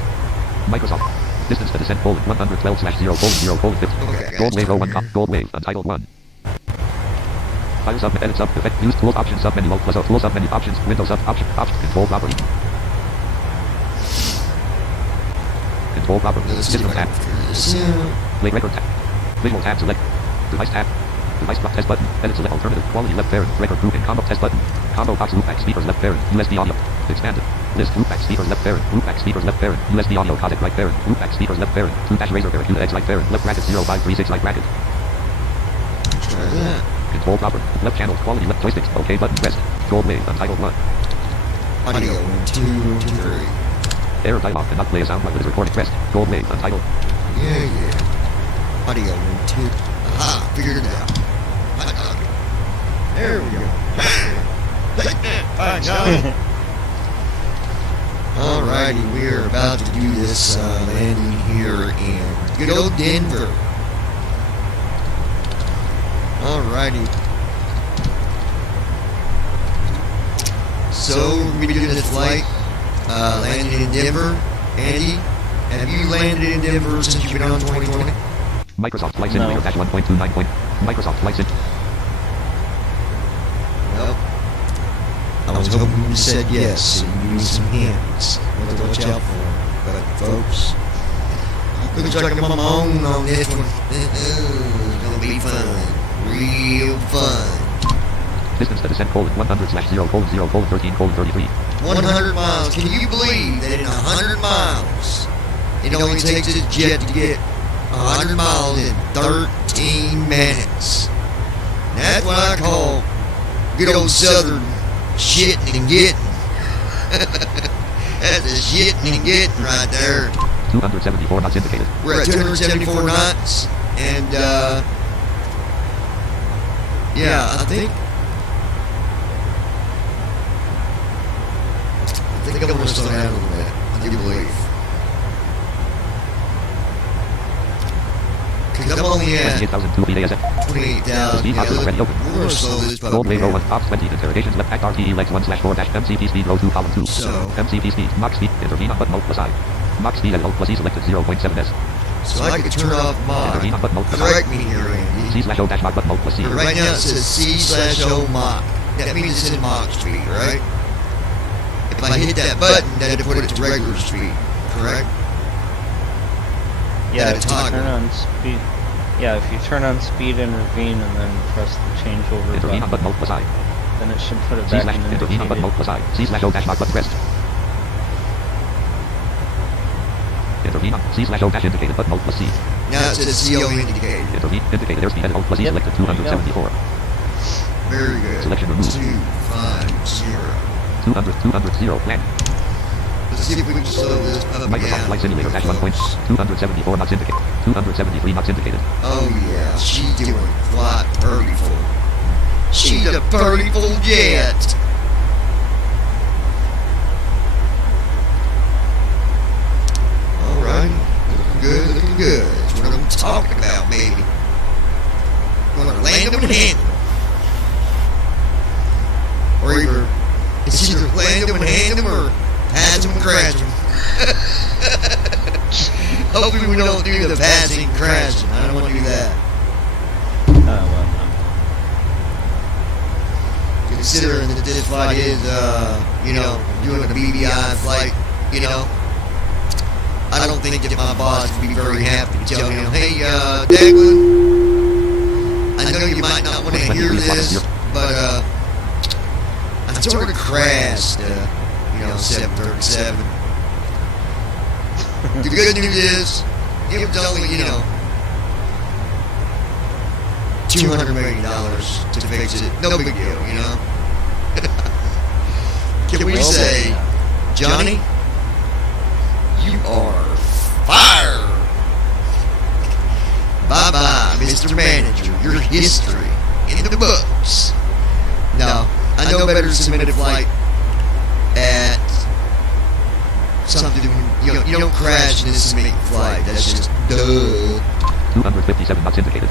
Microsoft. Distance to descent colon 112 slash 0 colon 0 colon 50. Okay, Gold wave 01 gold wave untitled 1. File sub edit sub effect use tools option sub menu plus tool sub menu options window sub option control property. Control property. System tab. Play record tab. Visual tab select. Device tab. Device block test button. Edit select alternative quality left parent. Record group in combo test button. Combo box loopback speakers left parent. USB audio. Expanded. List loopback speakers left parent. Loopback speakers left parent. USB audio codec right parent. Loopback speakers left parent. 2 dash razor parent. 2 edge right parent. Left bracket 0536 right bracket. Try that. Control proper. Left channel quality left joysticks. OK button pressed. Gold wave untitled 1. Audio 1, 2, 1, 2, 3. Error dialog cannot play a sound while it is recording pressed. Gold wave untitled. Yeah. Audio 1, 2. Aha, figured it out. There we go. Fine, Johnny. Alrighty, we are about to do this landing here in good old Denver. Alrighty. So, we're going to be doing this flight, landing in Denver. Andy, have you landed in Denver since you've been on 2020? Microsoft Flight Simulator dash 1.29. Microsoft Flight Sim. Well, I was hoping you said yes, so you need some hints. What to watch out for. But, folks, looks like I'm on my own on this one. It's going to be fun. Real fun. Distance to descent colon 100 slash 0 colon 0 colon 13 colon 33. 100 miles. Can you believe that in 100 miles, it only takes a jet to get 100 miles in 13 minutes? That's what I call good old southern shitting and getting. That's a shitting and getting right there. 274 knots indicated. We're at 274 knots, and yeah, I think I'm going to slow down a little bit. I do believe. Because I'm only at 28,000 28,000. Yeah, we're going to slow this puppy Gold wave down. 01 Ops 20 interrogations left act RTE legs 1 slash 4 dash MCP speed row 2 column 2. So, MCP speed max speed intervene on button mode plus I. Max speed at Alt plus E selected 0.7s. so I could turn off Intervene mod. on button mode plus Correct I. me here, Andy. C slash O dash mod button mode plus C. Right now it says C/O Mach. That means it's in Mach speed, right? If I hit that button, that'd put it to regular speed, correct? Yeah, Gotta if you toggle. turn on speed. Yeah, if you turn on speed intervene and then press the changeover Intervene on button, button mode plus I. then it should put it C back slash in intervene on button indicated. mode plus I. C slash O dash mod button pressed. Intervene on C slash O dash indicated button mode plus C. Now it says CO indicated. Intervene indicated airspeed at Alt plus E Yep. selected 274. Very good. Selection removed. 250. 200 plan. Let's see if we can slow this up Microsoft down. Flight Simulator dash 1 point 274 knots indicated. 273 knots indicated. Oh yeah, she's doing flight purdyful. She's a purdyful jet. Alright, looking good, looking good. That's what I'm talking about, baby. Gonna land them and hand them. Or either, it's either land them and hand them or pass them and crash them. Hopefully we don't do the passing and crashing. I don't want to do that. Well, no. considering that this flight is, doing a BBI flight, I don't think that my boss would be very happy to tell him, hey, Declan, I know you might not want to hear this, but, I sort of crashed, 737. The good news is, it was only, $200 million to fix it. No big deal, Can we say, Johnny, you are fired. Bye-bye, Mr. Manager. Your history in the books. No, I know better to submit a flight at something. You don't crash in a submit flight. That's just duh. 257 knots indicated.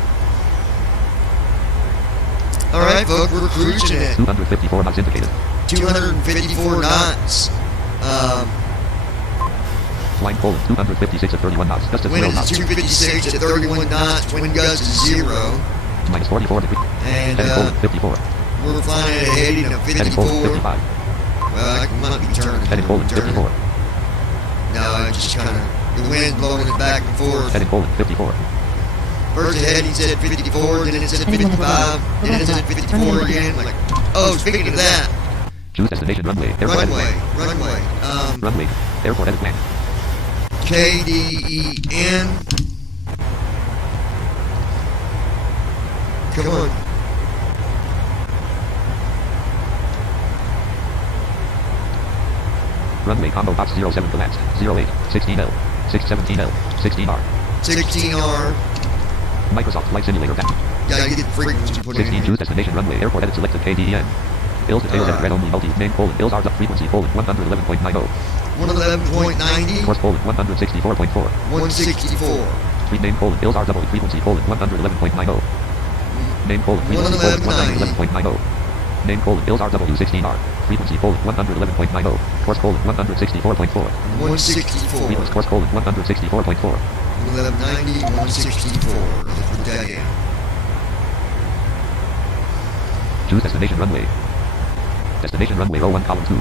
Alright, folks, we're cruising at 254 knots indicated. 254 knots. Flying Poland, 256 at 31 knots. Gust at 0 Wind is knots. 256 at 31 knots. Wind gust is 0. Minus 44 degrees. And Heading Poland, 54. we're flying at a heading of Heading Poland, 54. 55. Well, I might be turning. Heading Poland, 54. No, I just kind of, the wind blowing it back and forth. Heading Poland, 54. First the heading said 54, then it said 55, then it said 54 again. Like, oh, speaking of that, Choose destination runway. Airport edit plan. runway, Runway. Airport edit plan. KDEN. Come on. Runway combo box 07 collapsed. 08. 16L. 617L. 16R. 16R. Microsoft Flight Simulator down. Gotta get the frequency put in 16 here. choose destination runway. Airport edit selected KDEN. Bills details edit red only multi. Name Poland. Bills are up frequency Poland 111.90. 111.90. Course Poland 164.4. 164. Street name Poland. Bills are double frequency Poland 111.90. Name Poland frequency Poland 111.90. Name Poland. Bills are W16R. Frequency Poland 111.90. Course Poland 164.4. 164. Frequency course Poland 164.4. 1190, 164. Let's put that in. Choose destination runway. Destination runway row 1 column 2.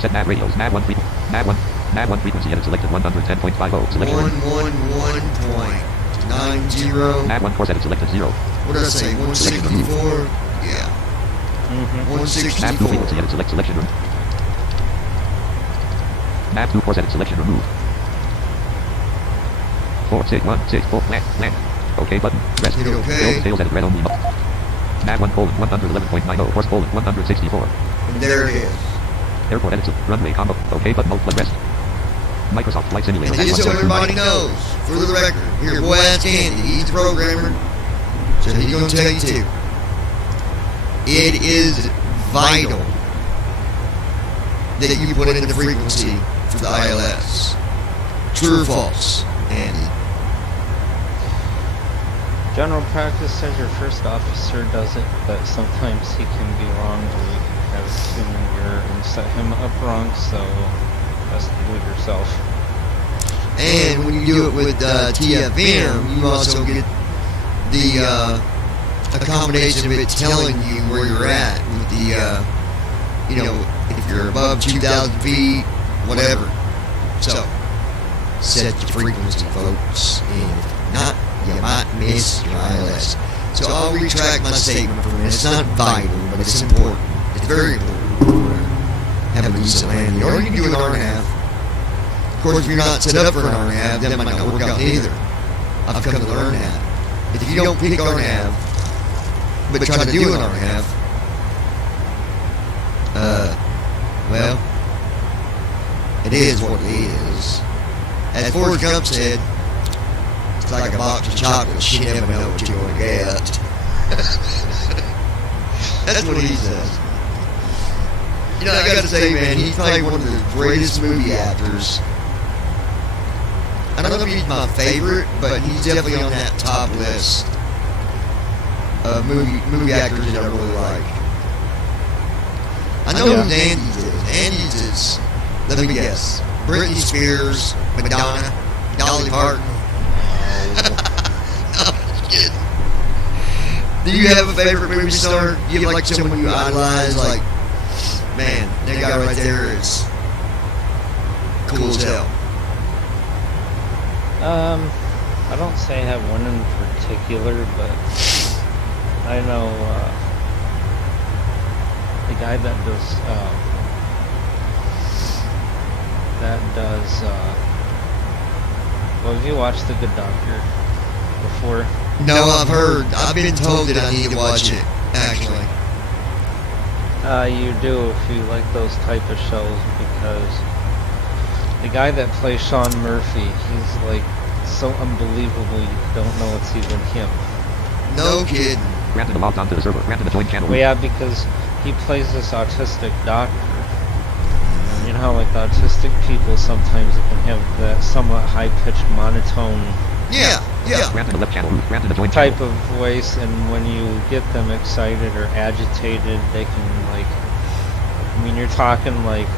Set nav radios. Nav 1 frequency. Nav 1. Nav 1 frequency edit selected 110.50. Select 111.90. Nav 1 course edit selected 0. What did I say? 164? Yeah. Nav 2 frequency 164. edit select selection room. Nav 2 course edit selection removed. 4614 land. OK button. Rest. Hit OK. Bill details edit red only. Nav 1 Poland 111.90. Course Poland 164. And there it is. Airport edit runway combo. OK button. Multiply rest. Microsoft Flight Simulator. And just so everybody knows, for the record, here, boy, ask Andy. He's the programmer, so he's going to tell you too. It is vital that you put in the frequency for the ILS. True or false, Andy? General practice says your first officer does it, but sometimes he can be wrong, or you can have a human error and set him up wrong, so best to do it yourself. And when you do it with TFM, you also get the accommodation of it telling you where you're at with the, if you're above 2,000 feet, whatever. So, set your frequency, folks. And if not, you might miss your ILS. So I'll retract my statement for a minute. It's not vital, but it's important. It's very important. Have a decent landing. Or you can do an hour and a half. Of course, if you're not set up for an hour and a half, that might not work out either. I've come to learn that. If you don't pick hour and a half, but try to do an hour and a half, well, it is what it is. As Forrest Gump said, it's like a box of chocolates. You never know what you're going to get. That's what he says. I gotta say, man, he's probably one of the greatest movie actors. I don't know if he's my favorite, but he's definitely on that top list of movie actors that I really like. I know who Andy's is. Andy's is, let me guess, Britney Spears, Madonna, Dolly Parton. No, I'm just kidding. Do you have a favorite movie star? Do you have like someone you idolize? Like, man, that guy right there is cool as hell. I don't say I have one in particular, but I know the guy that does well, have you watched The Good Doctor before? No, I've heard. I've been told that I need to watch it, actually. You do if you like those type of shows, because the guy that plays Sean Murphy, he's like so unbelievable you don't know it's even him. No kidding. Granted, logged onto the server. Granted, the join channel. Well, yeah, because he plays this autistic doctor. You know how like the autistic people sometimes can have that somewhat high-pitched monotone Yeah. Granted, the left channel. Granted, the join type channel. of voice, and when you get them excited or agitated, they can like, I mean, you're talking like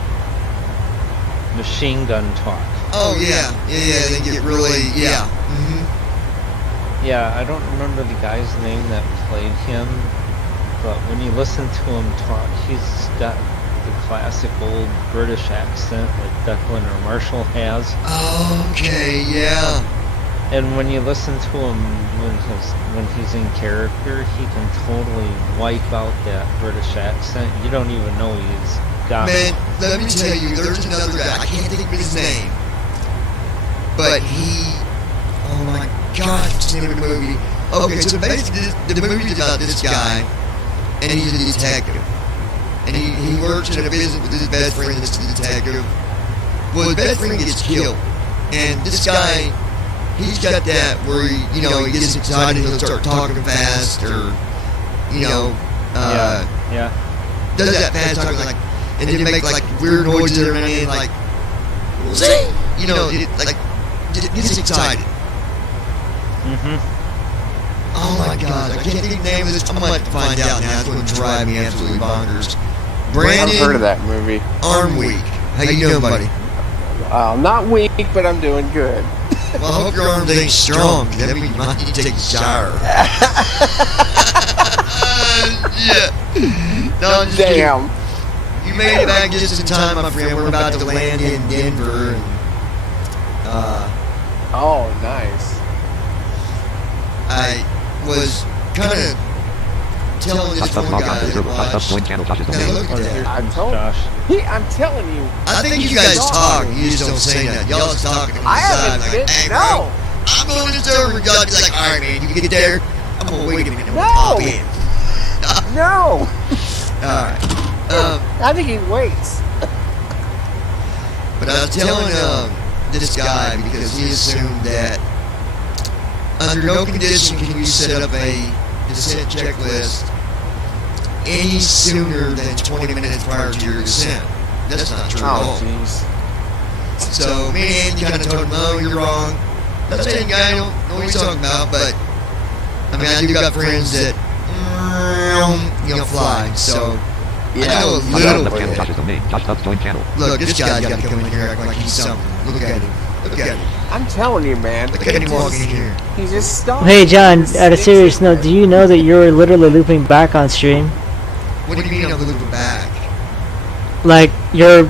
machine gun talk. Oh yeah. They get really Yeah, I don't remember the guy's name that played him, but when you listen to him talk, he's got the classic old British accent like Declan or Marshall has. Okay, yeah. And when you listen to him when he's in character, he can totally wipe out that British accent. You don't even know he's got Man, one. let me tell you, there's another guy. I can't think of his name, but oh my God, what's the name of the movie? Okay, so basically, the movie is about this guy, and he's a detective, and he works in a business with his best friend that's a detective. Well, his best friend gets killed, and this guy, he's got that where he gets excited, he'll start talking fast, or does that fast talking like, and then make like weird noises every now and then, like, gets excited. Oh my God, I can't think of the name of this. I'm gonna have to find out now. It's going to drive me absolutely bonkers. Brandon, I've heard of that movie. Arm Weak. How you doing, buddy? Not weak, but I'm doing good. Well, I hope your arms ain't strong. That means you might need to take a shower. Yeah. No, I'm just Damn. kidding. You made it back just in time, my friend. We're about to land in Denver. And, oh, nice. I was kind of telling this one guy that I'm telling you. I think you guys talk. You just don't say that. Y'all just talking on the I side. haven't Like, been. hey, No. bro, I'm going to this over. Y'all be like, all right, man, you get there. I'm going to wait a minute. I'm No. pop in. No. All right. I think he waits. But I was telling this guy because he assumed that under no condition can you set up a descent checklist any sooner than 20 minutes prior to your descent. That's not true at all. Jeez. So me and Andy kind of told him, no, you're wrong. Not saying the guy don't know what he's talking about, but I mean, I do got friends that fly. So Yeah. I know a Left little channel, bit. Josh's domain. Josh Tubbs join channel. Look, this guy's got to come in here and act like he's something. Look at him. Look at him. I'm telling you, man. Look at him walking in here. He's just stuck. Hey John, at a serious note, do you know that you're literally looping back on stream? What do you mean I'm looping back? Like you're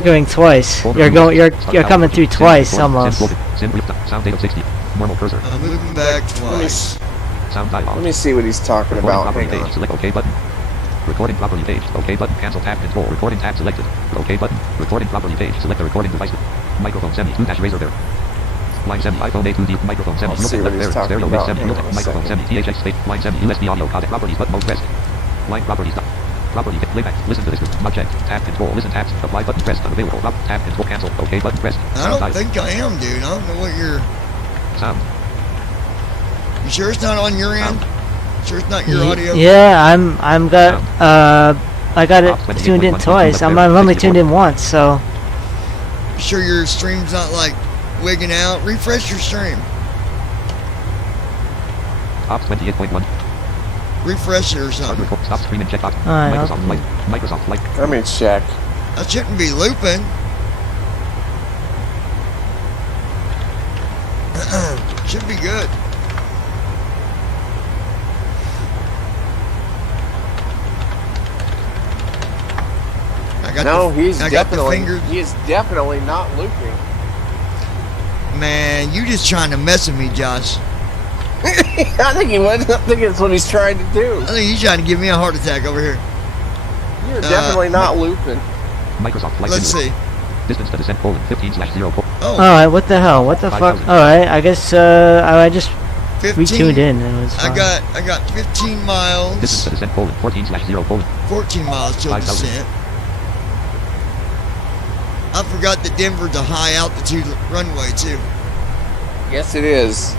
going twice. You're coming through twice almost. Sound data 60. Normal cursor. I'm looping back twice. Sound dialog. Let me see what he's talking Recording about. property Hang page. on. Select OK button. Recording property page. OK button. Cancel tab control. Recording tab selected. OK button. Recording property page. Select the recording device. Microphone semi 2-razor there. Line semi iPhone A2D microphone semi. I'll see what he's talking Stereo about. semi Hang on a microphone semi second. THX space. Line semi USB audio codec properties but mode pressed. Line properties. Property playback. Listen to this. Not checked. Tab control. Listen tabs. Apply button pressed. Unavailable. Tab control. Cancel. OK button pressed. I don't think I am, dude. I don't know what you're... Sound. You sure it's not on your end? Sure it's not your audio? Yeah, I got it tuned in twice. I've only tuned in once, so. You sure your stream's not like wigging out? Refresh your stream. Ops 28.1. Refresh it or something. Stop streaming checkbox. Alright, Microsoft Light. Microsoft Light. Let me check. I shouldn't be looping. Should be good. got No, the, he's I got the definitely fingers. he is definitely not looping. Man, you just trying to mess with me, Josh. I think he was. I think that's what he's trying to do. I think he's trying to give me a heart attack over here. You're definitely not looping. Microsoft Flight Let's Simulator. see. Distance to descent: 15/0. Oh, Alright, what the hell? What the fuck? 5,000. Alright, I guess I just 15. retuned in and it was fine. I got 15 miles. Distance to descent: 14/0. 14 miles till 5,000. descent. I forgot that Denver's a high altitude runway too. Yes, it is.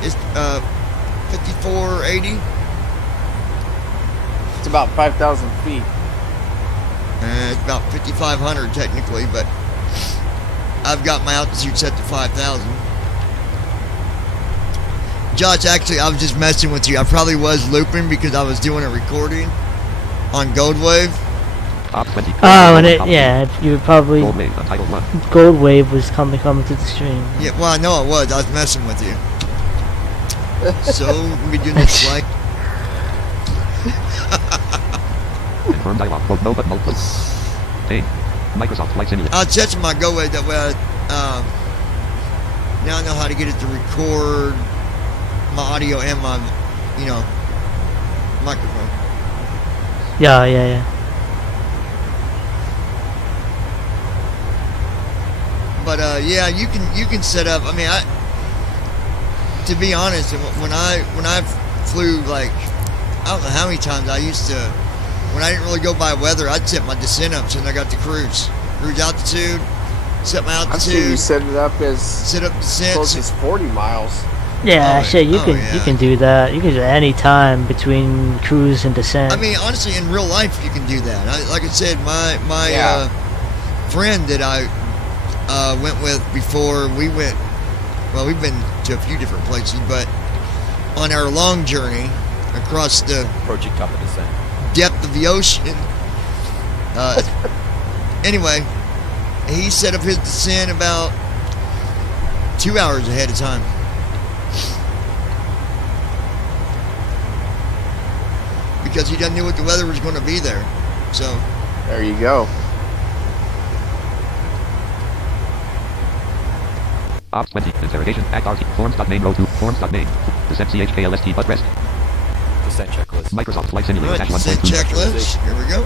It's 5480. It's about 5,000 feet. It's about 5,500 technically, but I've got my altitude set to 5,000. Josh, actually, I was just messing with you. I probably was looping because I was doing a recording on Gold Wave. Top 20. Oh, and you were probably Gold Wave, Untitled 1. Gold Wave was coming to the stream. Yeah, well, I know it was. I was messing with you. So, we'll be doing this flight. Confirm dialog. Quote, no, but no, quote. Hey, Microsoft Flight Simulator. I was testing my Go Wave that way. Now I know how to get it to record my audio and my, microphone. Yeah. But yeah, you can set up. I mean, to be honest, when I flew, like, I don't know how many times I used to. When I didn't really go by weather, I'd set my descent up so I got to cruise altitude, set my altitude. I've seen you set it up as set up descent, close as 40 miles. Yeah, Oh, shit, you oh, can yeah. you can do that. You can do it any time between cruise and descent. I mean, honestly, in real life, you can do that. Like I said, my Yeah. friend that I went with before we went. Well, we've been to a few different places, but on our long journey across the Approaching top of descent. depth of the ocean. Anyway, he set up his descent about 2 hours ahead of time. Because he doesn't know what the weather was going to be there. So, There you go. Ops 20. Interrogation. Act RT. Forms.name. Row 2. Forms.name. Descent CHKLST. But rest. Descent checklist. Microsoft Flight Simulator. all right, Dash descent 1.2. checklist. Here we go.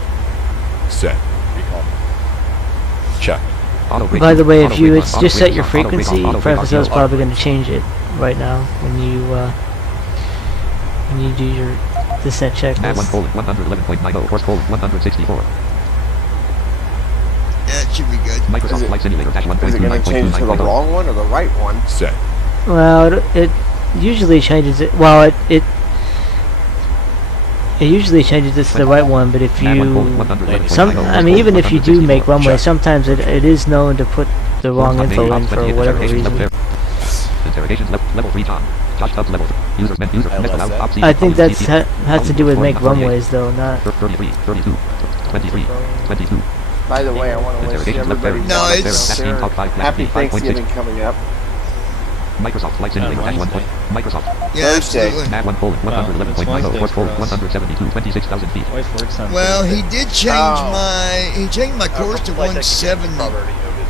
Set. Recall. Check. Auto brake By the on, way, auto if you brake it's on, just auto set brake your on, auto brake on, frequency, auto brake on, Prefacel's auto probably going to change it right now when you do your descent Nav 1 checklist. colon 111.90. Course colon 164. Yeah, it should be good. Microsoft Is it- Flight Simulator. Dash Is it going to change to the 1.29.20. wrong one or the right one? Set. Well, it usually changes it. Well, it usually changes it to the right one, but if Nav 1 you colon 111.90. I mean, even if you do make runway, Check. sometimes it is known to put the wrong info in for whatever reason. Interrogations level 3 Tom. Josh Tubbs level. Users men user missed allowed op I think that's has to do with make runways though, not 33, 32, 23, 22. By the way, I want to wish Interrogation left everybody there. No, down it's- there happy 5.6. Thanksgiving coming up. Microsoft Flight Simulator. Dash 1. Wednesday. Microsoft. Yeah, Thursday. absolutely. Nav 1 colon 111.90. Course colon 172. 26,000 feet. Wife works on Well, Thursday. he did change Oh. he changed my course to Flight deck again, 172. already noted,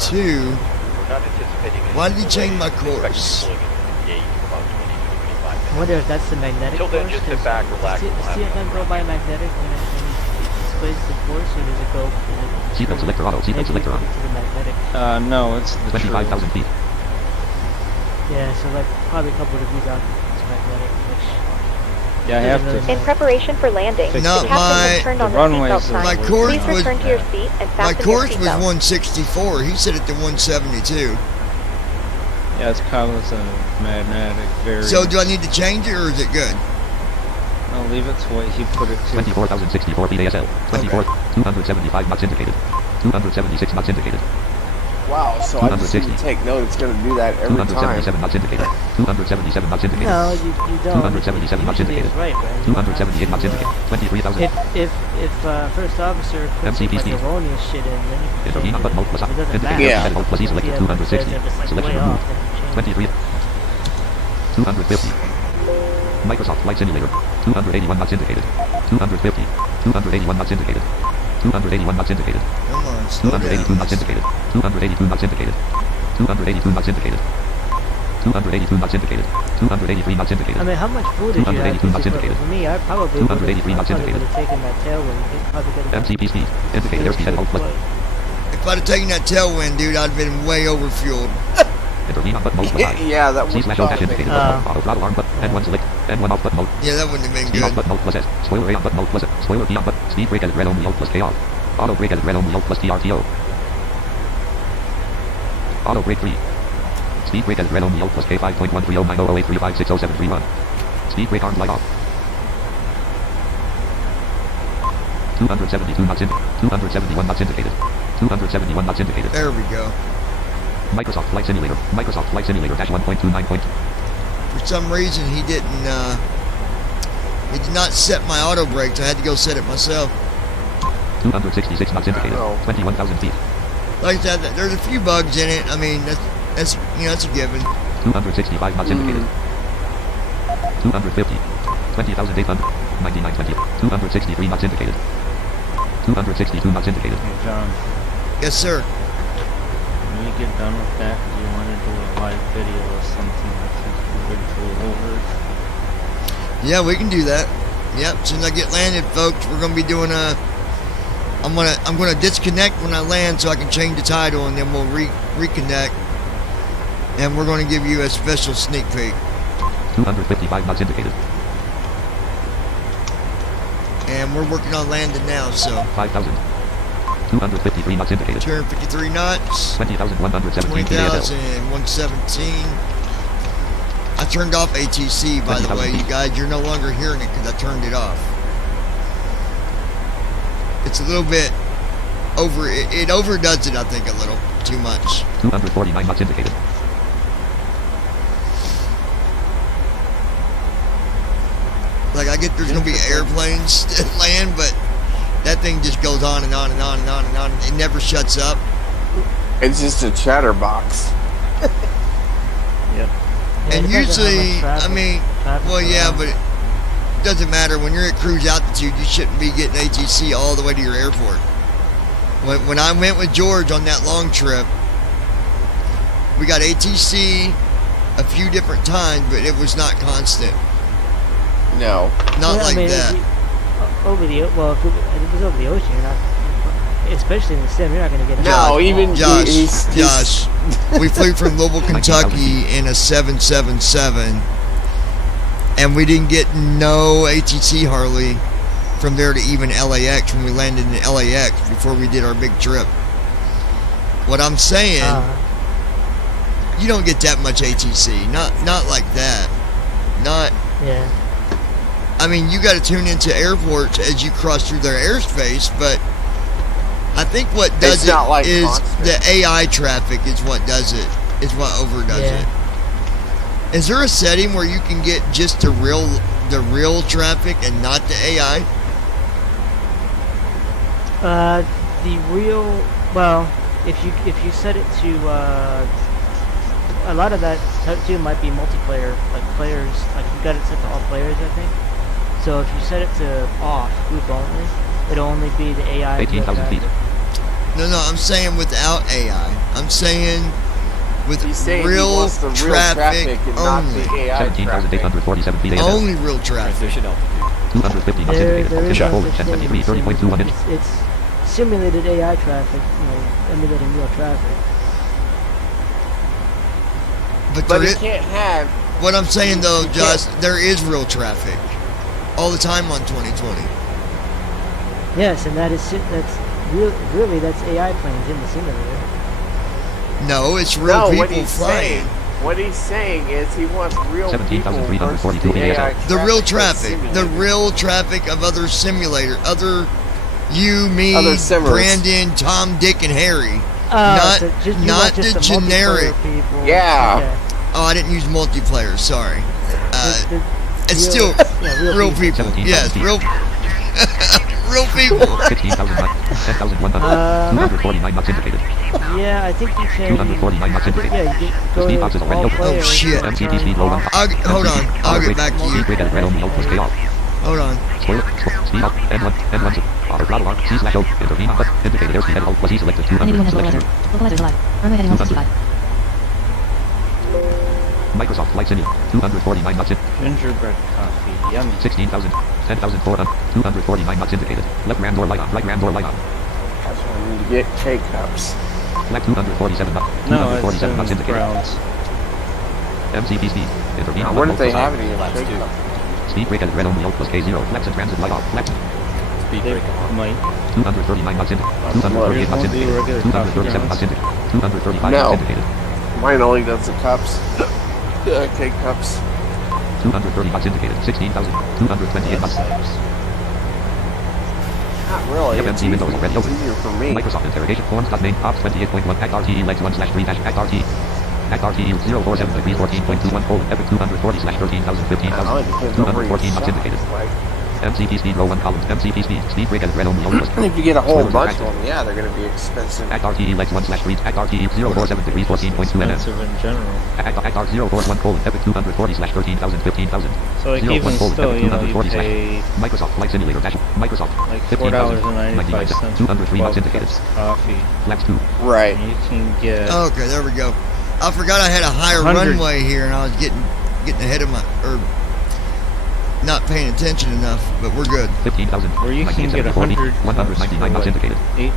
started. We're not anticipating any Why did he change my delays. Expecting course? pulling in the gate for about 20 to 25 I minutes. wonder if that's the magnetic Till then, course. just sit back, relax, See and we'll have it then fun. go by magnetic when it displays the course, or does it go? Seatbelt selector auto. Seatbelt Maybe selector put on. it to the magnetic. No, it's the 25,000 feet. Yeah, so like probably a couple degrees out. It's magnetic, which. Yeah, I have to. In preparation for landing, the Not captain my- has turned on the the runways seatbelt are- sign. My course Please was return to your seat and my fasten your course was seatbelt. 164. He set it to 172. Yeah, it's called as a magnetic variant. So do I need to change it or is it good? I'll leave it to what he put it to. 24,064 feet ASL. 24. 275 knots indicated. 276 knots indicated. Wow, so I just need 260. to take note. It's going to do that every time. 277 knots indicated. 277 knots indicated. No, you don't. 277 knots Usually indicated. it's right, right? 278 knots indicated. 23,000. If first officer puts MCP like speed. erroneous shit in, then you can Intervene change on button mode plus it. up. It doesn't Indicate matter. Yeah. button mode plus E selected. Yeah, but it says 260. if it's like Selection way removed. off, then you change it. 23. 250. Microsoft Flight Simulator. 281 knots indicated. 250. 281 knots indicated. 281 knots indicated. Come on, slow 282 down. knots indicated. 282 knots indicated. 282 knots indicated. 282 knots indicated. 283 knots indicated. I mean, how much food did you have? 282 knots For indicated. me, I probably 283 knots would indicated. have taken that tailwind. You'd probably get about MCP speed. Indicated airspeed at 0 If I'd have taken that tailwind, dude, I'd have been way overfueled. Intervene on button mode was high. Yeah, that C was slash O dash indicated. Auto throttle arm button. N1 select. N1 off button mode. Yeah, that wouldn't have been Speed off good. button mode plus S. Spoiler A on button mode plus S. Spoiler P on button. Speed brake edit red only O plus K off. Auto brake edit red only O plus TRTO. Auto brake free. Speed brake edit red only O plus K 5.1309008356071. Speed brake arm light off. 272 knots in. 271 knots indicated. 271 knots indicated. There we go. Microsoft Flight Simulator. Microsoft Flight Simulator dash 1.29. For some reason, he did not set my auto brakes. I had to go set it myself. 266 knots indicated. 21,000 feet. Like I said, there's a few bugs in it. I mean, that's that's a given. 265 knots indicated. 250. 20,800. 9920. 263 knots indicated. 262 knots indicated. Hey, John, Yes, sir. when you get done with that, do you want to do a live video or something that's included for over? Yeah, we can do that. Yep. As soon as I get landed, folks, we're gonna be doing a. I'm gonna disconnect when I land so I can change the title, and then we'll reconnect, and we're gonna give you a special sneak peek. 255 knots indicated. And we're working on landing now, so 5,000. 253 knots indicated. 253 knots. 20,117 KSL. 20,117. I turned off ATC, by the way, you guys. You're no longer hearing it because I turned it off. It's a little bit over. It overdoes it, I think, a little too much. 249 knots indicated. Like, I get there's gonna be airplanes that land, but that thing just goes on and on and on and on and on. It never shuts up. It's just a chatterbox. Yep. And usually, I mean, well, yeah, but it doesn't matter. When you're at cruise altitude, you shouldn't be getting ATC all the way to your airport. When I went with George on that long trip, we got ATC a few different times, but it was not constant. No. Not like that. Over the well, if it was over the ocean, you're not. Especially in the sim, you're not going to get. No, even Josh. We flew from Louisville, Kentucky in a 777, and we didn't get no ATC hardly from there to even LAX when we landed in LAX before we did our big trip. What I'm saying, you don't get that much ATC. Not like that. Not. Yeah. I mean, you got to tune into airports as you cross through their airspace, but I think what does it is the AI traffic is what does it, is what overdoes it. Is there a setting where you can get just the real traffic and not the AI? The real, well, if you set it to, a lot of that too might be multiplayer, like players, like you got it set to all players, I think. So if you set it to off, group only, it'll only be the AI. 18,000 feet. No, I'm saying without AI. I'm saying with real traffic and not the only. AI 17,847 feet ASL. Only real traffic. Transition altitude. 250 knots indicated. Official Poland 1073 30.21 inches. It's simulated AI traffic, emulating real traffic. But it can't have. What I'm saying though, Josh, there is real traffic all the time on 2020. Yes, and that's AI planes in the simulator. No, it's real people what he's flying. saying. What he's saying is he wants real people versus 17,342 the AI ASL. The real that's traffic. The simulated. real traffic of other simulator. Other you, me, Other simmers. Brandon, Tom, Dick, and Harry. Not not the generic. People. Yeah. Okay. Oh, I didn't use multiplayer. Sorry. It's real- still yeah, real real people. 17,000 Yes, feet. real real people. 16,000 knots. 10,100. 249 knots indicated. Yeah, I think you can. 249 knots indicated. Yeah, you can The go speed to box is already all open. players. shit. and MCT turn speed low 1. off. Hold on. I'll get back to you. Speed brake edit red only O plus K off. Hold on. Spoiler. Speed up. N1. N1. Center throttle arm. C/O. Intervene on button. Indicated airspeed at all plus E selected 200. Select zero. Localizers alive. Runway heading 165. Microsoft Flight Simulator. 249 knots in. Gingerbread coffee, yummy. 16,000. 10,400. 249 knots indicated. Left ram door light on. Right ram door light on. That's why I need to get K-cups. Flat 247 knots. No, 247 knots it's indicated. grounds. MCP speed. Intervene on What button. if they Flaps have any of Flaps K-cup? Speed brake at red only. Alt plus K0. Flaps and transit light off. Flaps. Speed They brake on. might. 239 knots indicated. 238 knots Won't be indicated. regular 237 knots coffee indicated. 235 No. knots indicated. Mine only does the cups. K-cups. 230 knots indicated. 16,000. 228 knots. Not really. It's FMC windows already open. easier for me. Microsoft interrogation forms. Name ops 28.1 act RTE legs 1/3 dash act RTE. Act RTE 047 degrees 14.21 colon epic 240 slash 13,000 15,000. It depends on where you 214 knots shot. indicated. Like, MCP speed row 1 columns. MCP speed brake at red only. if you get a whole Spoilers bunch active. of them, yeah, they're going to be expensive. Act RTE legs 1/3 act RTE 047 degrees 14.2 mm. Expensive in general. Act R 041 colon epic 240 slash 13,000 15,000. So like 01 even colon still, epic you know, you 240 slash pay Microsoft Flight Simulator dash Microsoft like 15,000 $4.95, 203 knots 12 indicated. cups coffee. Flaps 2. Right. And you can get Okay, there we go. I forgot I had a higher 100. runway here, and I was getting ahead of my, or not paying attention enough. But we're good. 15,000. where you can get 199 $100 knots indicated. $8.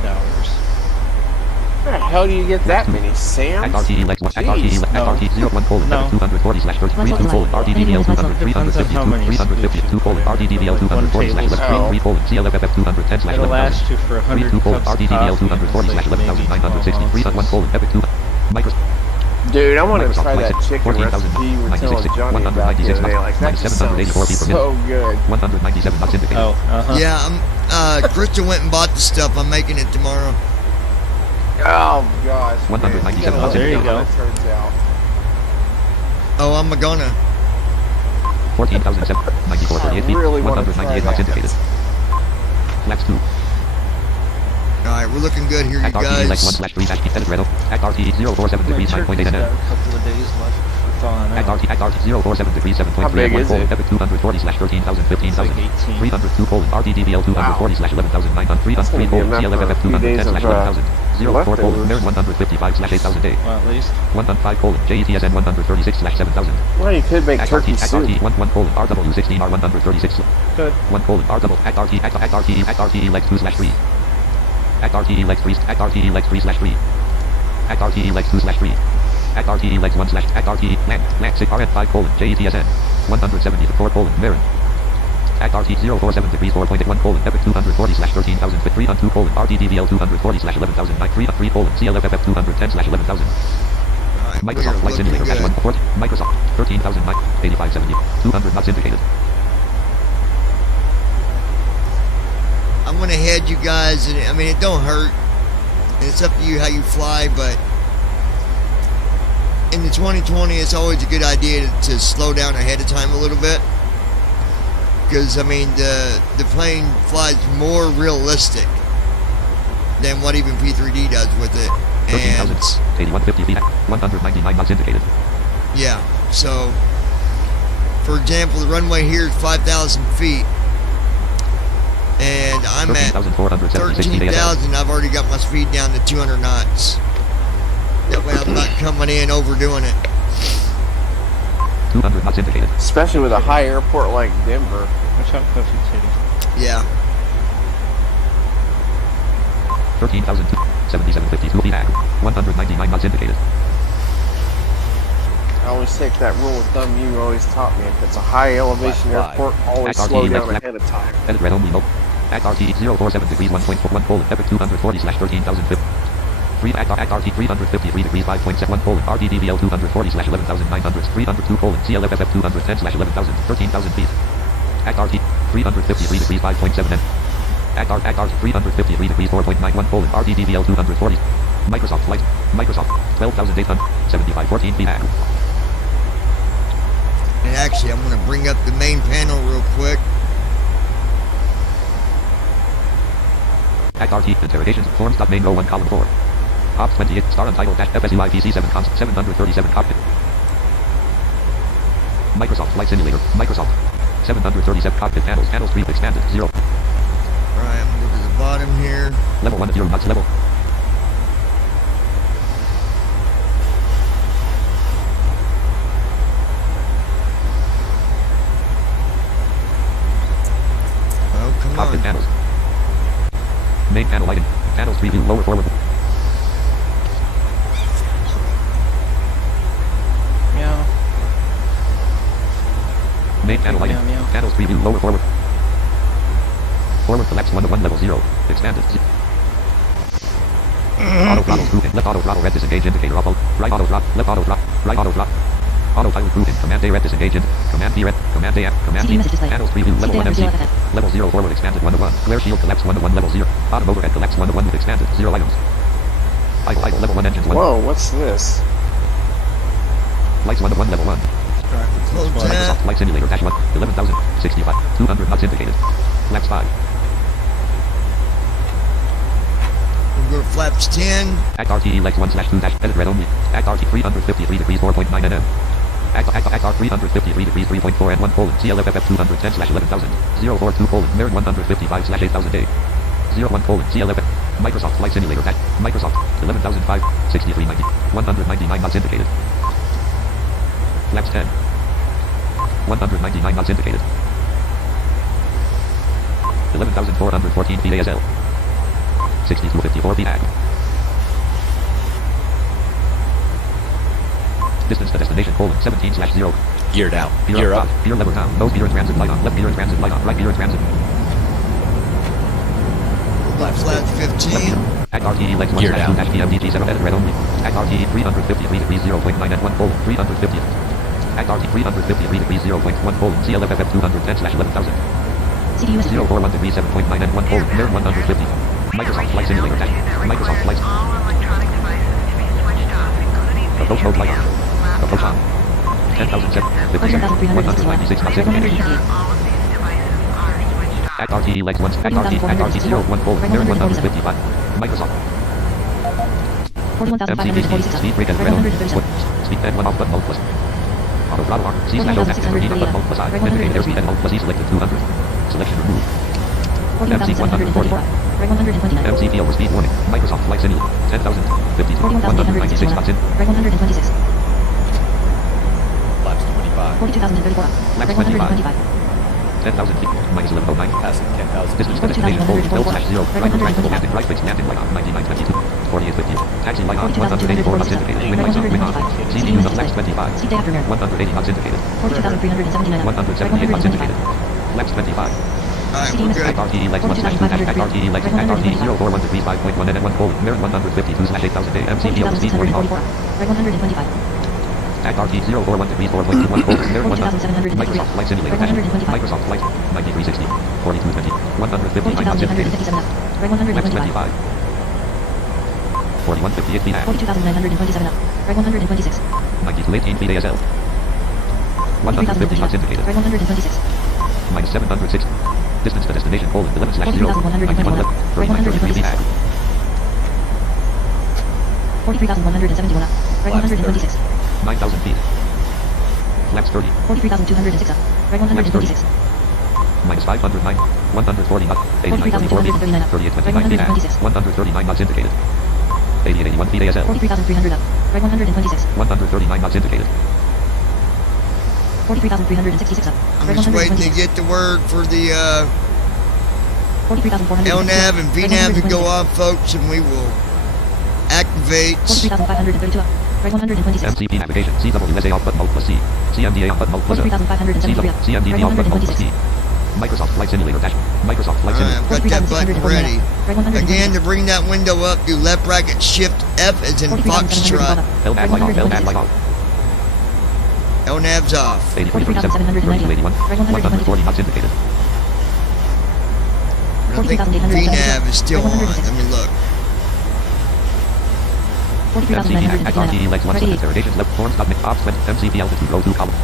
Where the hell do you get that many, Act Sam? RTE legs 1 Act Jeez. RTE Act RTE 01 colon No. epic 240 slash 33 2 colon RDDVL 200 352 352 colon RDDVL 240 slash 3 colon CLFF 210 slash It'll 11,000. last you for 100 2 colon cups of RDDVL coffee. 240 slash It's like 11,960 maybe 1 colon epic 2 Microsoft Dude, I want to Microsoft try that Flight chicken 14,000 recipe you were telling 96 Johnny about the 196 other day. Like, that minus just 784 sounds feet per so good. 197 knots indicated. Oh, uh-huh. Yeah, Krista went and bought the stuff. I'm making it tomorrow. Oh, gosh. 197 knots There you indicated. go. It turns out. Oh, I'm gonna. 14,794 feet. I really wanna 198 try knots that. indicated. Flaps 2. All right, we're looking good here, you Act RTE legs 1 guys. slash 3 dash edit red. Act RTE 047 My degrees turkey's 9.8 got NM. a couple of days left for thawing Act out. RT 047 degrees 7.3 How big at 1 is colon it? epic 240 slash 13,000 It's 15,000. like 18. 302 colon RDDVL 240 slash 11,900 That's 303 gonna be colon enough for CLFF a few 210 days slash of, 11,000. 04 colon leftovers. Marin 155 slash 8,000 day. Well, at least. 115 colon JETSN 136 slash 7,000. Well, you could make Act turkey RT soup. 1 colon RW16 R136. Good. 1 colon RW Act RTE legs 2 slash 3. Act RTE legs 3 Act RTE legs 3 slash 3. Act RTE legs 2 slash 3. Act RTE legs 1 slash Act RTE land 6 RN 5 colon JETSN 174 colon Marin. Act RT 047 degrees 4.1 colon epic 240 slash 13,000 3 on 2 colon RDDVL 240 slash 11,009 3 on 3 colon CLFF 210 slash 11,000. All right, we are Microsoft Flight looking Simulator dash good. 140 Microsoft 13,009 8570 200 knots indicated. I'm gonna head you guys, and I mean it don't hurt. And it's up to you how you fly, but in the 2020, it's always a good idea to slow down ahead of time a little bit, because I mean the plane flies more realistic than what even P3D does with it, 13,000 and 8150 feet 199 knots indicated. yeah. So, for example, the runway here is 5,000 feet. And I'm at 13,476 feet ASL. 13,000. I've already got my speed down to 200 knots. That way I'm not coming in overdoing it. 200 knots indicated. Especially with a high airport like Denver. Watch out, Coffee City. Yeah. 13,077.52 feet 199 knots indicated. I always take that rule of thumb you always taught me. If it's a high elevation Flat airport, always Act slow RTE down left, ahead of time. Edit red only mode. Act RT 047 degrees 1.41 colon epic 240 slash 13,050. 3 Act RT 353 degrees 5.71 colon RDDVL 240 slash 11,900 302 colon CLFF 210 slash 11,000 13,000 feet. Act RT 353 degrees 5.7 N. Act RT 353 degrees 4.91 colon RDDVL 240. Microsoft Flight. Microsoft 12,800 75 14 feet. And actually, I'm going to bring up the main panel real quick. Act RT interrogations forms main row 1 column 4. Ops 28 star untitled dash FSUIPC 7 const 737 cockpit. Microsoft Flight Simulator. Microsoft 737 cockpit panels 3 expanded 0. Alright, I'm going to go to the bottom here. Level 1 at 0 knots level. Oh, come Cockpit on. panels. Main panel lighting. Panels preview lower forward. Meow. Main panel lighting. Meow, meow. Panels preview lower forward. Forward collapse 1 to 1 level 0. Expanded. Auto throttle grouping. Left auto throttle red disengage indicator off. Right auto drop. Left auto drop. Right auto drop. Autopilot grouping. Command A red disengage in. Command B red. Command A Command CD B. message display. Panels preview level 1 MC. CD FF. Level 0 forward expanded 1 to 1. Glare shield collapse 1 to 1 level 0. Bottom overhead collapse 1 to 1 with expanded 0 items. Idle level 1 engines 1. Whoa, what's this? Lights 1 to 1 level 1. Close that. Microsoft Flight Simulator dash 1. 11,065. 200 knots indicated. Flaps 5. We'll go to flaps 10. Act RTE legs 1/2 dash edit red only. Act RT 353 degrees 4.9 nm. Act R 353 degrees 3.4 and 1 colon. CLFFF 210/11,000. 042 colon. Merit 155/8,000 A. 01 colon. CLFF. Microsoft Flight Simulator dash. Microsoft 11,005. 6390. 199 knots indicated. Flaps 10. 199 knots indicated. 11,414 feet ASL. 6254 feet ag. Distance to destination colon 17/0. Geared out. Gear Gear up. up. Gear lever down. Nose gear in transit light on. Left gear in transit light on. Right gear in transit. Left flat 15. Act RTE legs 1/2 Gear down. dash PMDG 7 edit red only. Act RTE 353 degrees 0.9 and 1 colon 350. Act RT 353 degrees 0.1 colon. CLFFF 210/11,000. CD message. 041 degrees 7.9 and 1 colon. Merit 150. Microsoft Flight Simulator dash. Microsoft Flight. All electronic devices to be switched off, including the Approach mode light on. Approach on. 10,007. 196 knots indicated. all of these devices are switched off. Act RTE legs 1. Act RT 01 colon. Merit 155. Microsoft. 41,546. Speed brake and red on. 137. Speed and 1 off button alt plus. Auto throttle on. C slash O back and read button alt plus I. Indicate airspeed and alt plus E selected 200. Selection removed. MC 140. 129. MCP over speed warning. Microsoft Flight Simulator. 10,000. 52. 196 knots in. 126. Flaps 25. 42,034. Flaps 125. 10,000 feet. Minus 1109. Passing 10,000 Distance feet. to destination hold 12/0. Right right landing right fixed landing light on 9922. 4850. Taxi light on 184 knots indicated. Wind lights on wing on. CPU of flaps 25. 180 knots indicated. 42,379. 178 knots indicated. Flaps 25. Alright, we're good. Act RTE legs 1/2 dash Act RTE legs Act RTE 041 degrees 5.1 and 1 colon. Merit 152/8,000 A. MCP over speed warning off. 125. Act RT 041 degrees 4.21 colon. Merit 100. 47,793. Microsoft Flight Simulator dash. 125. Microsoft Flight 9360. 4220. 159 knots indicated. 42,757. Flaps 125. 25. 4158 feet ag. 42,927. 126. 9218 feet ASL. 150 knots indicated. 126. Minus 706. Distance to destination colon 11/0. 43,121. 91 left. 39 feet ag. 43,171. 126. 9,000 feet. Flaps 30. 43,206. 126. Minus 509. 140 knots. 89.4 feet. 3829 feet ag. 139 knots indicated. 8881 feet ASL. 43,300. 126. 139 knots indicated. 43,366. I'm just waiting to get the word for the 43,400. LNAV and VNAV to go off, folks, and we will activate. 43,532. 126. MCP navigation. CWSA off button alt plus C. CMDA on button alt plus A. 43,573. CMDB off button alt plus C. Microsoft Flight Simulator dash. Microsoft Flight Alright, Simulator. I've got that button ready. Again, to bring that window up, do left bracket shift F as in Foxtrot. LNAV light off. LNAV light off. LNAV's off. 8337. 3281. 140 knots indicated. I think VNAV is still on. Let me look. MCP act RTE legs 1 second interrogations left forms dot mix ops MCP altitude row 2 column.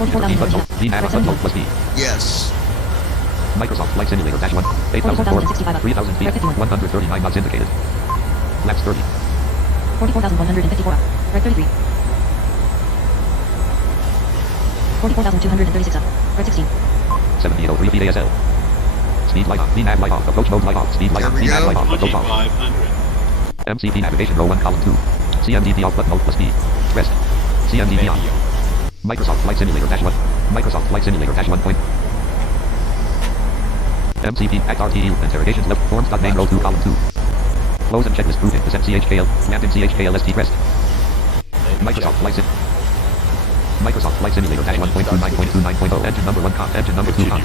44,000. VNAV button alt plus B. Yes. Microsoft Flight Simulator dash 1. 8,004. 3,000 feet. 139 knots indicated. Flaps 30. 44,154. Right 33. 44,236. Right 16. 7803 feet ASL. Speed light off. VNAV light off. Approach mode light off. Speed light There off. we VNAV go. light off. Approach off. 2500. MCP navigation row 1 column 2. CMDP off button mode plus B. Rest. CMDP on. Microsoft Flight Simulator dash 1. Microsoft Flight Simulator dash 1 point. MCP act RTE interrogations left forms dot main row 2 column 2. Close and checklist proving descent CHKL. Land in CHKLST rest. Microsoft Flight Sim. Microsoft Flight Simulator dash 1.29.29.0 engine number 1 con engine number 2 con.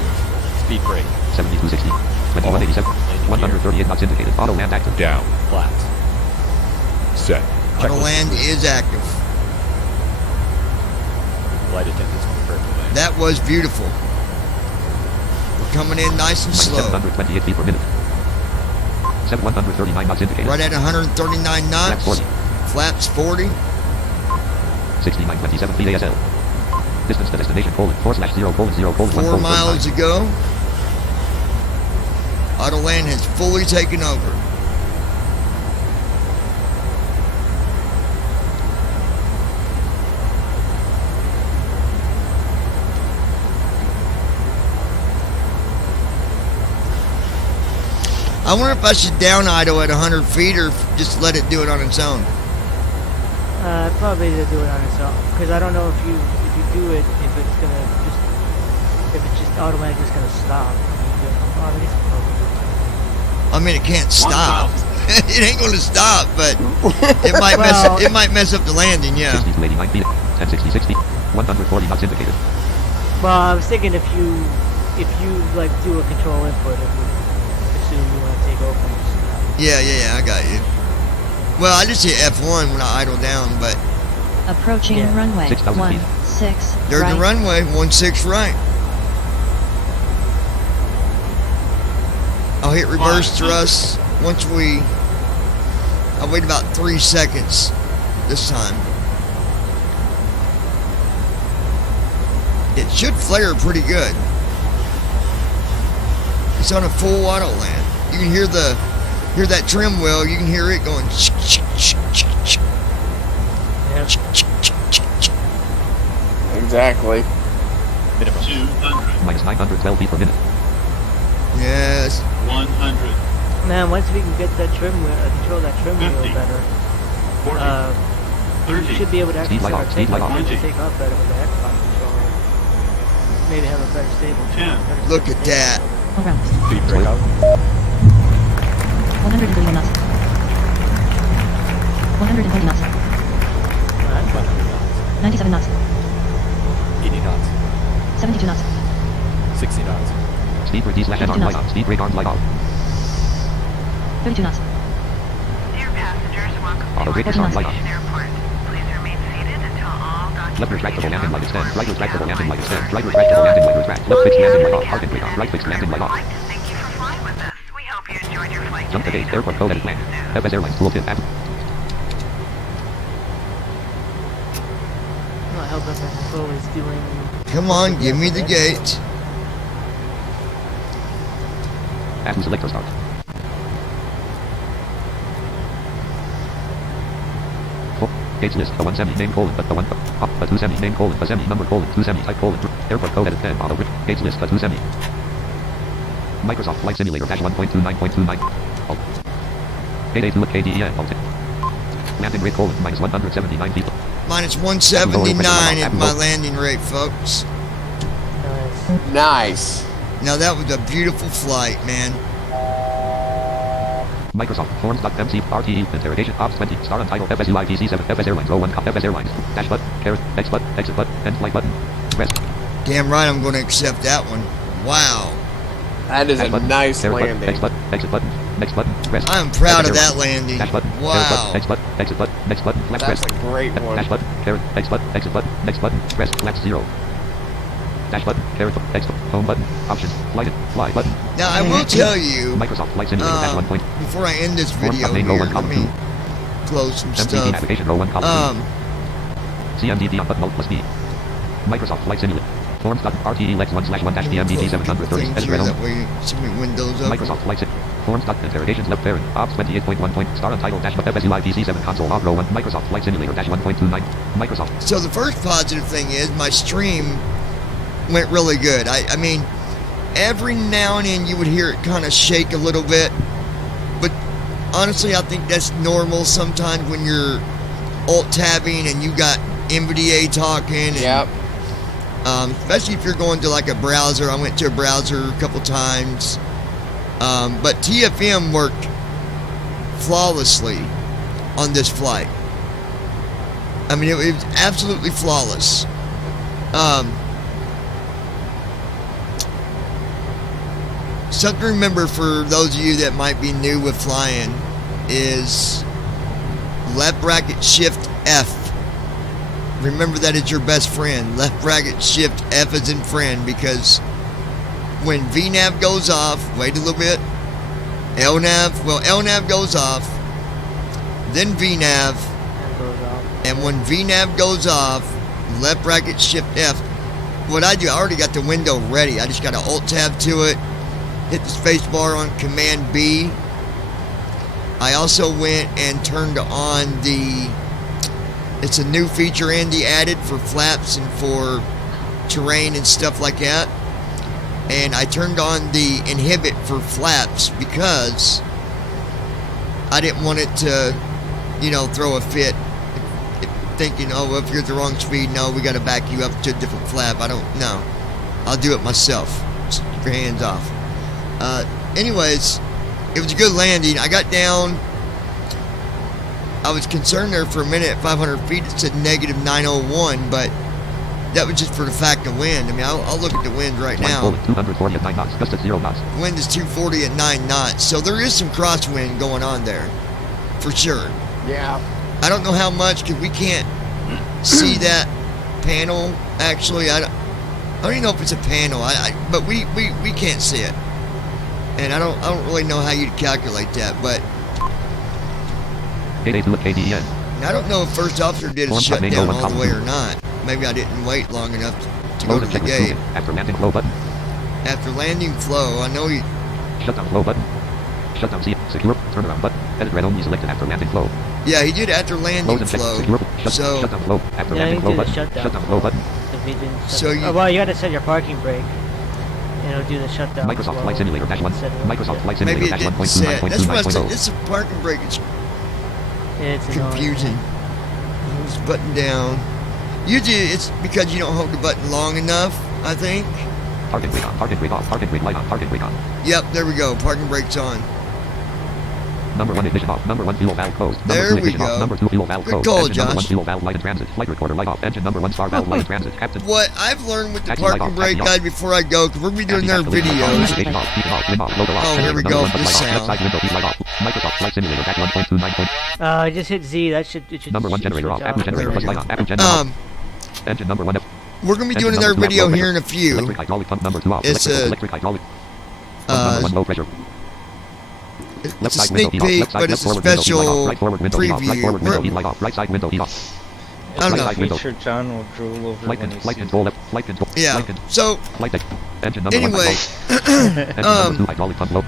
Speed brake. 7260. 2187. 138 knots indicated. Auto land active. Down. Flat. Set. Auto land is active. Flight attendants confirmed the land. That was beautiful. We're coming in nice and Minus slow. 728 feet per minute. 139 knots indicated. Right at 139 knots. Flaps 40. Flaps 40. 6927 feet ASL. Distance to destination colon 4/0 colon 0 colon 1 4 colon miles 9. to go. Auto land has fully taken over. I wonder if I should down idle at 100 feet or just let it do it on its own. Probably to do it on its own, because I don't know if you do it, if it's just automatically just gonna stop. I mean, it can't stop. It ain't gonna stop, but it might mess up the landing. Yeah. 60 to 89 feet. 1066 feet. 140 knots indicated. Well, I was thinking if you like do a control input, if you assume you want to take over. Yeah, I got you. Well, I just hit F1 when I idle down, but Approaching runway 6,000 feet. 16 there's right. the runway 16 right. I'll hit reverse thrust once I'll wait about 3 seconds this time. It should flare pretty good. It's on a full auto land. You can hear that trim wheel. You can hear it going. Exactly. Minimum. 200. Minus 912 feet per minute. Yes. 100. Man, once we can get that trim wheel, control that trim wheel 50. better, 40. we 30. should be able to actually Speed light off, speed light off. take off better with the Xbox controller. Maybe have a better stable. 10. Look at that. All round. Speed brake out. 131 knots. 120 knots. 100 knots. 97 knots. 80 knots. 72 knots. 60 knots. Speed brake D/N light off. Speed brake arms light off. 32 knots. Dear passengers, welcome Auto to brake Washington arms light off. Airport. Please remain seated until all Left documentation retractable landing light extend. Right retractable landing light extend. Right We'd retractable landing light retract. Left fixed landing light off. Parking brake on. Right fixed landing light off. like to thank you for flying with us. We hope you enjoyed your flight Jump to today. gate. Airport code edit plan. FS Airlines tooltip app. I hope that control is doing. Come on, give me the gate. App selector start. Gates list, a 1 semi name colon, but the 1 up, a 2 semi name colon, a semi number colon, 2 semi type colon, airport code edit 10 auto gates list, a 2 semi. Microsoft Flight Simulator dash 1.29.29. Alt. Gate A2 KDE Alt. Landing rate colon, minus 179 feet. Minus 179 is my landing rate, folks. Nice. Now that was a beautiful flight, man. Microsoft Forms.mc RTE interrogation ops 20 star untitled FSUITC 7 FS Airlines row 1 FS Airlines dash button caret X button exit button end flight button rest. Damn right I'm going to accept that one. Wow. That is a button, nice caret button, landing. X button exit button next button rest. I'm proud FS of that Airlines, landing. dash button caret Wow. button X button exit button next button flaps That's rest. a great one. Dash button caret X button exit button next button rest flaps 0. Dash button caret X home button options flight button. Now I will tell you, Microsoft Flight Simulator dash 1 point. before I end this Forms video up main here, row 1 let column me 2. close some MCP stuff. navigation row 1 column 2. CMDP on button alt plus B. Microsoft Flight Simulator. Forms.RTE Lex 1/1-DMDP 730 Things as here, read that way so many windows up. Microsoft Flight Sim. Forms.interrogations left parent. Ops 28.1 point. Star untitled dash FSUIPC 7 console log row 1. Microsoft Flight Simulator dash 1.29. Microsoft. So the first positive thing is my stream went really good. I mean, every now and then you would hear it kind of shake a little bit. But honestly, I think that's normal sometimes when you're alt-tabbing and you got NVDA talking. And, Yep. especially if you're going to like a browser. I went to a browser a couple times. But TFM worked flawlessly on this flight. I mean, it was absolutely flawless. Something to remember for those of you that might be new with flying is left bracket shift F. Remember that is your best friend. Left bracket shift F as in friend, because when VNAV goes off, wait a little bit, LNAV goes off, then VNAV, and when VNAV goes off, left bracket shift F. What I do, I already got the window ready. I just got to alt tab to it, hit the space bar on command B. I also went and turned on it's a new feature Andy added for flaps and for terrain and stuff like that. And I turned on the inhibit for flaps because I didn't want it to, throw a fit. Thinking, oh, well, if you're at the wrong speed, no, we got to back you up to a different flap. No. I'll do it myself. Just keep your hands off. Anyways, it was a good landing. I got down. I was concerned there for a minute at 500 feet. It said negative 901, but that was just for the fact of wind. I mean, I'll look at the wind right now. 240 at 9 knots, gust at 0 knots. The wind is 240 at 9 knots, so there is some crosswind going on there, for sure. Yeah. I don't know how much, because we can't see that panel. Actually, I don't even know if it's a panel. But we can't see it, and I don't really know how you'd calculate that. But 882 at KDEN. I don't know if first officer did a shutdown all the way or not. Maybe I didn't wait long enough to go to the gate. After landing flow button. After landing flow, I know he. Shutdown flow button. Shutdown secure turnaround button. Edit red only selected after landing flow. Yeah, he did after landing flow. So shutdown flow after landing flow button. Shutdown flow button. So you. Well, you got to set your parking brake. And it'll do the shutdown. Microsoft Flight Simulator -1. Microsoft Flight Maybe Simulator it didn't set. That's what I said. 1.29.0. It's a parking brake. It's confusing. It's button down. Usually it's because you don't hold the button long enough, I think. Parking brake on, parking brake off, parking brake light on, parking brake on. Yep, there we go. Parking brake's on. Number 1 ignition off, number 1 fuel valve closed. There we go. Off, number 2 fuel valve closed. Call, engine Josh. number 1 fuel valve light in transit. Flight recorder light off. Engine number 1 star valve light in transit. Captain. What I've learned with the parking brake guide before I go, because we're going to be doing their videos. Oh, here we go. This sound. Microsoft Flight Simulator -1.29. Just hit Z. It should number 1 generator off. Apple generator plus light on. Apple generator off. Engine number 1. We're going to be doing another video here in a few. Electric hydraulic pump number 2 off. It's electric hydraulic pump number 1 low pressure. It's a sneak peek, but it's a special preview. Right side window off. I don't know. I'm sure John will drool over when he flight control left. Flight control. Yeah. So engine number anyway, hydraulic pump low.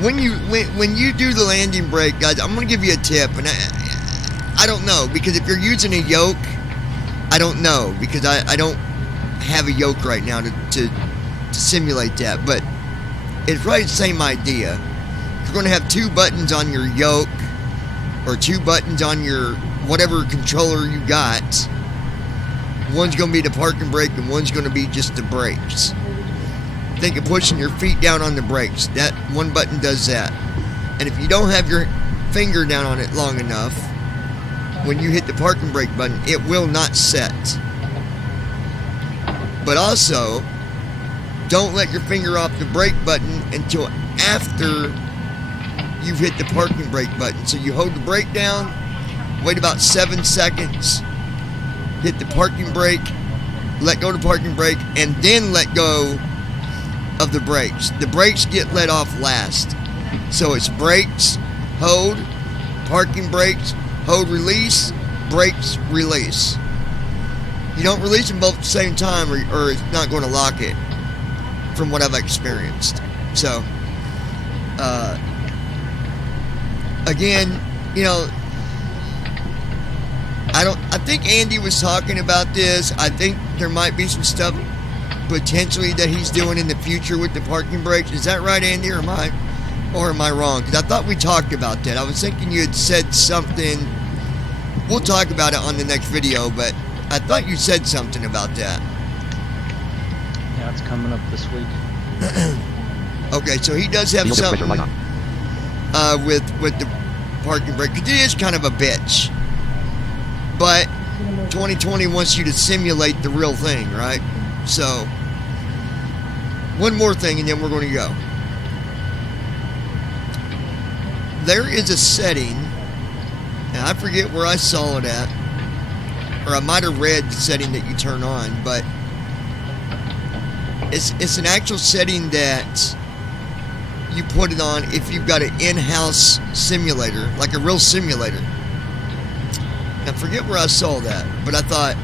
When you do the landing brake, guys, I'm going to give you a tip, and I don't know, because if you're using a yoke, I don't know, because I don't have a yoke right now to simulate that, but it's probably the same idea. You're going to have 2 buttons on your yoke, or 2 buttons on your whatever controller you got. One's going to be the parking brake, and one's going to be just the brakes. Think of pushing your feet down on the brakes. That one button does that. And if you don't have your finger down on it long enough, when you hit the parking brake button, it will not set. But also, don't let your finger off the brake button until after you've hit the parking brake button. So you hold the brake down, wait about 7 seconds, hit the parking brake, let go of the parking brake, and then let go of the brakes. The brakes get let off last. So it's brakes, hold, parking brakes, hold, release, brakes, release. You don't release them both at the same time or it's not going to lock it, from what I've experienced. So, again, I think Andy was talking about this. I think there might be some stuff potentially that he's doing in the future with the parking brakes. Is that right, Andy, or am I wrong? Because I thought we talked about that. I was thinking you had said something. We'll talk about it on the next video, but I thought you said something about that. Yeah, it's coming up this week. Okay, so he does have Field of pressure something light on. with the parking brake. 'Cause it is kind of a bitch. But 2020 wants you to simulate the real thing, right? So, one more thing and then we're going to go. There is a setting, and I forget where I saw it at, or I might have read the setting that you turn on, but it's an actual setting that you put it on if you've got an in-house simulator, like a real simulator. I forget where I saw that, but I thought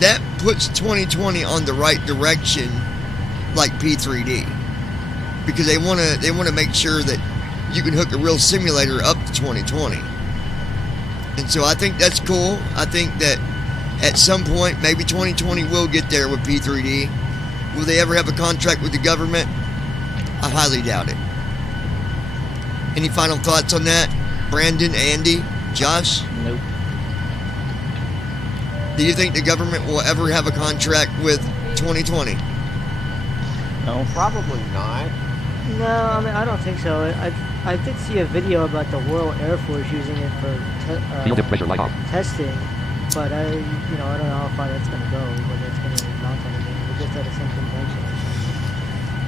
that puts 2020 on the right direction, like P3D, because they want to make sure that you can hook a real simulator up to 2020. And so I think that's cool. I think that at some point, maybe 2020 will get there with P3D. Will they ever have a contract with the government? I highly doubt it. Any final thoughts on that? Brandon, Andy, Josh? Nope. Do you think the government will ever have a contract with 2020? No. Probably not. No, I mean I don't think so. I did see a video about the Royal Air Force using it for Field of pressure light off. testing, but I don't know how far that's going to go. Whether it's going to mount anything. We're just at some convention.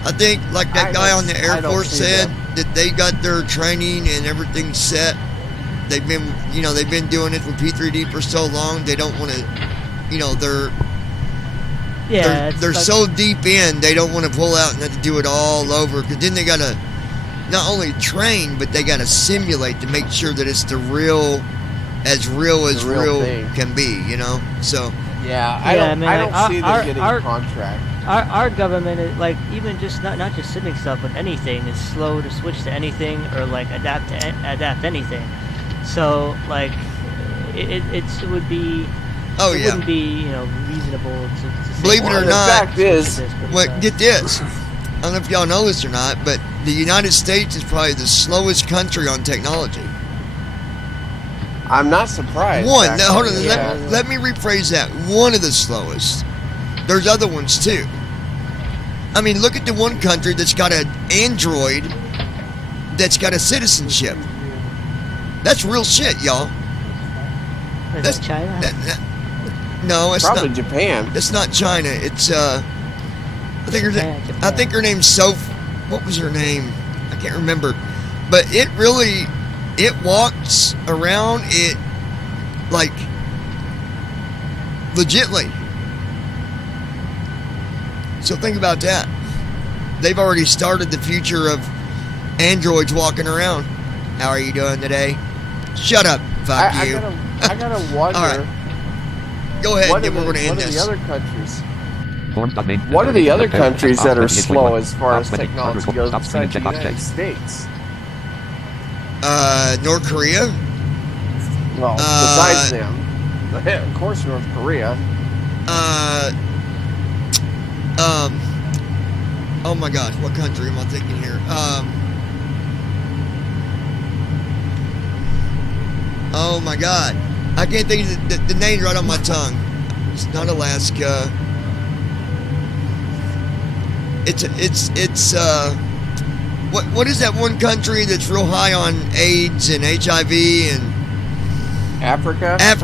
I think, like that guy on the Air don't Force see said, that they got their training and everything set. They've been doing it with P3D for so long. They don't want to, they're like, so deep in, they don't want to pull out and have to do it all over. Because then they got to not only train, but they got to simulate to make sure that it's the real as real thing can be. So yeah, I don't see them getting a contract. Our government is like, even just not just simming stuff, but anything is slow to switch to anything or like adapt anything. So like it would be wouldn't be reasonable to say, believe it or the not. fact is, Get this. I don't know if y'all know this or not, but the United States is probably the slowest country on technology. I'm not surprised. Hold on. Yeah. Let me rephrase that. One of the slowest. There's other ones too. I mean, look at the one country that's got an Android that's got a citizenship. That's real shit, y'all. Is that China? No, it's probably not. Japan. It's not China. It's I think her name's what was her name? I can't remember. But it walks around it like legitly. So think about that. They've already started the future of androids walking around. How are you doing today? Shut up. Fuck you. I gotta wonder. All right. Go ahead. Then we're going to end What are this. the other countries? Forms.main. What are the other countries that are slow as far as 20. technology goes Stop screen and besides the check box United check. States? North Korea. Well, besides them, of course, North Korea. Oh my gosh, what country am I thinking here? Oh my God, I can't think of the name's right on my tongue. It's not Alaska. It's what is that one country that's real high on AIDS and HIV and Africa. I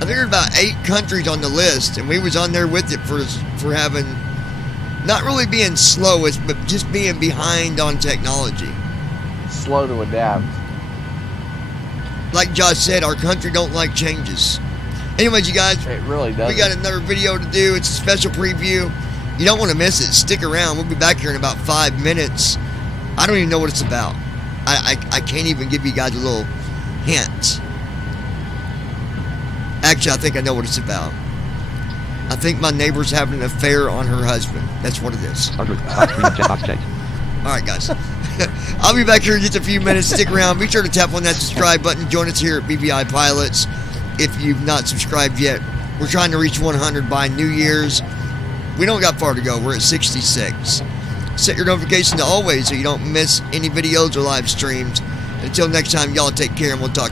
think there's about 8 countries on the list, and we was on there with it for having, not really being slowest, but just being behind on technology. Slow to adapt. Like Josh said, our country don't like changes. Anyways, you guys, it really does. We got another video to do. It's a special preview. You don't want to miss it. Stick around. We'll be back here in about 5 minutes. I don't even know what it's about. I can't even give you guys a little hint. Actually, I think I know what it's about. I think my neighbor's having an affair on her husband. That's what it is. Alright, guys. I'll be back here in just a few minutes. Stick around. Be sure to tap on that subscribe button. Join us here at BBI Pilots if you've not subscribed yet. We're trying to reach 100 by New Year's. We don't got far to go. We're at 66. Set your notification to always so you don't miss any videos or live streams. Until next time, y'all take care and we'll talk